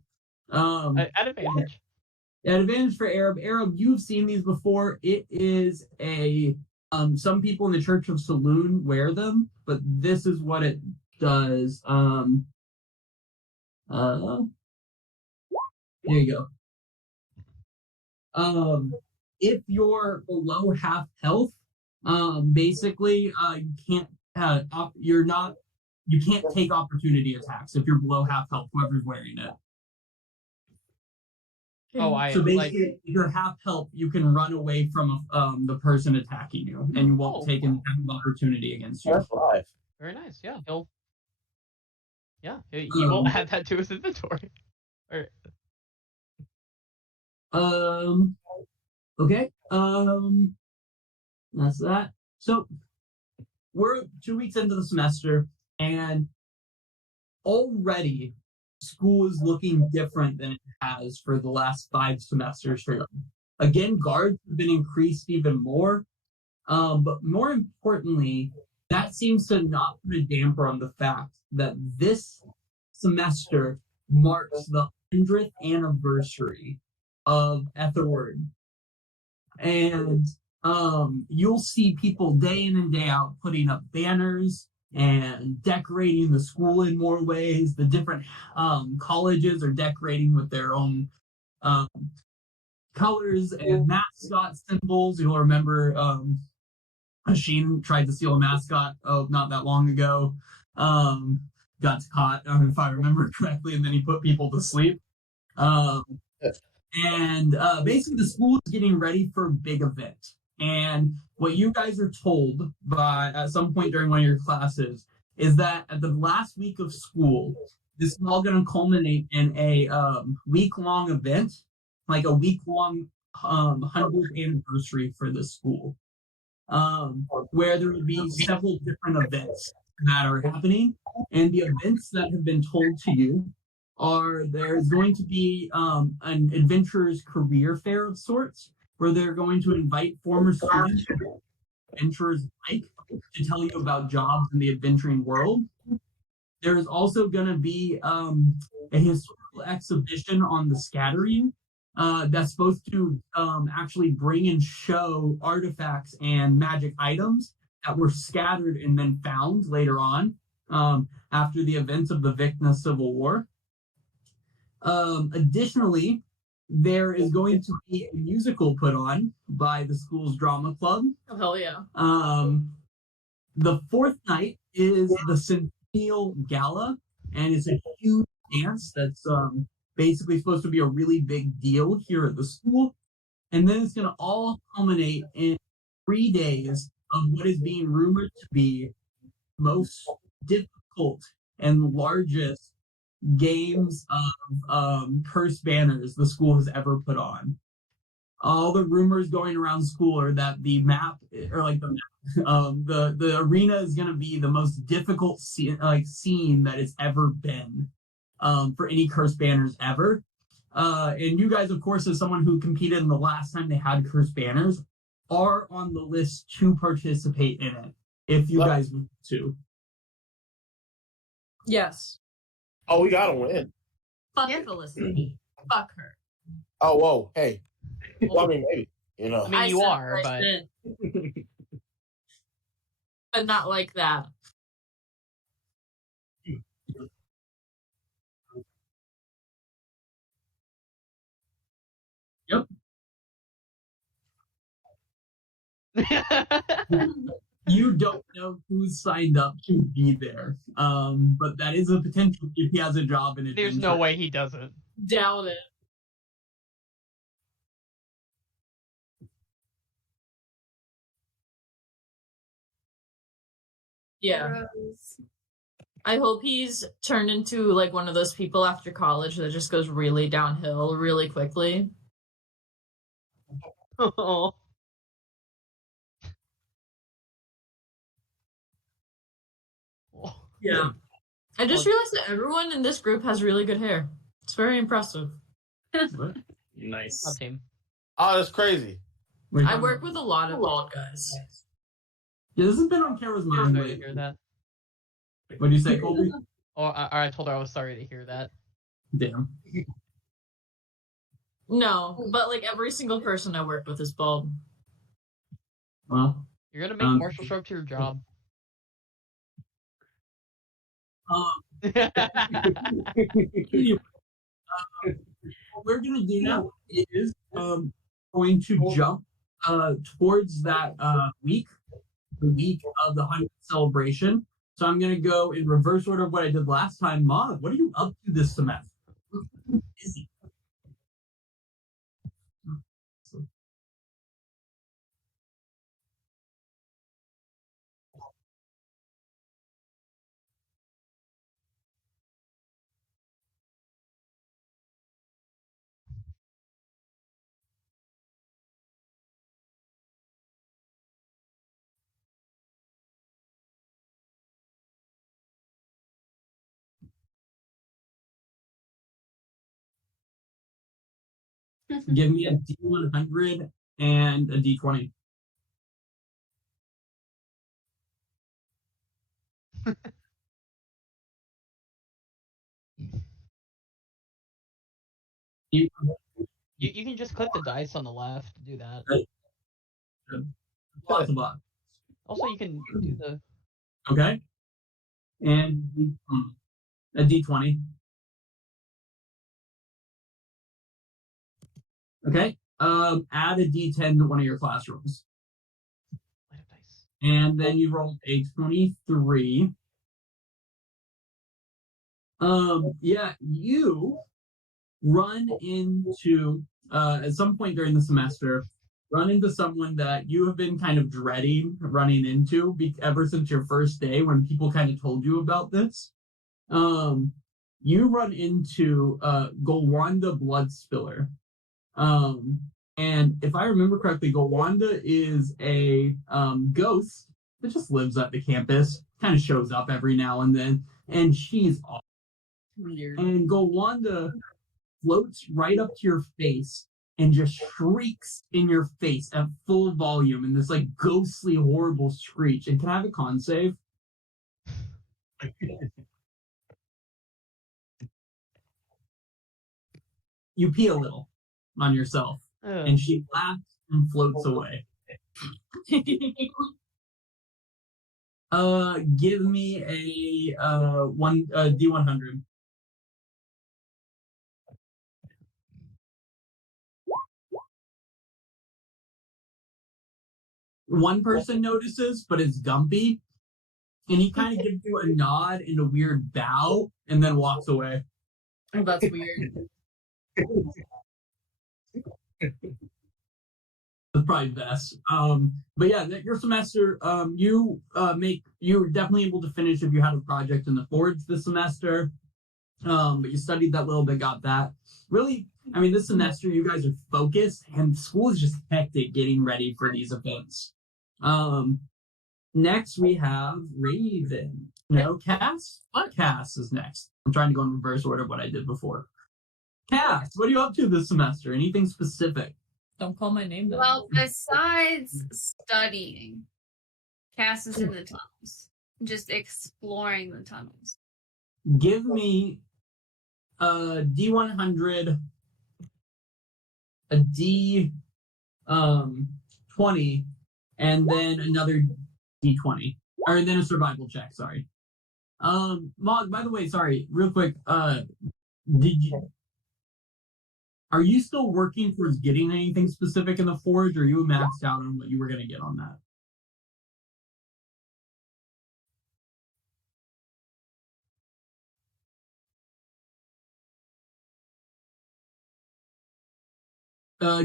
at advantage. at advantage for Arab. Arab, you've seen these before. It is a some people in the Church of Saloon wear them, but this is what it does. There you go. If you're below half health, basically, you can't take opportunity attacks if you're below half health. Whoever's wearing it. Oh, I So like. basically, if you're half health, you can run away from the person attacking you, and you won't take an attack of opportunity against you. That's live. Very nice. Yeah. He will add that to his inventory. Okay. That's that. So we're 2 weeks into the semester, and already school is looking different than it has for the last 5 semesters for them. Again, guards have been increased even more. But more importantly, that seems to not put a damper on the fact that this semester marks the 100th anniversary of Aetherwood. And you'll see people day in and day out putting up banners and decorating the school in more ways. The different colleges are decorating with their own colors and mascot symbols. You'll remember Sheen tried to steal a mascot not that long ago. Got caught, if I remember correctly, and then he put people to sleep. And basically, the school is getting ready for a big event. And what you guys are told by at some point during one of your classes is that at the last week of school, this is all going to culminate in a week-long event, like a week-long 100th anniversary for the school, where there will be several different events that are happening. And the events that have been told to you are there's going to be an adventurer's career fair of sorts, where they're going to invite former students, adventurers like, to tell you about jobs in the adventuring world. There's also going to be a historical exhibition on the scattering that's supposed to actually bring and show artifacts and magic items that were scattered and then found later on after the events of the Vicna Civil War. Additionally, there is going to be a musical put on by the school's drama club. Oh, hell yeah. The fourth night is the Centennial Gala, and it's a huge dance that's basically supposed to be a really big deal here at the school. And then it's going to all culminate in 3 days of what is being rumored to be the most difficult and largest games of cursed banners the school has ever put on. All the rumors going around school are that the arena is going to be the most difficult scene that it's ever been for any cursed banners ever. And you guys, of course, as someone who competed in the last time they had cursed banners, are on the list to participate in it if you guys want to. Yes. Oh, we gotta win. Fuck Felicity. Fuck her. Oh, whoa, hey. Well, I mean, maybe, you know. I mean, you are, but but not like that. Yep. You don't know who's signed up to be there, but that is a potential if he has a job in it. There's no way he doesn't. Doubt it. Yeah. Gross. I hope he's turned into like one of those people after college that just goes really downhill really quickly. Oh. Yeah. I just realized that everyone in this group has really good hair. It's very impressive. Nice. Love team. Oh, that's crazy. I work with a lot of bald guys. Yeah, this has been on Kara's mind. Sorry to hear that. What do you say, Colby? Oh, I told her I was sorry to hear that. Damn. No, but like every single person I work with is bald. Well, You're gonna make Marshall show up to your job. what we're gonna do now is going to jump towards that week, the week of the 100th celebration. So I'm gonna go in reverse order of what I did last time. Maude, what are you up to this semester? Busy. Give me a D100 and a D20. You, You can just click the dice on the left to do that. lots of luck. Also, you can do the. Okay. And a D20. Okay. Add a D10 to one of your class rolls. Dice. And then you roll a 23. Yeah, you run into at some point during the semester, run into someone that you have been kind of dreading running into ever since your first day when people kind of told you about this. You run into Golwanda Bloodspiller. And if I remember correctly, Golwanda is a ghost that just lives at the campus, kind of shows up every now and then, and she's awesome. Weird. And Golwanda floats right up to your face and just shrieks in your face at full volume in this like ghostly, horrible screech. And can I have a con save? You pee a little on yourself, and she laughs and floats away. Give me a D100. One person notices, but it's Gumpy, and he kind of gives you a nod and a weird bow, and then walks away. Oh, that's weird. That's probably best. But yeah, your semester, you're definitely able to finish if you had a project in the forge this semester. But you studied that little bit, got that. Really, I mean, this semester you guys are focused, and school is just hectic getting ready for these events. Next we have Raven. No, Cass? What Cass is next? I'm trying to go in reverse order of what I did before. Cass, what are you up to this semester? Anything specific? Don't call my name though. Well, besides studying, Cass is in the tunnels, just exploring the tunnels. Give me a D100, a D20, and then another D20, or then a survival check. Sorry. Mog. By the way, sorry, real quick. Are you still working towards getting anything specific in the forge, or are you maxed out on what you were going to get on that?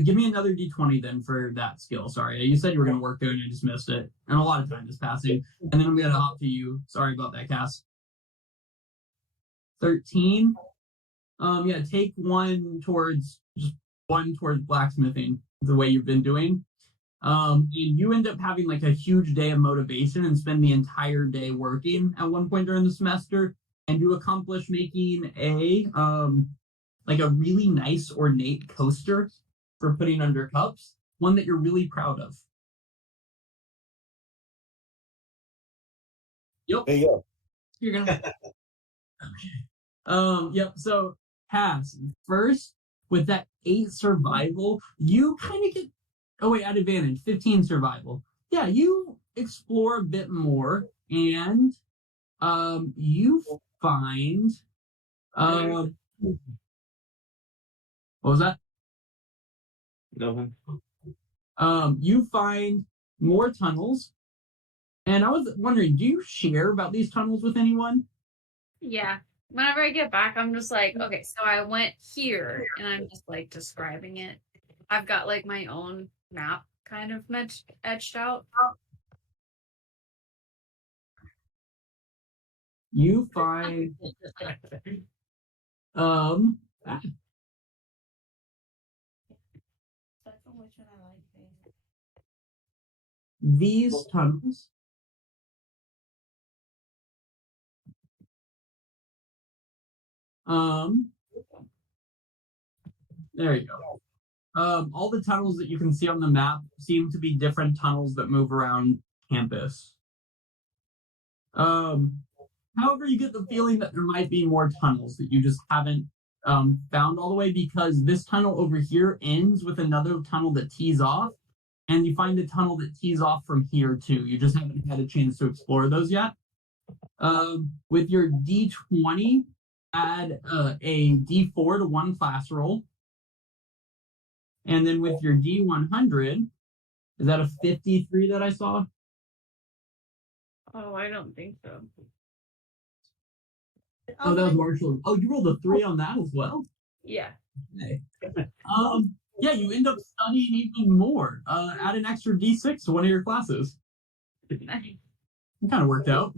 Give me another D20 then for that skill. Sorry, you said you were going to work there and I just missed it. And a lot of time is passing. And then I'm going to hop to you. Sorry about that, Cass. 13. Yeah, take one towards blacksmithing the way you've been doing. And you end up having like a huge day of motivation and spend the entire day working at one point during the semester, and you accomplish making a like a really nice ornate coaster for putting under cups, one that you're really proud of. Yep. There you go. You're gonna. Yep. So Cass, first with that 8 survival, you kind of get. Oh wait, at advantage, 15 survival. Yeah, you explore a bit more, and you find. What was that? Nothing. You find more tunnels, and I was wondering, do you share about these tunnels with anyone? Yeah. Whenever I get back, I'm just like, okay, so I went here, and I'm just like describing it. I've got like my own map kind of etched out. You find these tunnels. There you go. all the tunnels that you can see on the map seem to be different tunnels that move around campus. However, you get the feeling that there might be more tunnels that you just haven't found all the way, because this tunnel over here ends with another tunnel that tees off, and you find a tunnel that tees off from here too. You just haven't had a chance to explore those yet. With your D20, add a D4 to one class roll. And then with your D100, is that a 53 that I saw? Oh, I don't think so. Oh, that was Marshall. Oh, you rolled a 3 on that as well? Yeah. Okay. Yeah, you end up studying even more. Add an extra D6 to one of your classes. It kind of worked out.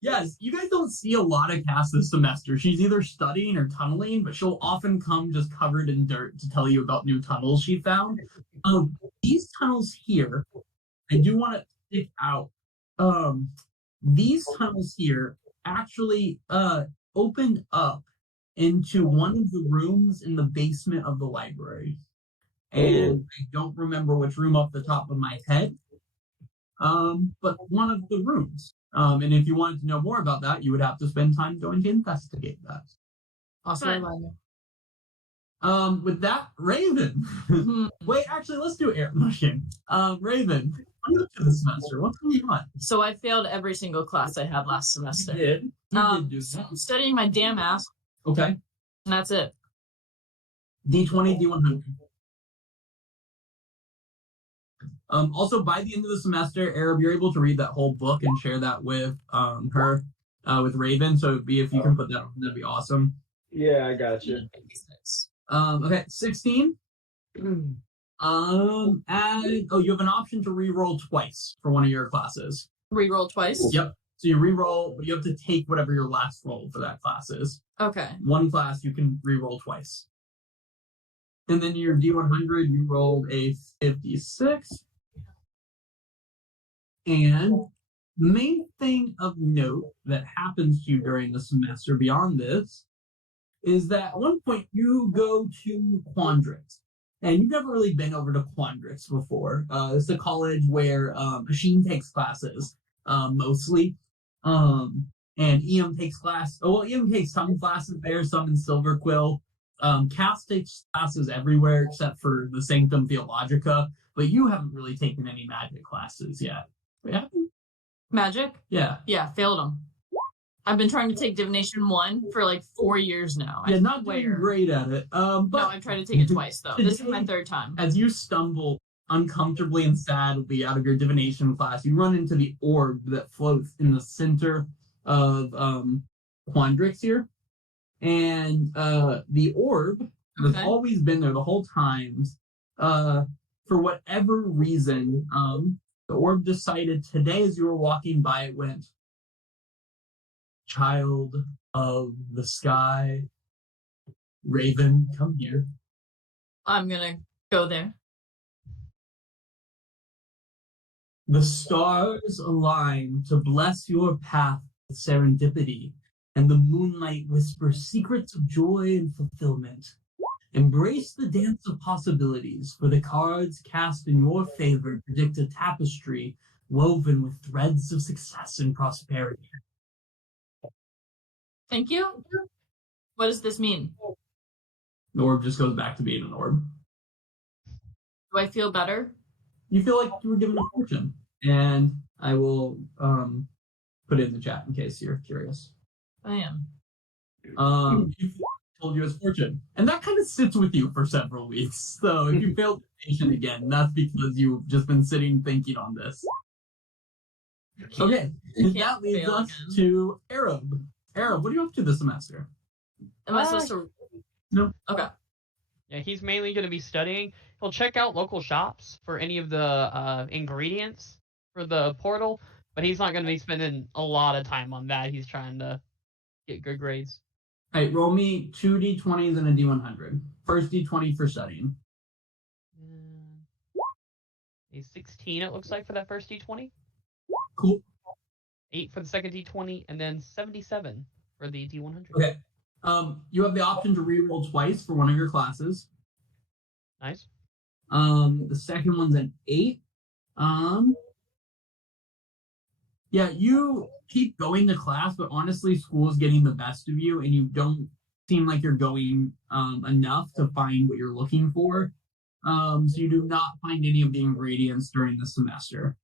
Yes, you guys don't see a lot of Cass this semester. She's either studying or tunneling, but she'll often come just covered in dirt to tell you about new tunnels she found. These tunnels here, I do want to stick out. These tunnels here actually opened up into one of the rooms in the basement of the library. And I don't remember which room off the top of my head, but one of the rooms. And if you wanted to know more about that, you would have to spend time going to investigate that. Awesome. With that, Raven. Wait, actually, let's do air motion. Raven, what are you up to this semester? What's going on? So I failed every single class I had last semester. You did. You did do So that. I'm studying my damn ass, Okay. and that's it. D20, D100. Also, by the end of the semester, Arab, you're able to read that whole book and share that with her, with Raven. So it'd be, if you can put that on, that'd be awesome. Yeah, I got you. Okay, 16. And you have an option to re-roll twice for one of your classes. Reroll twice? Yep. So you re-roll, but you have to take whatever your last roll for that class is. Okay. One class you can re-roll twice. And then your D100, you rolled a 56. And the main thing of note that happens to you during the semester beyond this is that at one point you go to Quandrix. And you've never really been over to Quandrix before. It's a college where Machine takes classes, mostly. And EM takes EM takes some classes there, some in Silver Quill. Cass takes classes everywhere except for the Sanctum Theologica, but you haven't really taken any magic classes yet. Yeah? Magic? Yeah. Yeah, failed them. I've been trying to take Divination 1 for like 4 years now. Yeah, not doing great at it. But no, I've tried to take it twice, though. This is my third time. As you stumble uncomfortably and sadly out of your divination class, you run into the orb that floats in the center of Quandrix here. And the orb has always been there the whole time. For whatever reason, the orb decided today as you were walking by, it went, "Child of the sky, Raven, come here." I'm gonna go there. "The stars align to bless your path with serendipity, and the moonlight whispers secrets of joy and fulfillment. Embrace the dance of possibilities, for the cards cast in your favor predict a tapestry woven with threads of success and prosperity." Thank you. What does this mean? The orb just goes back to being an orb. Do I feel better? You feel like you were given a fortune. And I will put it in the chat in case you're curious. I am. You told you his fortune. And that kind of sits with you for several weeks. So if you failed divination again, that's because you've just been sitting thinking on this. Okay. And that leads us to Arab. Arab, what are you up to this semester? Am I supposed to? No. Okay. Yeah, he's mainly going to be studying. He'll check out local shops for any of the ingredients for the portal, but he's not going to be spending a lot of time on that. He's trying to get good grades. All right, roll me 2 D20s and a D100. First D20 for studying. A 16, it looks like, for that first D20. Cool. 8 for the second D20, and then 77 for the D100. Okay. You have the option to reroll twice for one of your classes. Nice. The second one's an 8. Yeah, you keep going to class, but honestly, school is getting the best of you, and you don't seem like you're going enough to find what you're looking for. So you do not find any of the ingredients during the semester.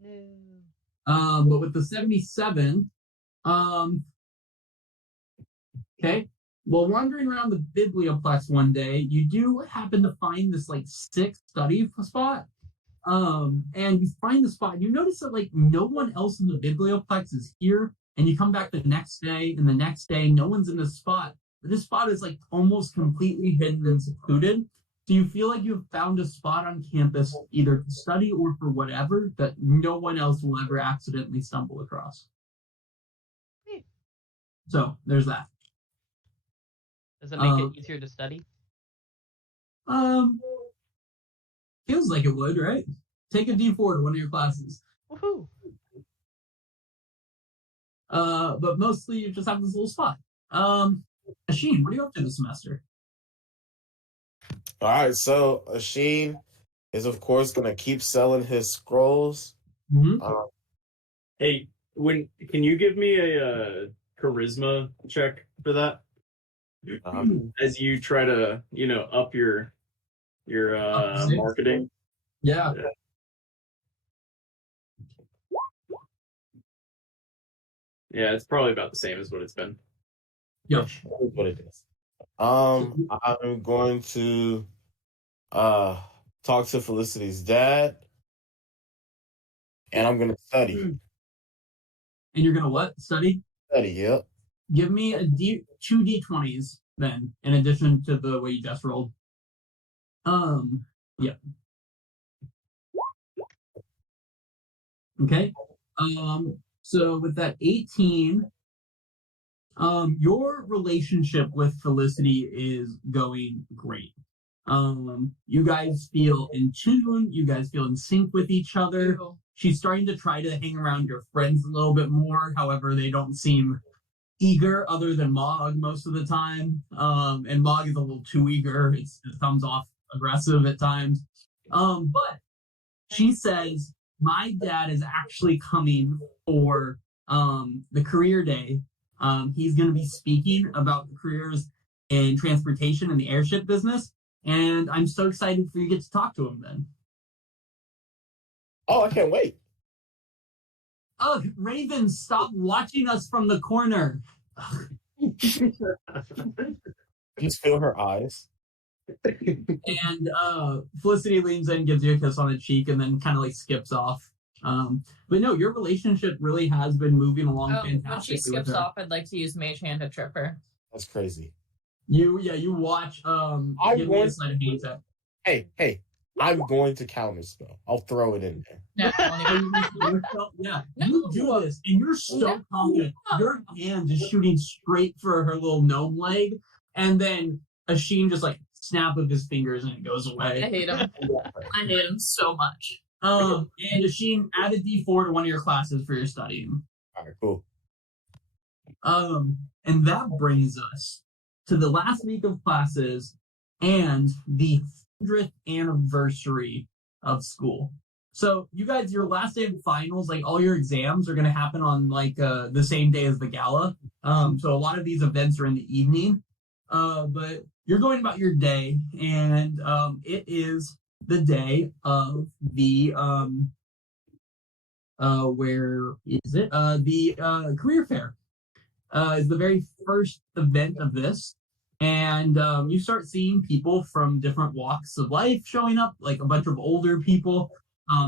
No. But with the 77, okay. While wandering around the biblioplex one day, you do happen to find this like 6th study spot. And you find the spot, and you notice that like no one else in the biblioplex is here, and you come back the next day, and the next day, no one's in this spot. But this spot is like almost completely hidden and secluded. So you feel like you've found a spot on campus either to study or for whatever that no one else will ever accidentally stumble across. So there's that. Does it make it easier to study? Feels like it would, right? Take a D4 to one of your classes. Woohoo! But mostly you just have this little spot. Asheen, what are you up to this semester? All right, so Asheen is of course gonna keep selling his scrolls. Mm-hmm. Hey, can you give me a charisma check for that? As you try to, up your marketing. Yeah. Yeah, it's probably about the same as what it's been. Yeah. What it is. I'm going to talk to Felicity's dad, and I'm gonna study. And you're gonna what? Study? Study, yep. Give me two D20s then, in addition to the way you just rolled. Yeah. Okay. So with that 18, your relationship with Felicity is going great. You guys feel in tune, you guys feel in sync with each other. She's starting to try to hang around your friends a little bit more, however, they don't seem eager other than Mog most of the time. And Mog is a little too eager. It comes off aggressive at times. But she says, my dad is actually coming for the career day. He's going to be speaking about the careers in transportation and the airship business. And I'm so excited for you to get to talk to him then. Oh, I can't wait. Ugh, Raven, stop watching us from the corner. Just feel her eyes. And Felicity leans in, gives you a kiss on the cheek, and then kind of like skips off. But no, your relationship really has been moving along fantastically. When she skips off, I'd like to use Mage Hand to trip her. That's crazy. You watch. Give me a sleight of hand check. Hey, I'm going to counterspell. I'll throw it in there. Yeah, you do this, and you're so confident. Your hand is shooting straight for her little gnome leg, and then Asheen just like snap of his fingers, and it goes away. I hate him. I hate him so much. And Asheen, add a D4 to one of your classes for your studying. All right, cool. And that brings us to the last week of classes and the 100th anniversary of school. So you guys, your last day of finals, like all your exams are going to happen on like the same day as the gala. So a lot of these events are in the evening. But you're going about your day, and it is the day of the where is it? The career fair is the very first event of this. And you start seeing people from different walks of life showing up, like a bunch of older people,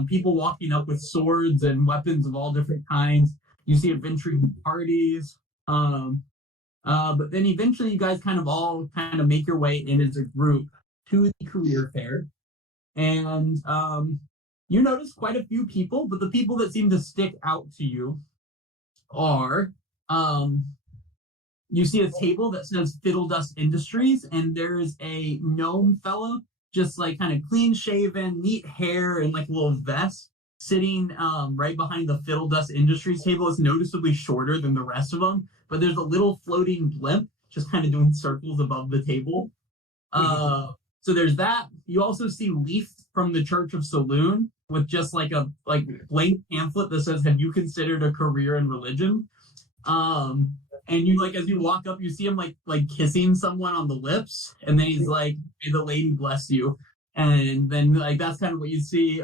people walking up with swords and weapons of all different kinds. You see adventuring parties. But then eventually you guys kind of make your way in as a group to the career fair. And you notice quite a few people, but the people that seem to stick out to you are you see a table that says Fiddle Dust Industries, and there's a gnome fella, just like kind of clean shaven, neat hair, and like a little vest, sitting right behind the Fiddle Dust Industries table. It's noticeably shorter than the rest of them, but there's a little floating blimp, just kind of doing circles above the table. So there's that. You also see Leaf from the Church of Saloon with just like a blank pamphlet that says, "Have you considered a career in religion?" And you as you walk up, you see him like kissing someone on the lips, and then he's like, "May the lady bless you." And then that's kind of what you see.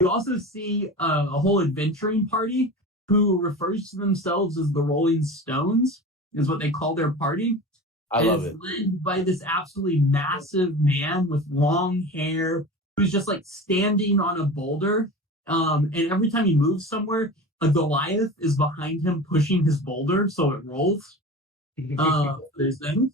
You also see a whole adventuring party who refers to themselves as the Rolling Stones, is what they call their party. I love it. It's led by this absolutely massive man with long hair who's just standing on a boulder. And every time he moves somewhere, a Goliath is behind him pushing his boulder so it rolls. There's them.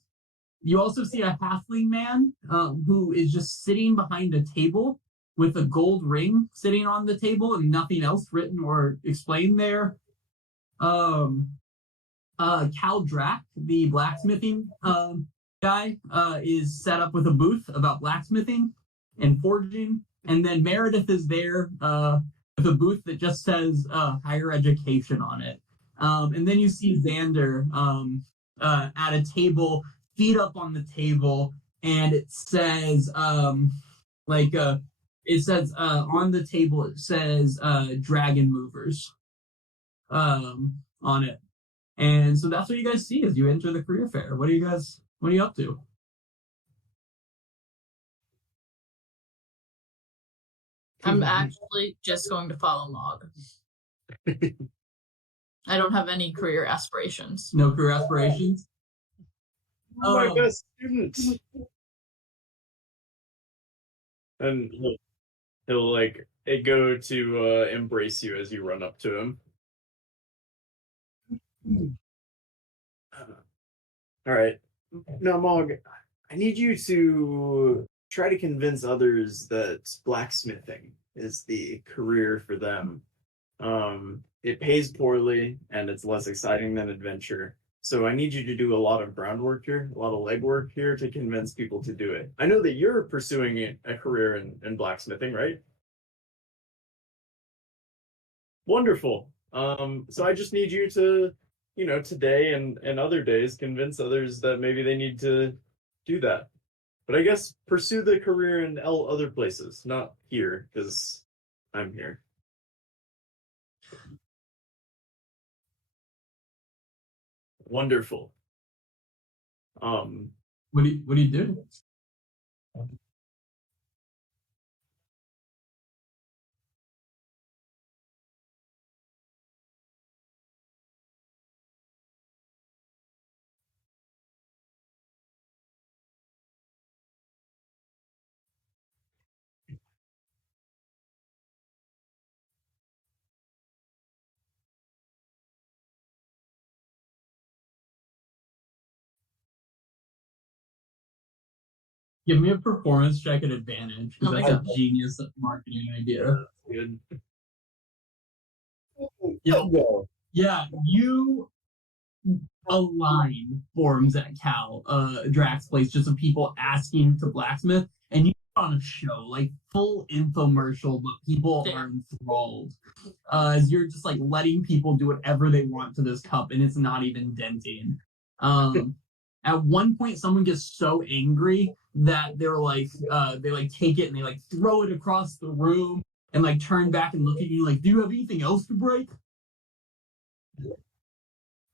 You also see a halfling man who is just sitting behind a table with a gold ring sitting on the table and nothing else written or explained there. Cal Drac, the blacksmithing guy, is set up with a booth about blacksmithing and forging. And then Meredith is there with a booth that just says higher education on it. And then you see Xander at a table, feet up on the table, and it says on the table it says dragon movers on it. And so that's what you guys see as you enter the career fair. What are you up to? I'm actually just going to follow Mog. I don't have any career aspirations. No career aspirations? My best student. And he'll go to embrace you as you run up to him. All right. Now, Mog, I need you to try to convince others that blacksmithing is the career for them. It pays poorly and it's less exciting than adventure. So I need you to do a lot of groundwork here, a lot of legwork here to convince people to do it. I know that you're pursuing a career in blacksmithing, right? Wonderful. So I just need you to, today and other days, convince others that maybe they need to do that. But I guess pursue the career in other places, not here, because I'm here. Wonderful. What do you do? Give me a performance check at advantage, because that's a genius marketing idea. Good. Yeah, you a line forms at Cal Drax place just of people asking to blacksmith, and you on a show full infomercial, but people are enthralled as you're just letting people do whatever they want to this cup, and it's not even denting. At one point, someone gets so angry that they're they take it and they throw it across the room and turn back and look at you do you have anything else to break?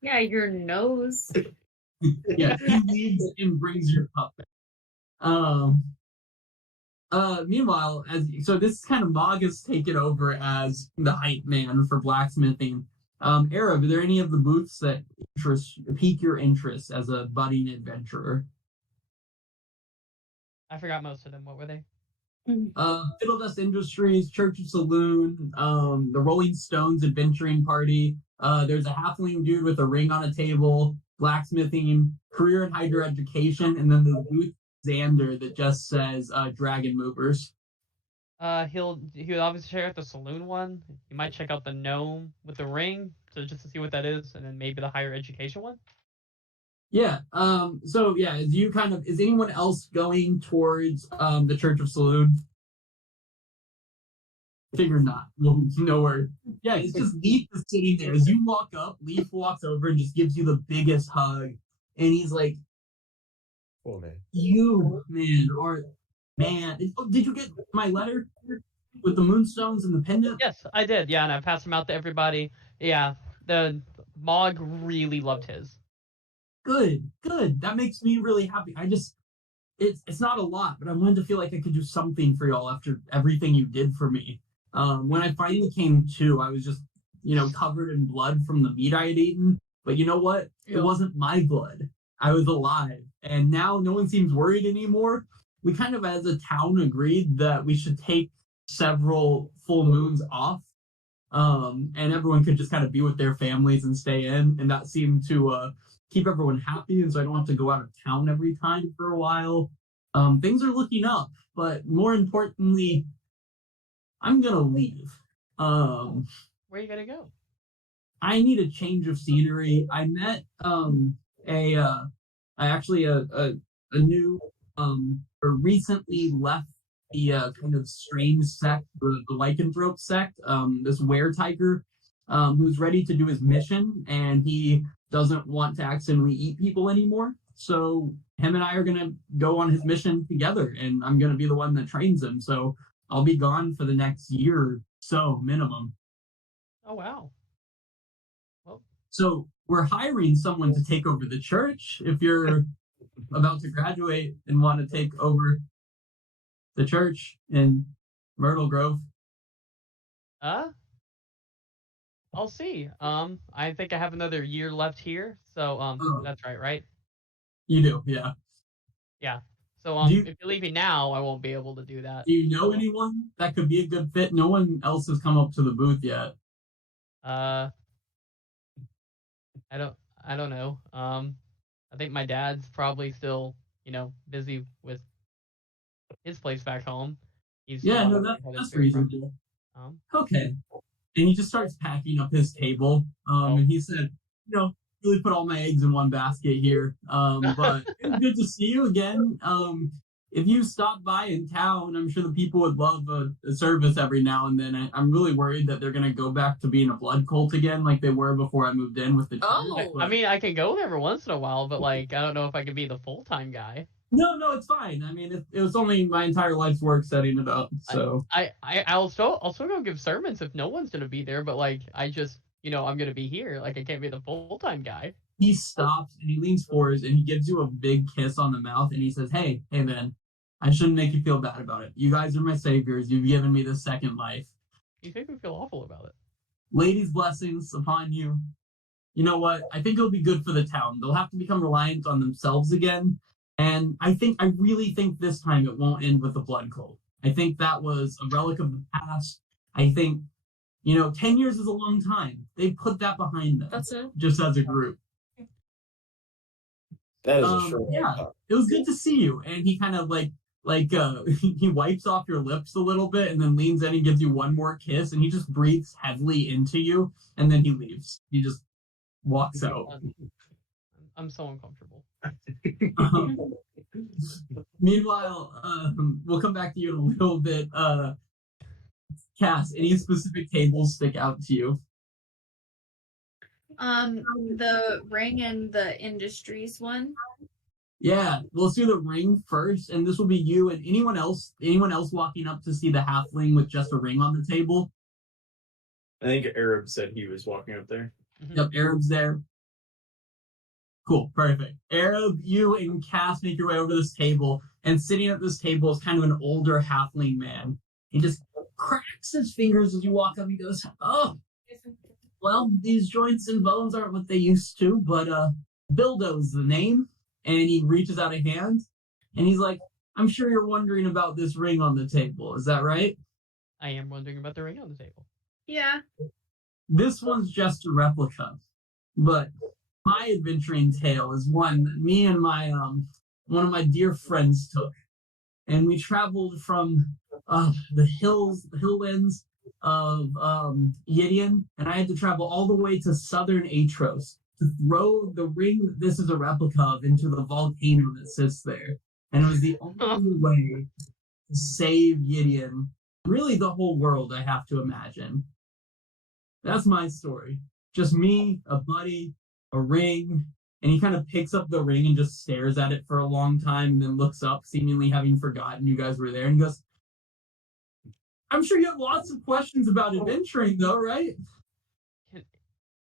Yeah, your nose. Yeah, he leaves and brings your cup back. Meanwhile, so this kind of Mog has taken over as the hype man for blacksmithing. Arab, are there any of the booths that pique your interest as a budding adventurer? I forgot most of them. What were they? Fiddle Dust Industries, Church of Saloon, the Rolling Stones adventuring party. There's a halfling dude with a ring on a table, blacksmithing, career in higher education, and then the booth Xander that just says dragon movers. He'll obviously check out the saloon one. You might check out the gnome with the ring, just to see what that is, and then maybe the higher education one. Yeah. So yeah, is anyone else going towards the Church of Saloon? Figured not. No word. Yeah, it's just Leaf is sitting there. As you walk up, Leaf walks over and just gives you the biggest hug. and he's like, Oh man. "You, man, are man. Did you get my letter with the moonstones and the pendant?" Yes, I did. Yeah, and I passed them out to everybody. Yeah, the Mog really loved his. Good. That makes me really happy. It's not a lot, but I wanted to feel like I could do something for y'all after everything you did for me. When I finally came to, I was just, covered in blood from the meat I had eaten. But you know what? It wasn't my blood. I was alive. And now no one seems worried anymore. We kind of, as a town, agreed that we should take several full moons off. And everyone could just kind of be with their families and stay in. And that seemed to keep everyone happy. And so I don't have to go out of town every time for a while. Things are looking up. But more importantly, I'm going to leave. Where are you going to go? I need a change of scenery. I met a new or recently left the kind of strange sect, the lycanthrope sect, this were tiger, who's ready to do his mission, and he doesn't want to accidentally eat people anymore. So him and I are gonna go on his mission together, and I'm gonna be the one that trains him. So I'll be gone for the next year or so minimum. Oh wow. Well, so we're hiring someone to take over the church. If you're about to graduate and want to take over the church in Myrtle Grove. I'll see. I think I have another year left here, so that's right? You do, yeah. Yeah. So if you're leaving now, I won't be able to do that. Do you know anyone that could be a good fit? No one else has come up to the booth yet. I don't know. I think my dad's probably still, busy with his place back home. That's reasonable. Okay. And he just starts packing up his table. And he said, really put all my eggs in one basket here. But it's good to see you again. If you stop by in town, I'm sure the people would love a service every now and then. I'm really worried that they're going to go back to being a blood cult again like they were before I moved in with the church. I mean, I can go there every once in a while, but I don't know if I can be the full-time guy. No, it's fine. I mean, it was only my entire life's work setting it up, so... I'll still go give sermons if no one's going to be there, but, I just, I'm going to be here. I can't be the full-time guy. He stops, and he leans forward, and he gives you a big kiss on the mouth, and he says, hey, man, I shouldn't make you feel bad about it. You guys are my saviors. You've given me this second life. You make me feel awful about it. Ladies' blessings upon you. You know what? I think it'll be good for the town. They'll have to become reliant on themselves again. And I really think this time it won't end with the blood cult. I think that was a relic of the past. I think, 10 years is a long time. They put that behind them. That's it. Just as a group. That is a short yeah, it was good to see you. And he kind of he wipes off your lips a little bit and then leans in and gives you one more kiss, and he just breathes heavily into you, and then he leaves. He just walks out. I'm so uncomfortable. Meanwhile, we'll come back to you in a little bit. Cass, any specific tables stick out to you? The ring and the industries one. Yeah, let's do the ring first, and this will be you and anyone else walking up to see the halfling with just a ring on the table. I think Arab said he was walking up there. Yep, Arab's there. Cool, perfect. Arab, you and Cass make your way over to this table, and sitting at this table is kind of an older halfling man. He just cracks his fingers as you walk up. He goes, oh, well, these joints and bones aren't what they used to, but Bildo's the name. And he reaches out a hand, and he's like, I'm sure you're wondering about this ring on the table. Is that right? I am wondering about the ring on the table. Yeah. This one's just a replica, but my adventuring tale is one that me and my one of my dear friends took, and we traveled from the hilllands of Yidian, and I had to travel all the way to southern Atros to throw the ring that this is a replica of into the volcano that sits there. And it was the only way to save Yidian, really the whole world, I have to imagine. That's my story. Just me, a buddy, a ring, and he kind of picks up the ring and just stares at it for a long time and then looks up, seemingly having forgotten you guys were there, and he goes, I'm sure you have lots of questions about adventuring, though, right?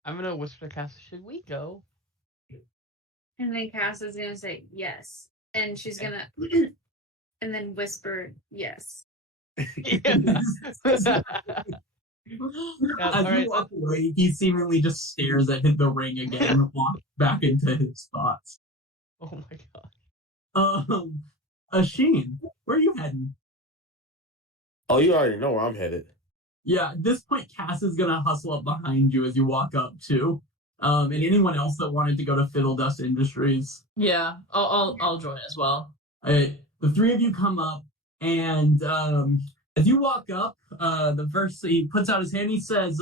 I'm gonna whisper to Cass, should we go? And then Cass is gonna say yes. And she's gonna and then whisper yes. As you walk away, he seemingly just stares at the ring again and walks back into his thoughts. Oh my god. Asheen, where are you heading? Oh, you already know where I'm headed. Yeah, at this point, Cass is gonna hustle up behind you as you walk up too. And anyone else that wanted to go to Fiddle Dust Industries. Yeah, I'll join as well. The three of you come up, and as you walk up, the first he puts out his hand. He says,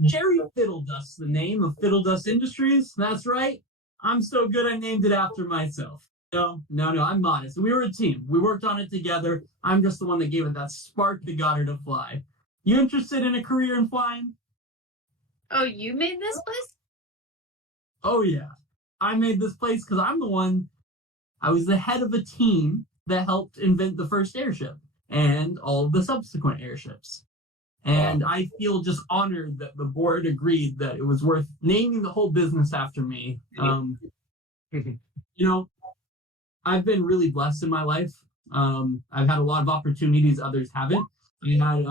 "Jerry Fiddledust, the name of Fiddle Dust Industries. That's right. I'm so good I named it after myself. No, I'm modest. We were a team. We worked on it together. I'm just the one that gave it that spark that got her to fly. You interested in a career in flying?" Oh, you made this place? Oh yeah, I made this place because I was the head of a team that helped invent the first airship and all of the subsequent airships. And I feel just honored that the board agreed that it was worth naming the whole business after me. I've been really blessed in my life. I've had a lot of opportunities others haven't. I had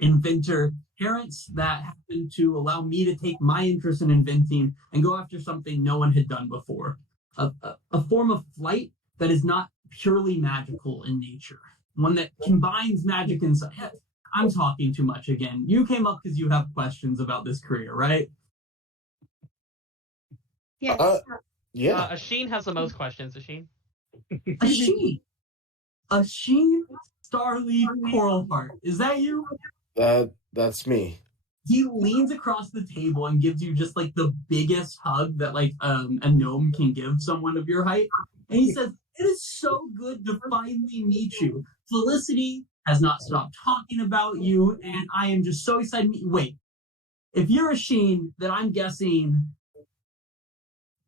inventor parents that happened to allow me to take my interest in inventing and go after something no one had done before. A form of flight that is not purely magical in nature. One that combines magic and science. I'm talking too much again. You came up because you have questions about this career, right? Yes. Yeah. Asheen has the most questions, Asheen. Asheen Starleaf Coralheart. Is that you? That's me. He leans across the table and gives you just like the biggest hug that like a gnome can give someone of your height. And he says, "It is so good to finally meet you. Felicity has not stopped talking about you, and I am just so excited to meet you." Wait, if you're Asheen, then I'm guessing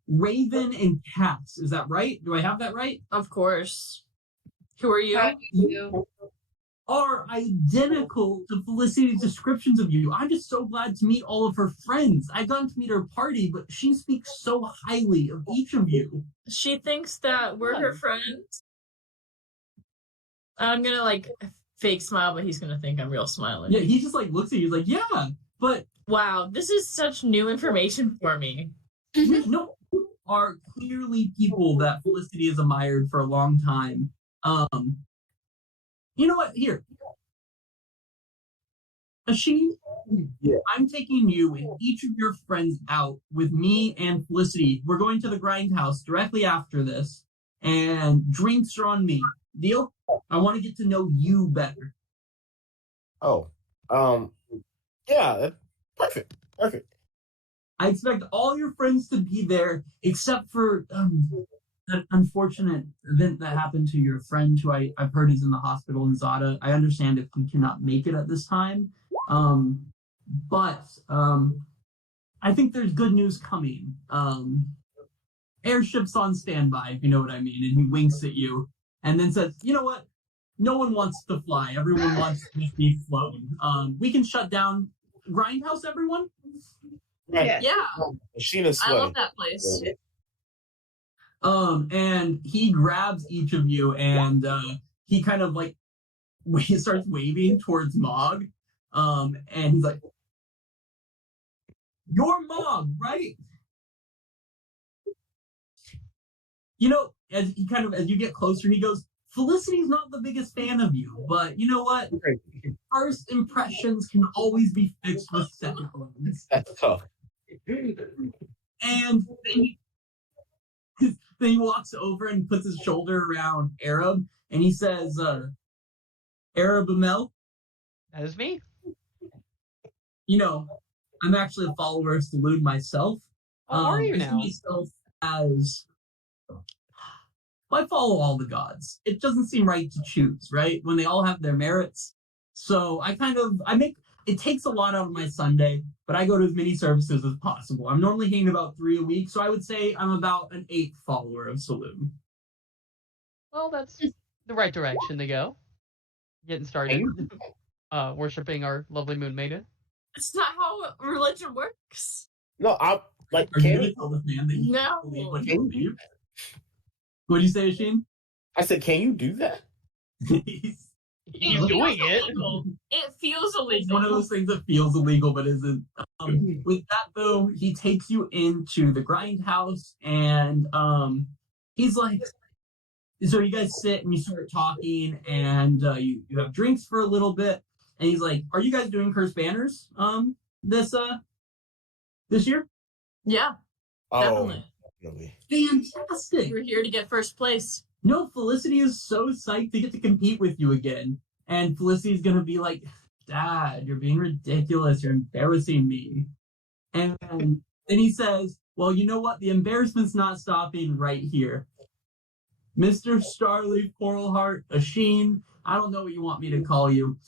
Raven and Cass. Is that right? Do I have that right? Of course. Who are you? How do you? Are identical to Felicity's descriptions of you. I'm just so glad to meet all of her friends. I got to meet her party, but she speaks so highly of each of you. She thinks that we're her friends. I'm gonna like fake smile, but he's gonna think I'm real smiling. Yeah, he just like looks at you, he's like, yeah, but wow, this is such new information for me. No, you are clearly people that Felicity has admired for a long time. You know what? Here. Asheen, Yeah. I'm taking you and each of your friends out with me and Felicity. We're going to the Grindhouse directly after this, and drinks are on me. Deal? I want to get to know you better. Oh. Yeah, perfect. I expect all your friends to be there, except for that unfortunate event that happened to your friend who I've heard is in the hospital in Zada. I understand if he cannot make it at this time. But I think there's good news coming. Airship's on standby, if you know what I mean. And he winks at you and then says, you know what? No one wants to fly. Everyone wants to be flown. We can shut down Grindhouse, everyone? Right. Yeah, Sheena's I sway. love that place. And he grabs each of you and he kind of like he starts waving towards Mog. And he's like, "You're Mog, right?" You know, as you get closer, he goes, "Felicity's not the biggest fan of you, but you know what? First impressions can always be fixed with second ones." That's tough. And then he walks over and puts his shoulder around Arab, and he says, "Arab Amel, That is me. you know, I'm actually a follower of Salud myself. How are you I see now? myself as, I follow all the gods. It doesn't seem right to choose, right? When they all have their merits. So I make it takes a lot out of my Sunday, but I go to as many services as possible. I'm normally hitting about 3 a week, so I would say I'm about an 8th follower of Saloon. Well, that's the right direction to go. Getting started. Worshipping our lovely moon maiden. It's not how religion works. No, I'm like, Are you can going to you, tell this man that you No. believe what you believe? What did you say, Sheen? I said, can you do that? He's doing it. It feels It's illegal. one of those things that feels illegal but isn't. With that though, he takes you into the grindhouse and he's like, so you guys sit and you start talking and you have drinks for a little bit and he's like, are you guys doing Cursed Banners this year? Yeah, definitely. Definitely. Fantastic. We're here to get first place. No, Felicity is so psyched to get to compete with you again. And Felicity's gonna be like, Dad, you're being ridiculous. You're embarrassing me. And then he says, well, you know what? The embarrassment's not stopping right here. Mr. Starleaf, Coralheart, Asheen, I don't know what you want me to call you.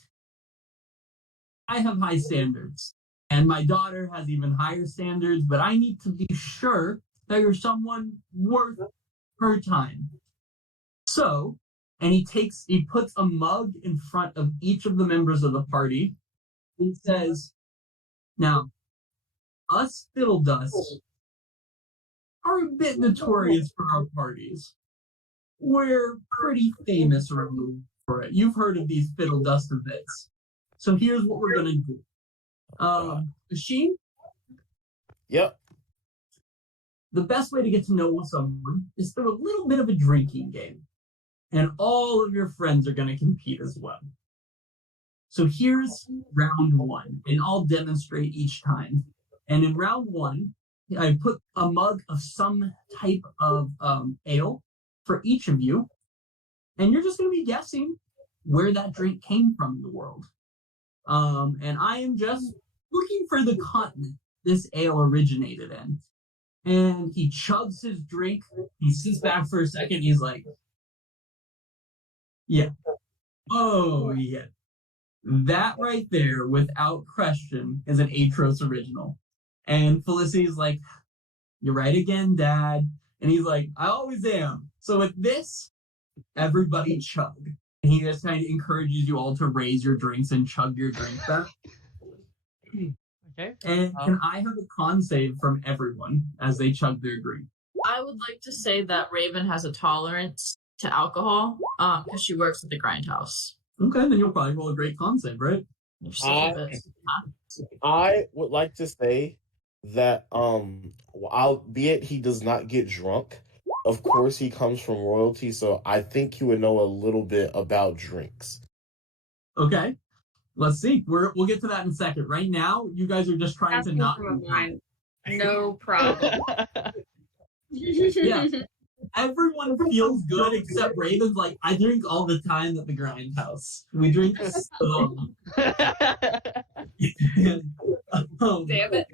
I have high standards. And my daughter has even higher standards, but I need to be sure that you're someone worth her time. So, and he puts a mug in front of each of the members of the party and says, now, us fiddle dusts are a bit notorious for our parties. We're pretty famous around for it. You've heard of these fiddle dust events. So here's what we're gonna do. Machine? Yep. The best way to get to know someone is through a little bit of a drinking game. And all of your friends are going to compete as well. So here's round 1, and I'll demonstrate each time. And in round 1, I put a mug of some type of ale for each of you, and you're just going to be guessing where that drink came from in the world. And I am just looking for the continent this ale originated in. And he chugs his drink, he sits back for a second, he's like, yeah. Oh, yeah. That right there, without question, is an Atros original. And Felicity's like, you're right again, Dad. And he's like, I always am. So with this, everybody chug. And he just kind of encourages you all to raise your drinks and chug your drink back. Okay. And can I have a con save from everyone as they chug their drink? I would like to say that Raven has a tolerance to alcohol because she works at the grindhouse. Okay, then you'll probably roll a great con save, right? I would like to say that albeit he does not get drunk, of course he comes from royalty, so I think he would know a little bit about drinks. Okay. Let's see. We'll get to that in a second. Right now, you guys are just trying to not. No problem. Yeah. Everyone feels good except Raven's like, I drink all the time at the grindhouse. We drink so. Damn it.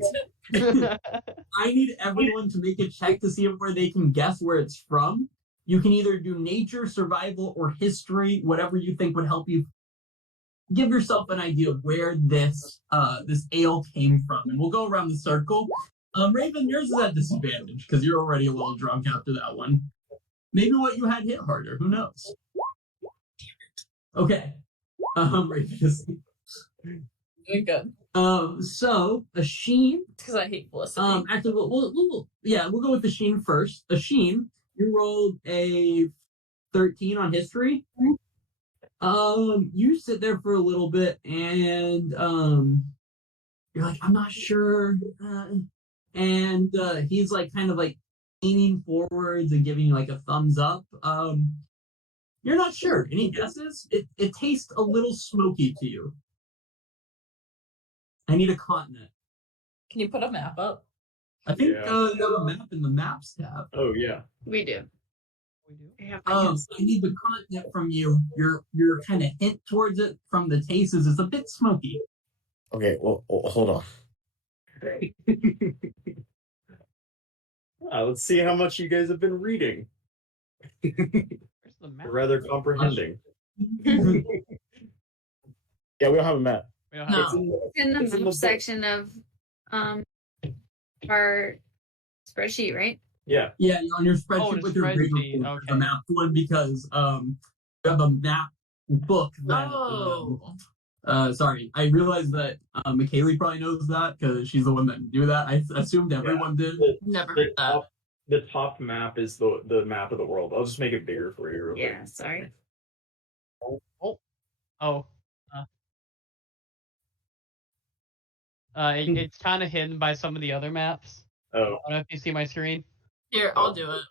I need everyone to make a check to see where they can guess where it's from. You can either do nature, survival, or history, whatever you think would help you give yourself an idea of where this ale came from. And we'll go around the circle. Raven, yours is at disadvantage because you're already a little drunk after that one. Maybe what you had hit harder. Who knows? Okay. Raven is Doing good. So Asheen. Because I hate Felicity. Actually, we'll go with Asheen first. Asheen, you rolled a 13 on history. You sit there for a little bit and you're like, I'm not sure. And he's like kind of like leaning forwards and giving you like a thumbs up. You're not sure. Any guesses? It tastes a little smoky to you. I need a continent. Can you put a map up? I think Yeah. you have a map in the maps tab. Oh yeah. We do. Yeah, I need the continent from you. Your kind of hint towards it from the taste is it's a bit smoky. Okay, well, hold on. Let's see how much you guys have been reading. Where's the map? Rather comprehending. Yeah, we don't have a map. We don't have No. It's in the, in the it's in map the book. section of our spreadsheet, right? Yeah. Yeah, on your Oh, spreadsheet the with your grade spreadsheet, report, okay. the map one, because you have a map book that sorry, I realized that McKaylee probably knows that because she's the one that knew that. I assumed everyone did. Never The heard that. the top map is the map of the world. I'll just make it bigger for you. Real quick. Yeah, sorry. Oh. It's kind of hidden by some of the other maps. I Oh, don't know if you see my screen. Here, I'll do it.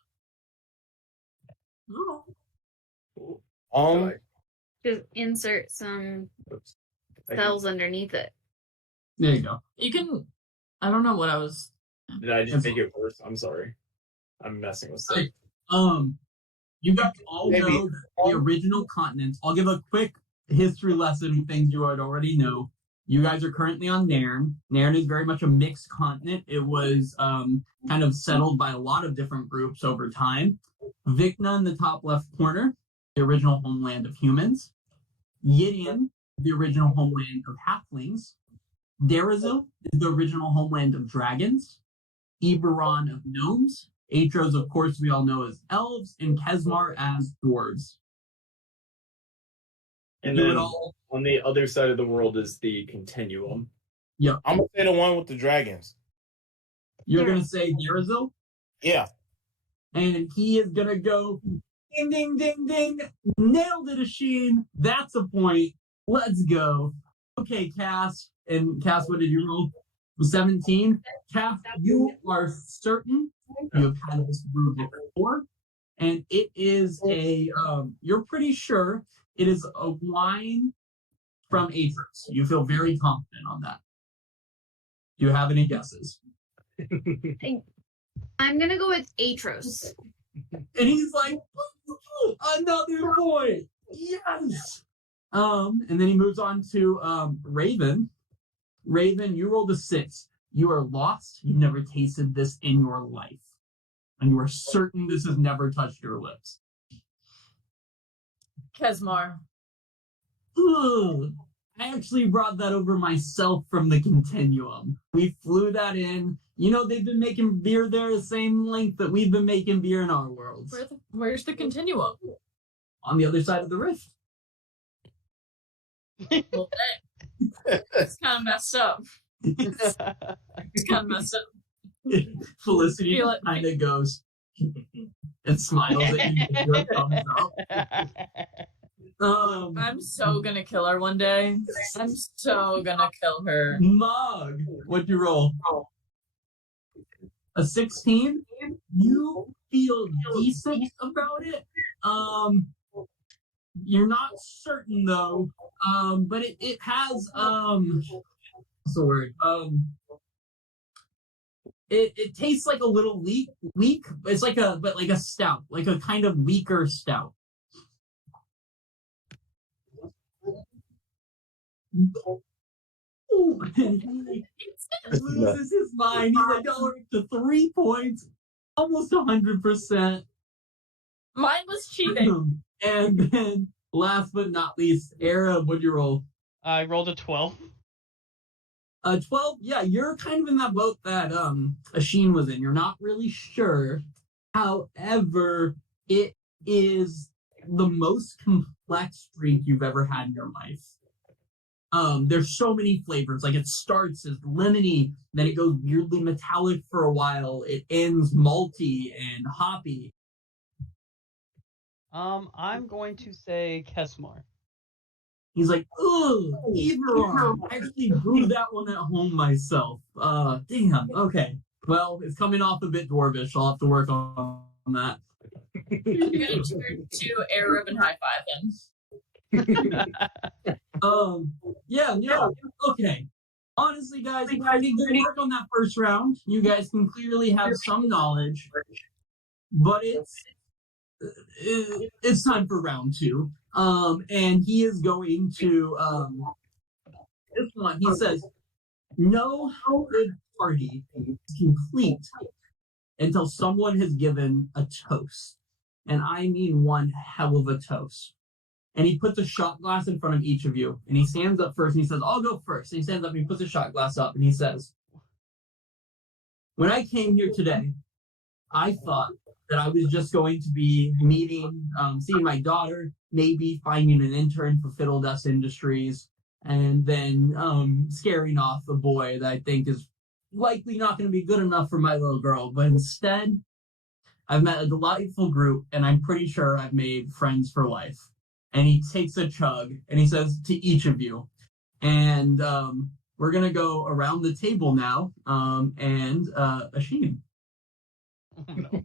Ooh. cool. Just insert some Oops. cells underneath it. There you go. You can. I don't know what I was. Did I just make it worse? I'm sorry. I'm messing with stuff. Hey, you guys all Maybe. know that the original continents. I'll give a quick history lesson, things you would already know. You guys are currently on Nairn. Nairn is very much a mixed continent. It was kind of settled by a lot of different groups over time. Vikna in the top left corner, the original homeland of humans. Yidian, the original homeland of halflings. Darazil is the original homeland of dragons. Eberron of gnomes. Atros, of course, we all know as elves, and Kesmar as dwarves. And Do it then all. on the other side of the world is the continuum. I'm gonna say the one with the dragons. You're going to say Darazil, Yeah. and he is going to go ding, ding, ding, ding. Nailed it, Asheen. That's a point. Let's go. Okay, Cass. And Cass, what did you roll? 17. Cass, you are certain you have had this brew before, and it is you're pretty sure it is a wine from Atros. You feel very confident on that. Do you have any guesses? I'm gonna go with Atros. And he's like, "Ooh, another point. Yes. And then he moves on to Raven. Raven, you rolled a 6. You are lost. You've never tasted this in your life. And you are certain this has never touched your lips. Kesmar. Ugh. I actually brought that over myself from the Continuum. We flew that in. You know, they've been making beer there the same length that we've been making beer in our worlds. Where's the continuum? On the other side of the rift. Well, it's kind of messed up. It's kind of messed up. Felicity Feel it. kind of goes and smiles at you. And your thumbs up. I'm so gonna kill her one day. I'm so gonna kill her. Mug, what'd you roll? A 16? You feel decent about it. You're not certain though. But it has what's the word? It tastes like a little weak. It's like a stout, like a kind of weaker stout. Ooh, and he loses his mind. He's like, "Y'all are up to 3 points, almost 100%." Mine was cheating. And then, last but not least, Era, what'd you roll? I rolled a 12. 12. Yeah, you're kind of in that boat that Asheen was in. You're not really sure. However, it is the most complex drink you've ever had in your life. There's so many flavors. Like, it starts as lemony, then it goes weirdly metallic for a while. It ends malty and hoppy. I'm going to say Kesmar. He's like, "Ugh, Eberron. I actually brewed that one at home myself. Damn. Okay. Well, it's coming off a bit dwarvish. I'll have to work on that." You're gonna turn to Arab and high five him. Yeah, no, okay. Honestly, guys, pretty good work on that first round. You guys can clearly have some knowledge, but it's time for round 2. And he is going to this one. He says, "No good party is complete until someone has given a toast, and I mean one hell of a toast. and he puts a shot glass in front of each of you. And he stands up first and he says, I'll go first. And he stands up and he puts a shot glass up and he says, when I came here today, I thought that I was just going to be meeting, seeing my daughter, maybe finding an intern for Fiddle Dust Industries, and then scaring off a boy that I think is likely not going to be good enough for my little girl. But instead, I've met a delightful group, and I'm pretty sure I've made friends for life. And he takes a chug, and he says to each of you, and we're going to go around the table now, and Asheen. Oh, no.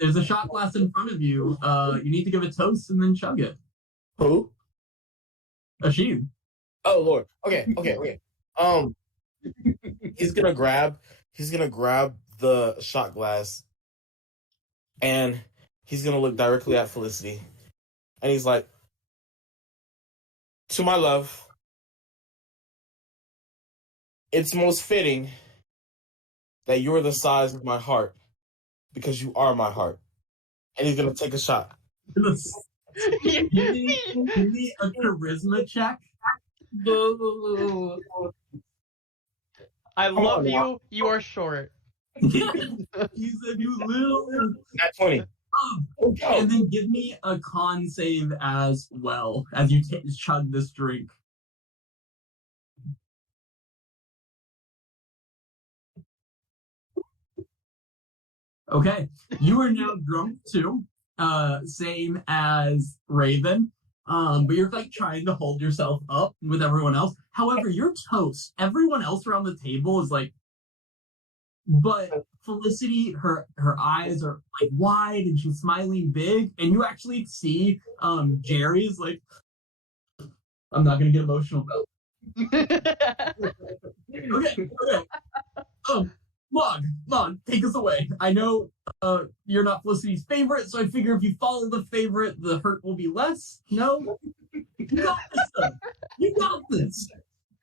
There's a shot glass in front of you. You need to give a toast and then chug it. Who? Asheen. Oh Lord. Okay. He's gonna grab the shot glass, and he's gonna look directly at Felicity, and he's like, "To my love, it's most fitting that you're the size of my heart, because you are my heart." And he's gonna take a shot. Give me a charisma check. Boo. I love you. You are short. He said, you little. At 20. And then give me a con save as well as you chug this drink. Okay, you are now drunk too, same as Raven, but you're like trying to hold yourself up with everyone else. However, you're toast. Everyone else around the table is like, but Felicity, her eyes are like wide and she's smiling big, and you actually see Jerry's like, I'm not gonna get emotional about it. Okay. Log, take us away. I know you're not Felicity's favorite, so I figure if you follow the favorite, the hurt will be less. No? You got this, though. You got this.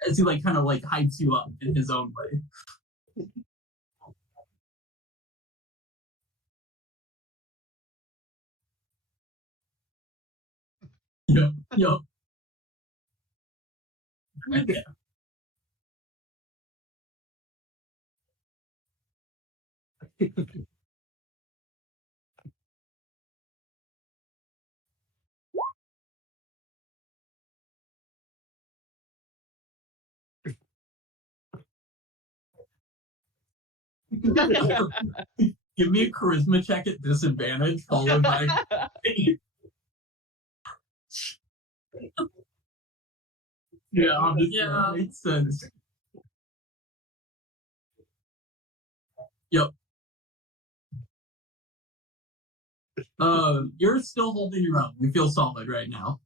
As he like kind of like hypes you up in his own way. Yo. Okay. Give me a charisma check at disadvantage, followed by. Yeah, makes sense. Yep. You're still holding your own. You feel solid right now.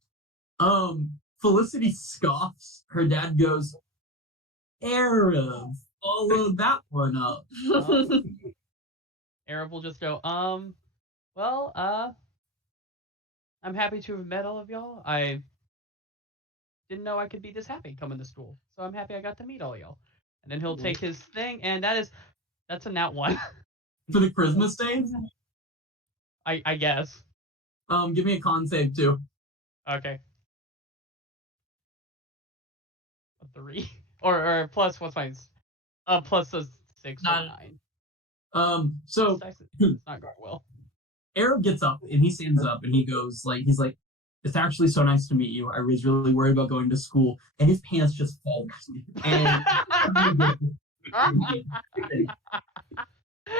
Felicity scoffs. Her dad goes, Arab, follow that one up. Arab will just go, well, I'm happy to have met all of y'all. I didn't know I could be this happy coming to school, so I'm happy I got to meet all y'all. And then he'll take his thing, and that's a nat 1. For the charisma save? I guess. Give me a con save too. Okay. A 3. Or plus what's mine? Plus a 6 or 9. So it's not going well. Arab gets up and he stands up and he goes he's like, it's actually so nice to meet you. I was really worried about going to school, and his pants just fall. And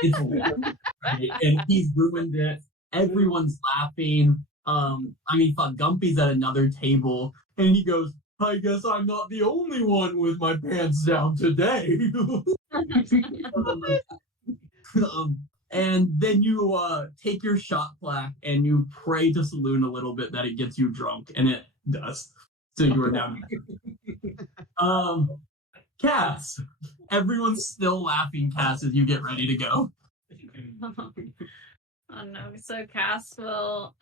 it's weird, right? And he's ruined it. Everyone's laughing. Fuck, Gumpy's at another table, and he goes, I guess I'm not the only one with my pants down today. And then you take your shot plaque and you pray to Saloon a little bit that it gets you drunk, and it does. So you are down. Cass, everyone's still laughing, Cass, as you get ready to go. Oh no! So Cass will.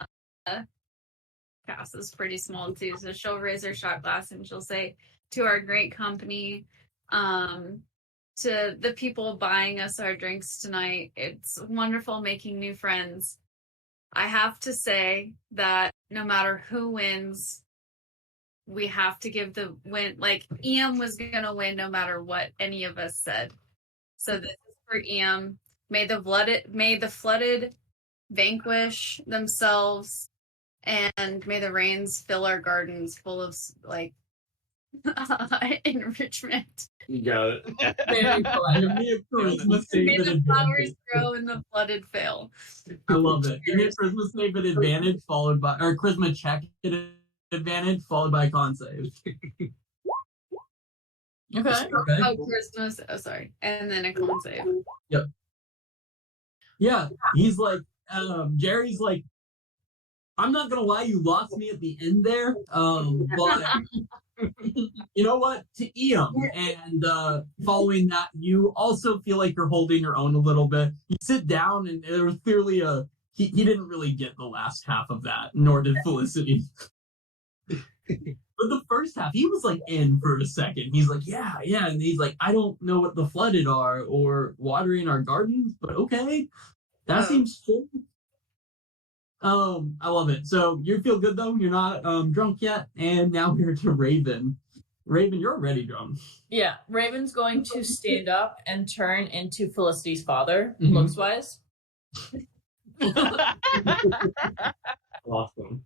Cass is pretty small too, so she'll raise her shot glass and she'll say, "To our great company, to the people buying us our drinks tonight, it's wonderful making new friends. I have to say that no matter who wins, we have to give the win. Like, Em was gonna win no matter what any of us said. So this is for Em. May the flooded vanquish themselves, and may the rains fill our gardens full of like enrichment. You got it. Very Give me a Christmas May David the flowers advantage. grow and the flooded fail. I love it. Give me a Christmas David advantage followed by, or Christmas check advantage followed by a con save. Okay. Oh, Christmas. Oh, sorry. And then a con save. Yep. Yeah, he's like, Jerry's like, I'm not gonna lie, you lost me at the end there, but you know what? To Em, and following that, you also feel like you're holding your own a little bit. You sit down, and there was clearly he didn't really get the last half of that, nor did Felicity. But the first half, he was like in for a second. He's like, yeah, and he's like, I don't know what the flooded are or watering our gardens, but okay, that seems cool. I love it. So you feel good though. You're not drunk yet, and now we're to Raven. Raven, you're already drunk. Yeah, Raven's going to stand up and turn into Felicity's father, Mhm. looks wise. Awesome.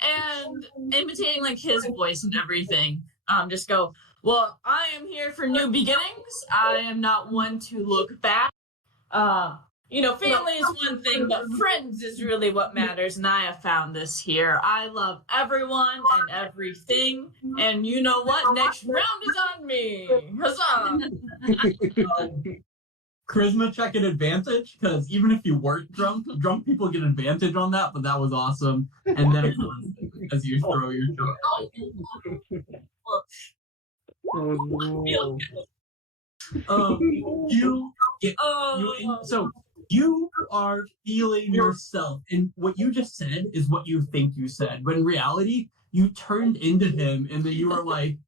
And imitating like his voice and everything. Just go, well, I am here for new beginnings. I am not one to look back. Family is one thing, but friends is really what matters, and I have found this here. I love everyone and everything, and you know what? Next round is on me. Huzzah! Charisma check an advantage, because even if you weren't drunk people get advantage on that, but that was awesome. And then as you throw your shot. You get so you are feeling yourself, and what you just said is what you think you said, but in reality you turned into him, and then you were like,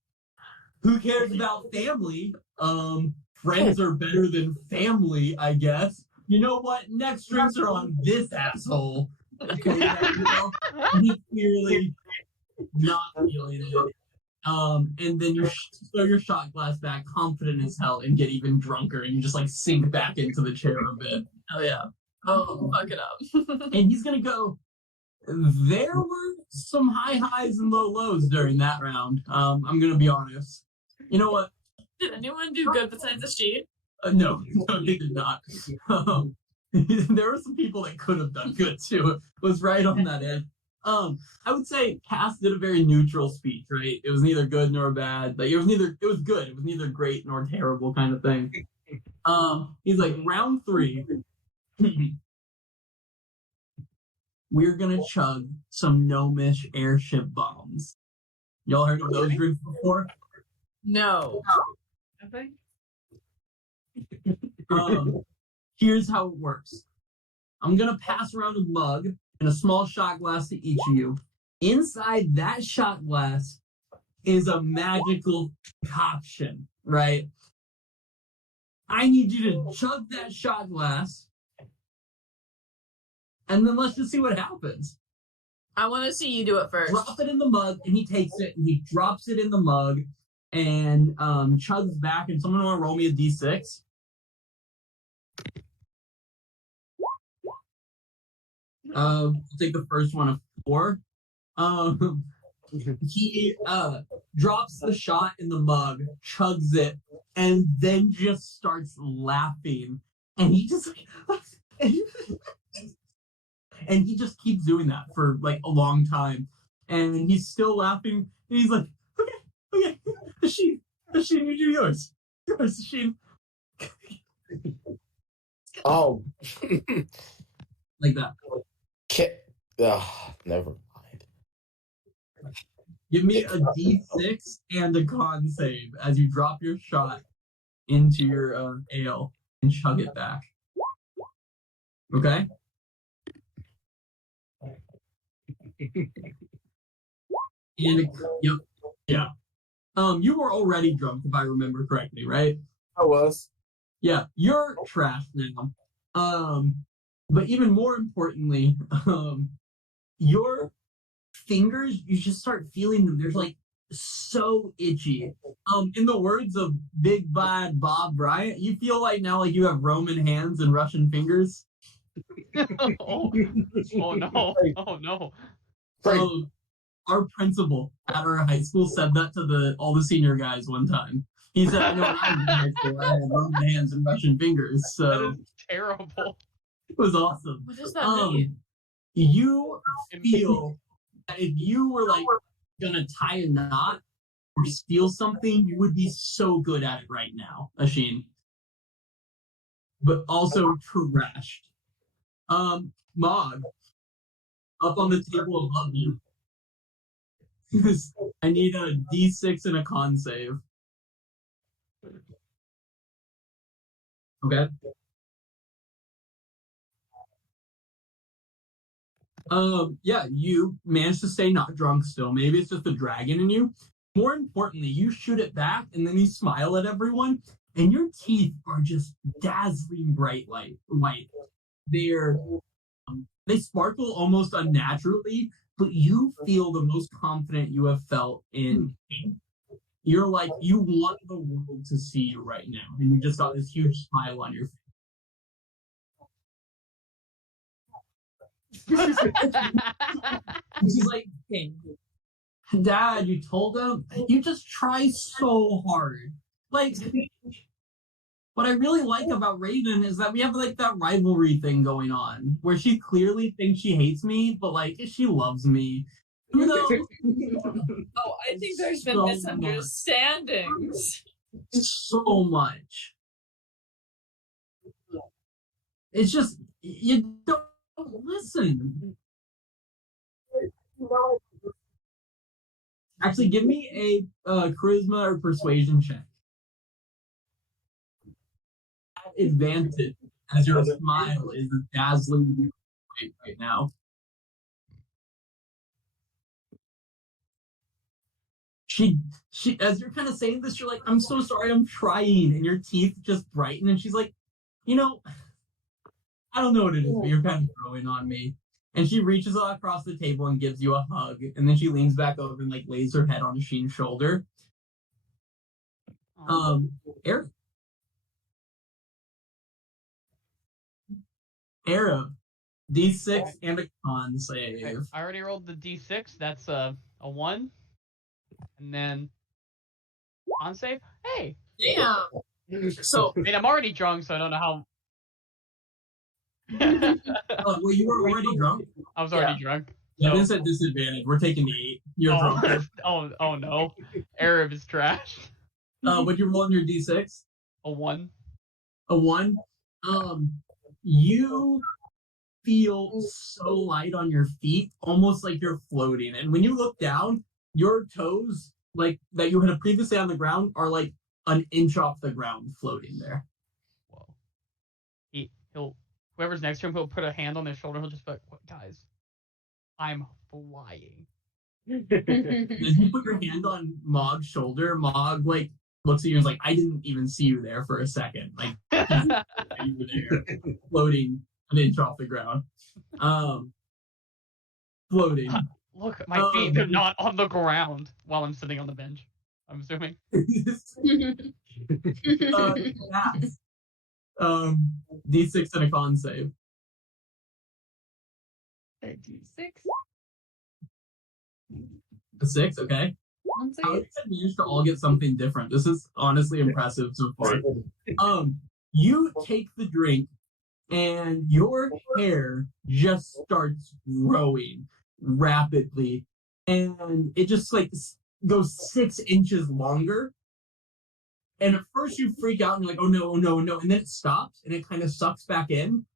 who cares about family? Friends are better than family, I guess. You know what? Next drinks are on this asshole. And he's clearly not feeling it. And then you throw your shot glass back, confident as hell, and get even drunker, and you just like sink back into the chair a bit. Oh yeah. Oh, fuck it up. And he's gonna go, there were some high highs and low lows during that round. I'm gonna be honest. You know what? Did anyone do good besides the sheet? No, they did not. There were some people that could have done good too. It was right on that edge. I would say Cass did a very neutral speech, right? It was neither good nor bad. Like it was good. It was neither great nor terrible kind of thing. He's like, round 3. We're gonna chug some gnomish airship bombs. Y'all heard of those drinks before? No. Okay. Here's how it works. I'm gonna pass around a mug and a small shot glass to each of you. Inside that shot glass is a magical concoction, right? I need you to chug that shot glass, and then let's just see what happens. I want to see you do it first. Drop it in the mug, and he takes it, and he drops it in the mug, and chugs back. And someone want to roll me a d6? I'll take the first one of 4. He drops the shot in the mug, chugs it, and then just starts laughing. And he just and he just keeps doing that for like a long time. And he's still laughing. And he's like, okay, Asheen, you do yours. Yours, Asheen. Oh, Like that. Never mind. Give me a d6 and a con save as you drop your shot into your ale and chug it back. Okay? And yeah. You were already drunk, if I remember correctly, right? I was. Yeah, you're trash now. But even more importantly, your fingers, you just start feeling them. They're like so itchy. In the words of Big Bad Bob Bryant, you feel like now like you have Roman hands and Russian fingers. Oh no! Oh no! Our principal at our high school said that to all the senior guys one time. He said, "I know when I was in high school, I had Roman hands and Russian fingers." So that is terrible. it was awesome. What does that mean? You feel that if you were like gonna tie a knot or steal something, you would be so good at it right now, Ashin. But also trashed. Mog, up on the table above you. I need a D6 and a con save. Okay. Yeah, you managed to stay not drunk still. Maybe it's just the dragon in you. More importantly, you shoot it back and then you smile at everyone, and your teeth are just dazzling bright white. They sparkle almost unnaturally, but you feel the most confident you have felt in. You're like, you want the world to see you right now, and you just got this huge smile on your face. She's like, hey, Dad, you told him? You just try so hard. Like, what I really like about Raven is that we have like that rivalry thing going on, where she clearly thinks she hates me, but like she loves me. Who knows? Oh, I think there's been misunderstandings. So much. It's just, you don't listen. Actually, give me a charisma or persuasion check. Advantage, as your smile is dazzling right now. She, as you're kind of saying this, you're like, I'm so sorry, I'm trying, and your teeth just brighten, and she's like, you know, I don't know what it is, but you're kind of growing on me. And she reaches across the table and gives you a hug, and then she leans back over and like lays her head on Ashin's shoulder. Arab, D6 and a con save. Okay, I already rolled the D6. That's a 1. And then con save. Hey. Damn. So I mean, I'm already drunk, so I don't know how. Well, you were already drunk? I was already drunk. Yeah, this at disadvantage. We're taking the 8. You're drunk. Oh no. Arab is trash. What'd you roll on your D6? A 1. A 1? You feel so light on your feet, almost like you're floating. And when you look down, your toes, like that you had previously on the ground, are like an inch off the ground, floating there. Whoa. He'll whoever's next to him, he'll put a hand on their shoulder. He'll just be like, "What, guys? I'm flying." Then you put your hand on Mog's shoulder. Mog like looks at you and is like, "I didn't even see you there for a second. Like you were there, floating an inch off the ground, floating." Look, my feet are not on the ground while I'm sitting on the bench. I'm assuming. D6 and a con save. A D6. A 6, okay. How did you manage to all get something different? This is honestly impressive so far. You take the drink, and your hair just starts growing rapidly, and it just like goes 6 inches longer. And at first you freak out and you're like, oh no, oh no, oh no, and then it stops and it kind of sucks back in.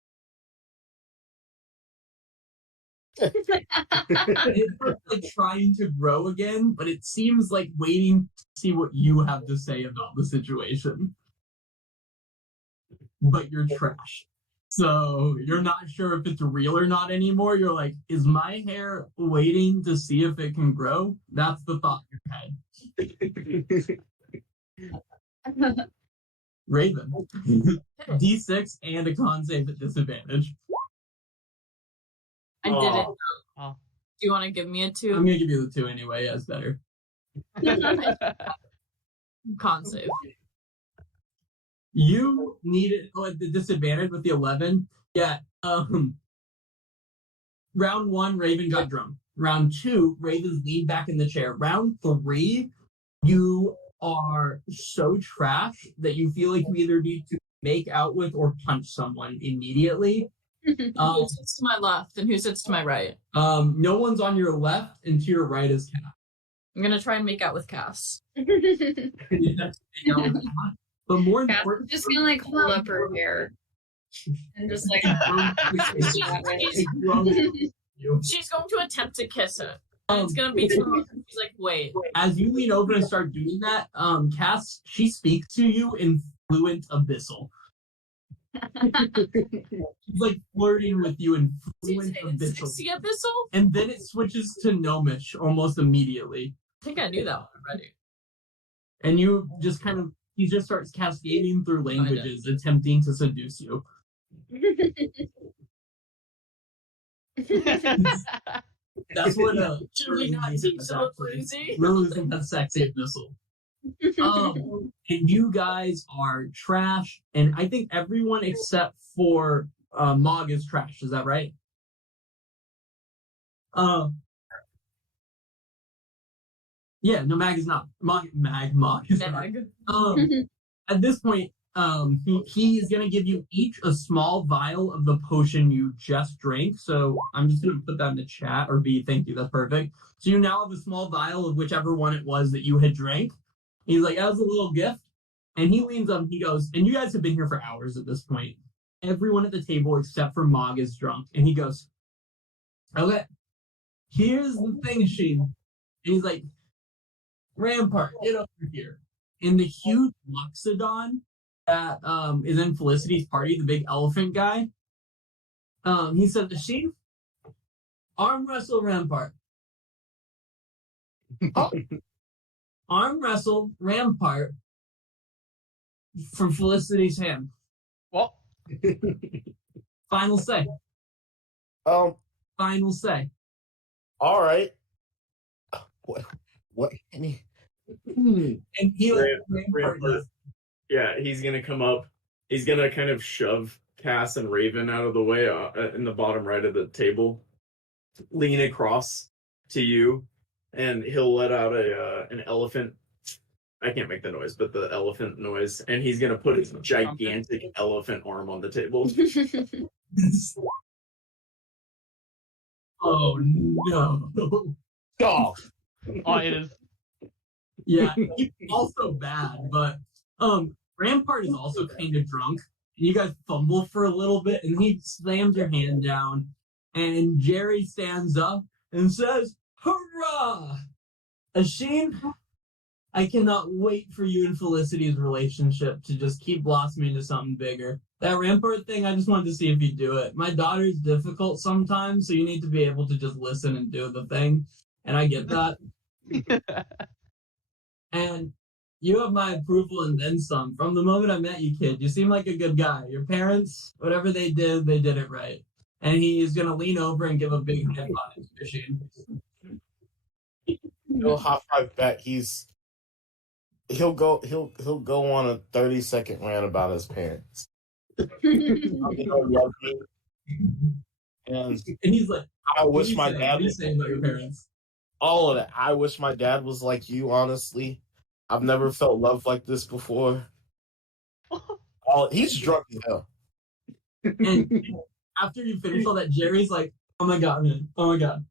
It's like trying to grow again, but it seems like waiting to see what you have to say about the situation. But you're trash. So you're not sure if it's real or not anymore. You're like, is my hair waiting to see if it can grow? That's the thought in your head. Raven. D6 and a con save at disadvantage. I didn't. Oh. Do you want to give me a 2? I'm gonna give you the 2 anyway. Yeah, it's better. Con save. You needed at the disadvantage with the 11. Yeah. Round 1, Raven got drunk. Round 2, Raven's leaned back in the chair. Round 3, you are so trash that you feel like you either need to make out with or punch someone immediately. Who sits to my left and who sits to my right? No one's on your left, and to your right is Cat. I'm gonna try and make out with Cass. But more Cass important, is just gonna like hold up her hair and just like She's going to attempt to kiss it. And it's gonna be she's like, wait. as you lean over and start doing that, Cass, she speaks to you in fluent abyssal. She's like flirting with you in fluent abyssal. 60 abyssal? And then it switches to gnomish almost immediately. I think I knew that one already. And you just kind of, he just starts cascading through languages, attempting to seduce you. That's what Julie not teach so Lucy. Lulu's has sexy abyssal. And you guys are trash, and I think everyone except for Mog is trash. Is that right? Yeah, no, Mag is not. Mog is not. At this point, he is going to give you each a small vial of the potion you just drank. So I'm just going to put that in the chat, or B, thank you, that's perfect. So you now have a small vial of whichever one it was that you had drank. He's like, as a little gift. And he leans up, he goes, and you guys have been here for hours at this point. Everyone at the table except for Mog is drunk. And he goes, okay, here's the thing, Sheen. And he's like, Rampart, get over here. And the huge Loxodon that is in Felicity's party, the big elephant guy, he said to Sheen, arm wrestle Rampart. Arm wrestle Rampart from Felicity's hand. Well, Final say. Final say. All right. What? And he Rampart, yeah, he's gonna come up. He's gonna kind of shove Cass and Raven out of the way in the bottom right of the table, lean across to you, and he'll let out an elephant. I can't make the noise, but the elephant noise, and he's gonna put his gigantic elephant arm on the table. Oh no! oh, it is. Yeah, he's also bad, but Rampart is also kind of drunk. And you guys fumble for a little bit, and he slams your hand down, and Jerry stands up and says, "Hurrah! Asheen, I cannot wait for you and Felicity's relationship to just keep blossoming into something bigger. That Rampart thing, I just wanted to see if you do it. My daughter's difficult sometimes, so you need to be able to just listen and do the thing, and I get that. And you have my approval and then some. From the moment I met you, kid, you seem like a good guy. Your parents, whatever they did it right. And he is going to lean over and give a big high five to Michigan. he'll hot five back. He'll go on a 30-second rant about his parents. And he's like, I wish my dad was saying about your parents. All of that. I wish my dad was like you, honestly. I've never felt love like this before. He's drunk as hell. And after you finish all that, Jerry's like, oh my god, man. Oh my god.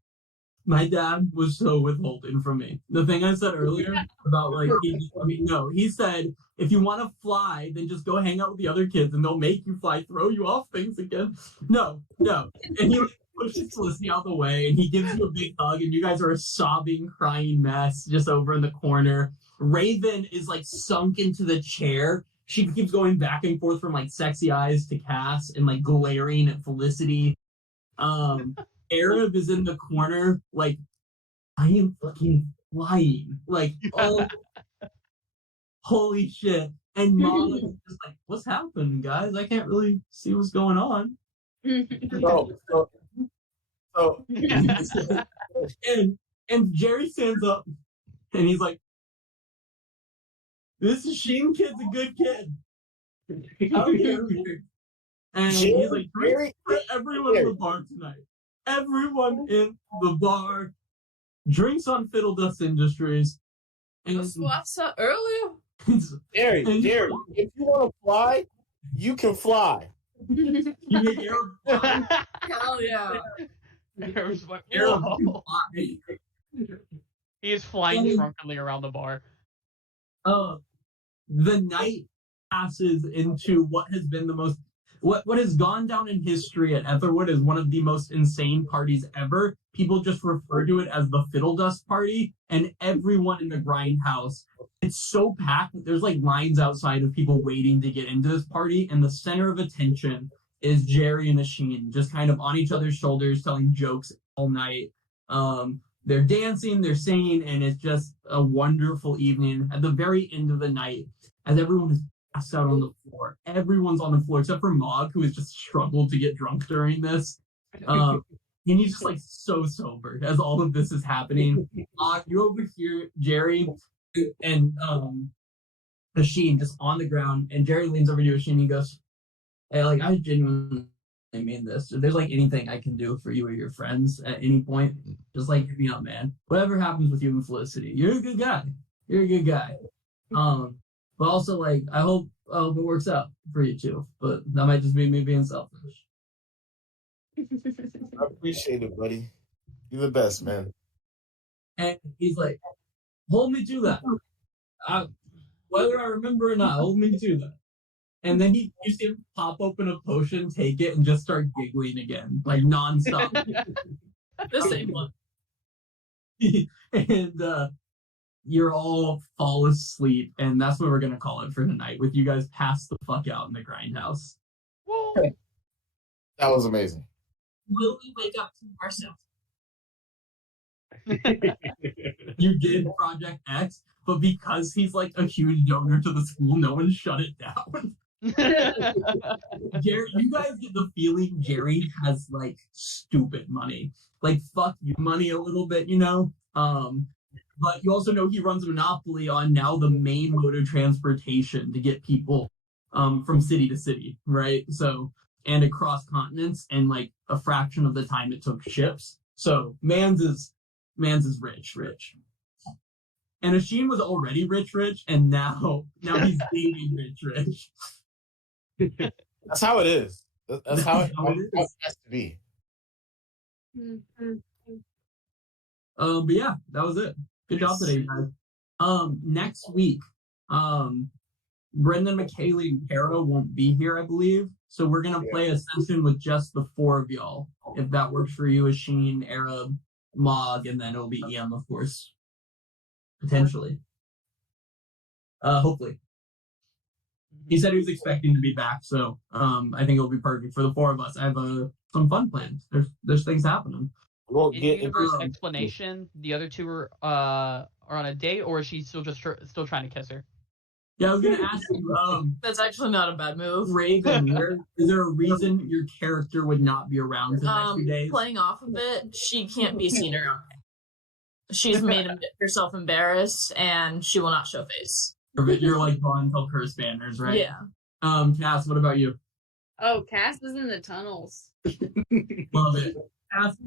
My dad was so withholding from me. The thing I said earlier about like, he said, if you want to fly, then just go hang out with the other kids and they'll make you fly, throw you off things again. No. And he pushes Felicity out the way and he gives you a big hug and you guys are a sobbing, crying mess just over in the corner. Raven is like sunk into the chair. She keeps going back and forth from like sexy eyes to Cass and like glaring at Felicity. Arab is in the corner, like, I am fucking flying. Like, oh, holy shit. And Mom is just like, what's happening, guys? I can't really see what's going on. So and Jerry stands up and he's like, "This Sheen kid's a good kid. I don't care who he is." And he's like, "Drinks for everyone in the bar tonight. Everyone in the bar. Drinks on Fiddle Dust Industries." And That's what I said earlier. Jerry, if you want to fly, you can fly. You make Arab fly. Hell yeah. Arab's like, Arab "Whoa." fly. He is flying drunkenly around the bar. The night passes into what has been the most what has gone down in history at Aetherwood is one of the most insane parties ever. People just refer to it as the Fiddle Dust Party, and everyone in the grindhouse, it's so packed that there's like lines outside of people waiting to get into this party, and the center of attention is Jerry and Asheen, just kind of on each other's shoulders, telling jokes all night. They're dancing, they're singing, and it's just a wonderful evening. At the very end of the night, as everyone is passed out on the floor, everyone's on the floor except for Mog, who has just struggled to get drunk during this. And he's just like so sober as all of this is happening. You over here, Jerry and Asheen just on the ground, and Jerry leans over to Asheen and he goes, "Hey, like, I genuinely mean this. If there's like anything I can do for you or your friends at any point, just like hit me up, man. Whatever happens with you and Felicity, you're a good guy. You're a good guy. But also, like, I hope it works out for you too. But that might just be me being selfish." I appreciate it, buddy. You're the best, man. And he's like, "Hold me to that. Whether I remember or not, hold me to that." And then you see him pop open a potion, take it, and just start giggling again, like nonstop. The same one. And you're all fall asleep, and that's what we're gonna call it for tonight, with you guys passed the fuck out in the grindhouse. That was amazing. Will we wake up to ourselves? You did Project X, but because he's like a huge donor to the school, no one shut it down. Jerry, you guys get the feeling Jerry has like stupid money, like fuck you money a little bit, you know. But you also know he runs a monopoly on now the main mode of transportation to get people from city to city, right? So, and across continents, and like a fraction of the time it took ships. So Mans is rich. And Asheen was already rich, and now he's dating rich. That's how it is. That's how it has to be. But yeah, that was it. Good job today, guys. Next week, Brendan, McKaylee, and Kara won't be here, I believe. So we're gonna play a session with just the four of y'all, if that works for you, Asheen, Arab, Mog, and then it'll be EM, of course. Potentially. Hopefully. He said he was expecting to be back, so I think it'll be perfect for the four of us. I have some fun plans. There's things happening. We'll In get universe explanation, the other two are on a date, or is she still trying to kiss her? Yeah, I was gonna ask you. That's actually not a bad move. Raven, is there a reason your character would not be around for the next few days? Playing off of it, she can't be seen around me. She's made herself embarrassed, and she will not show face. You're like gone until Curse Banners, right? Yeah. Cass, what about you? Oh, Cass was in the tunnels. Love it. Cass,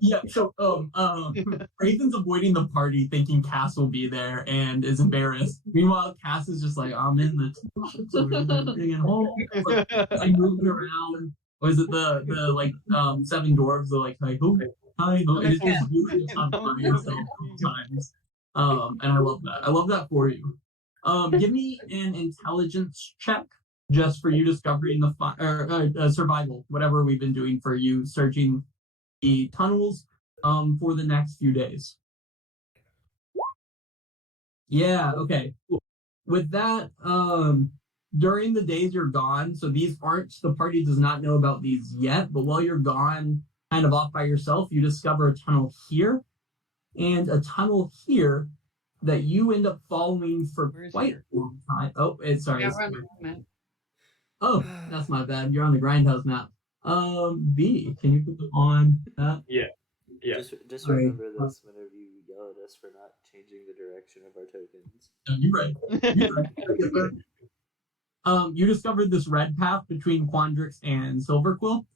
yeah, so Raven's avoiding the party thinking Cass will be there and is embarrassed. Meanwhile, Cass is just like, I'm in the like moving around. Or is it the like seven dwarves? They're like, hi ho, hi ho. And it's just doing it on fire sometimes. And I love that. I love that for you. Give me an intelligence check just for you discovering the survival, whatever we've been doing for you, searching the tunnels for the next few days. Yeah, okay. With that, during the days you're gone, so these aren't, the party does not know about these yet, but while you're gone, kind of off by yourself, you discover a tunnel here and a tunnel here that you end up following for quite a long time. Oh, sorry. Yeah, we're on the map. Oh, that's my bad. You're on the Grindhouse map. B, can you put on that? Yeah. Just Alright. remember this whenever you yell at us for not changing the direction of our tokens. No, you're right. You discovered this red path between Quandrix and Silverquill,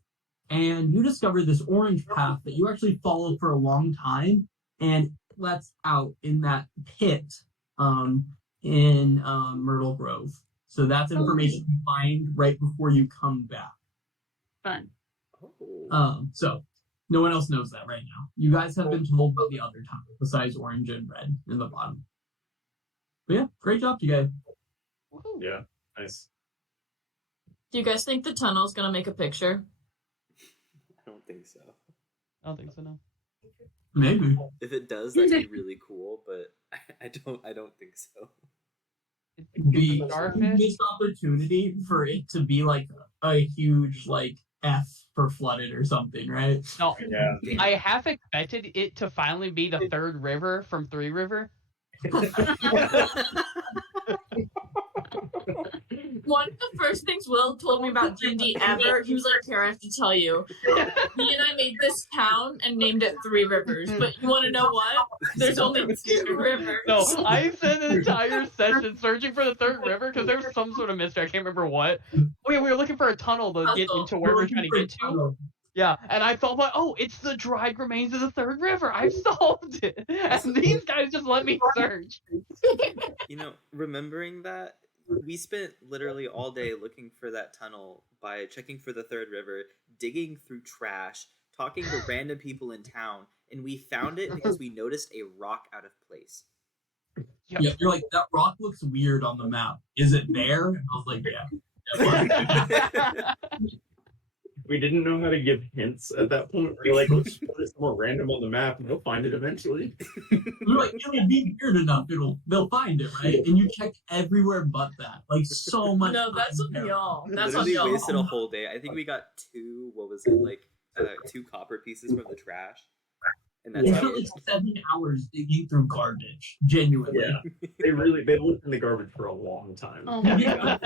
and you discovered this orange path that you actually followed for a long time, and lets out in that pit in Myrtle Grove. So that's information you find right before you come back. Fun. So no one else knows that right now. You guys have been told about the other tunnel besides orange and red in the bottom. But yeah, great job, you guys. Yeah. Nice. Do you guys think the tunnel's gonna make a picture? I don't think so. I don't think so, no. Maybe. If it does, that'd be really cool, but I don't think so. The Starfish? missed opportunity for it to be like a huge like F for flooded or something, right? No, Yeah. I half expected it to finally be the third river from Three River. One of the first things Will told me about D&D ever, he was like, "Kara, I have to tell you, me and I made this town and named it Three Rivers. But you want to know what? There's only two rivers." No, I spent an entire session searching for the third river because there was some sort of mystery. I can't remember what. Oh yeah, we were looking for a tunnel to get into where we're trying to get to. Yeah, and I thought, like, oh, it's the dried remains of the third river. I've solved it. And these guys just let me search. You know, remembering that, we spent literally all day looking for that tunnel by checking for the third river, digging through trash, talking to random people in town, and we found it because we noticed a rock out of place. Yep. Yeah, you're like, that rock looks weird on the map. Is it there? And I was like, yeah. We didn't know how to give hints at that point. We were like, let's put it somewhere random on the map and they'll find it eventually. We're like, it'll be weird enough. They'll find it, right? And you check everywhere but that. Like so much. No, that's on y'all. That's on Literally y'all. wasted a whole day. I think we got two copper pieces from the trash. And that's It how took like 7 hours digging through garbage. Genuinely. Yeah. They lived in the garbage for a long time. Oh my god.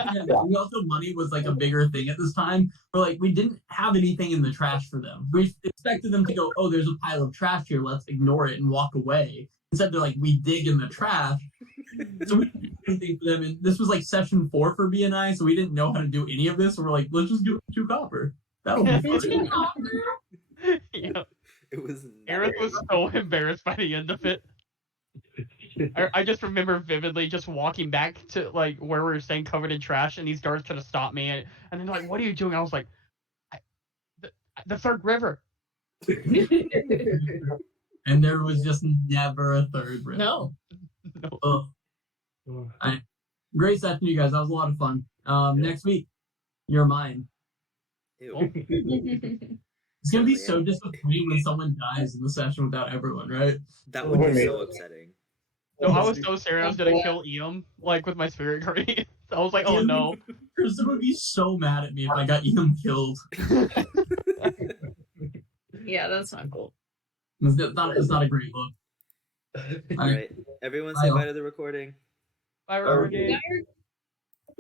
We also, money was like a bigger thing at this time. But like, we didn't have anything in the trash for them. We expected them to go, oh, there's a pile of trash here, let's ignore it and walk away. Instead, they're like, we dig in the trash. So we didn't do anything for them. And this was like session 4 for BNI, so we didn't know how to do any of this. So we're like, let's just do 2 copper. That'll be fun. Yeah. it was. Aerith was so embarrassed by the end of it. I just remember vividly just walking back to like where we were staying covered in trash, and these guards trying to stop me, and then they're like, "What are you doing?" I was like, "The third river." And there was just never a third river. No. No. Great session, you guys. That was a lot of fun. Next week, you're mine. Ew. It's gonna be so disappointing when someone dies in the session without everyone, right? That would be so upsetting. No, I was so serious. I was gonna kill Eam like with my spirit guardian. I was like, "Oh no." Kristen would be so mad at me if I got Ian killed. Yeah, that's not cool. It's not a great look. All right, everyone say bye to the recording. Bye, Robert. Now you're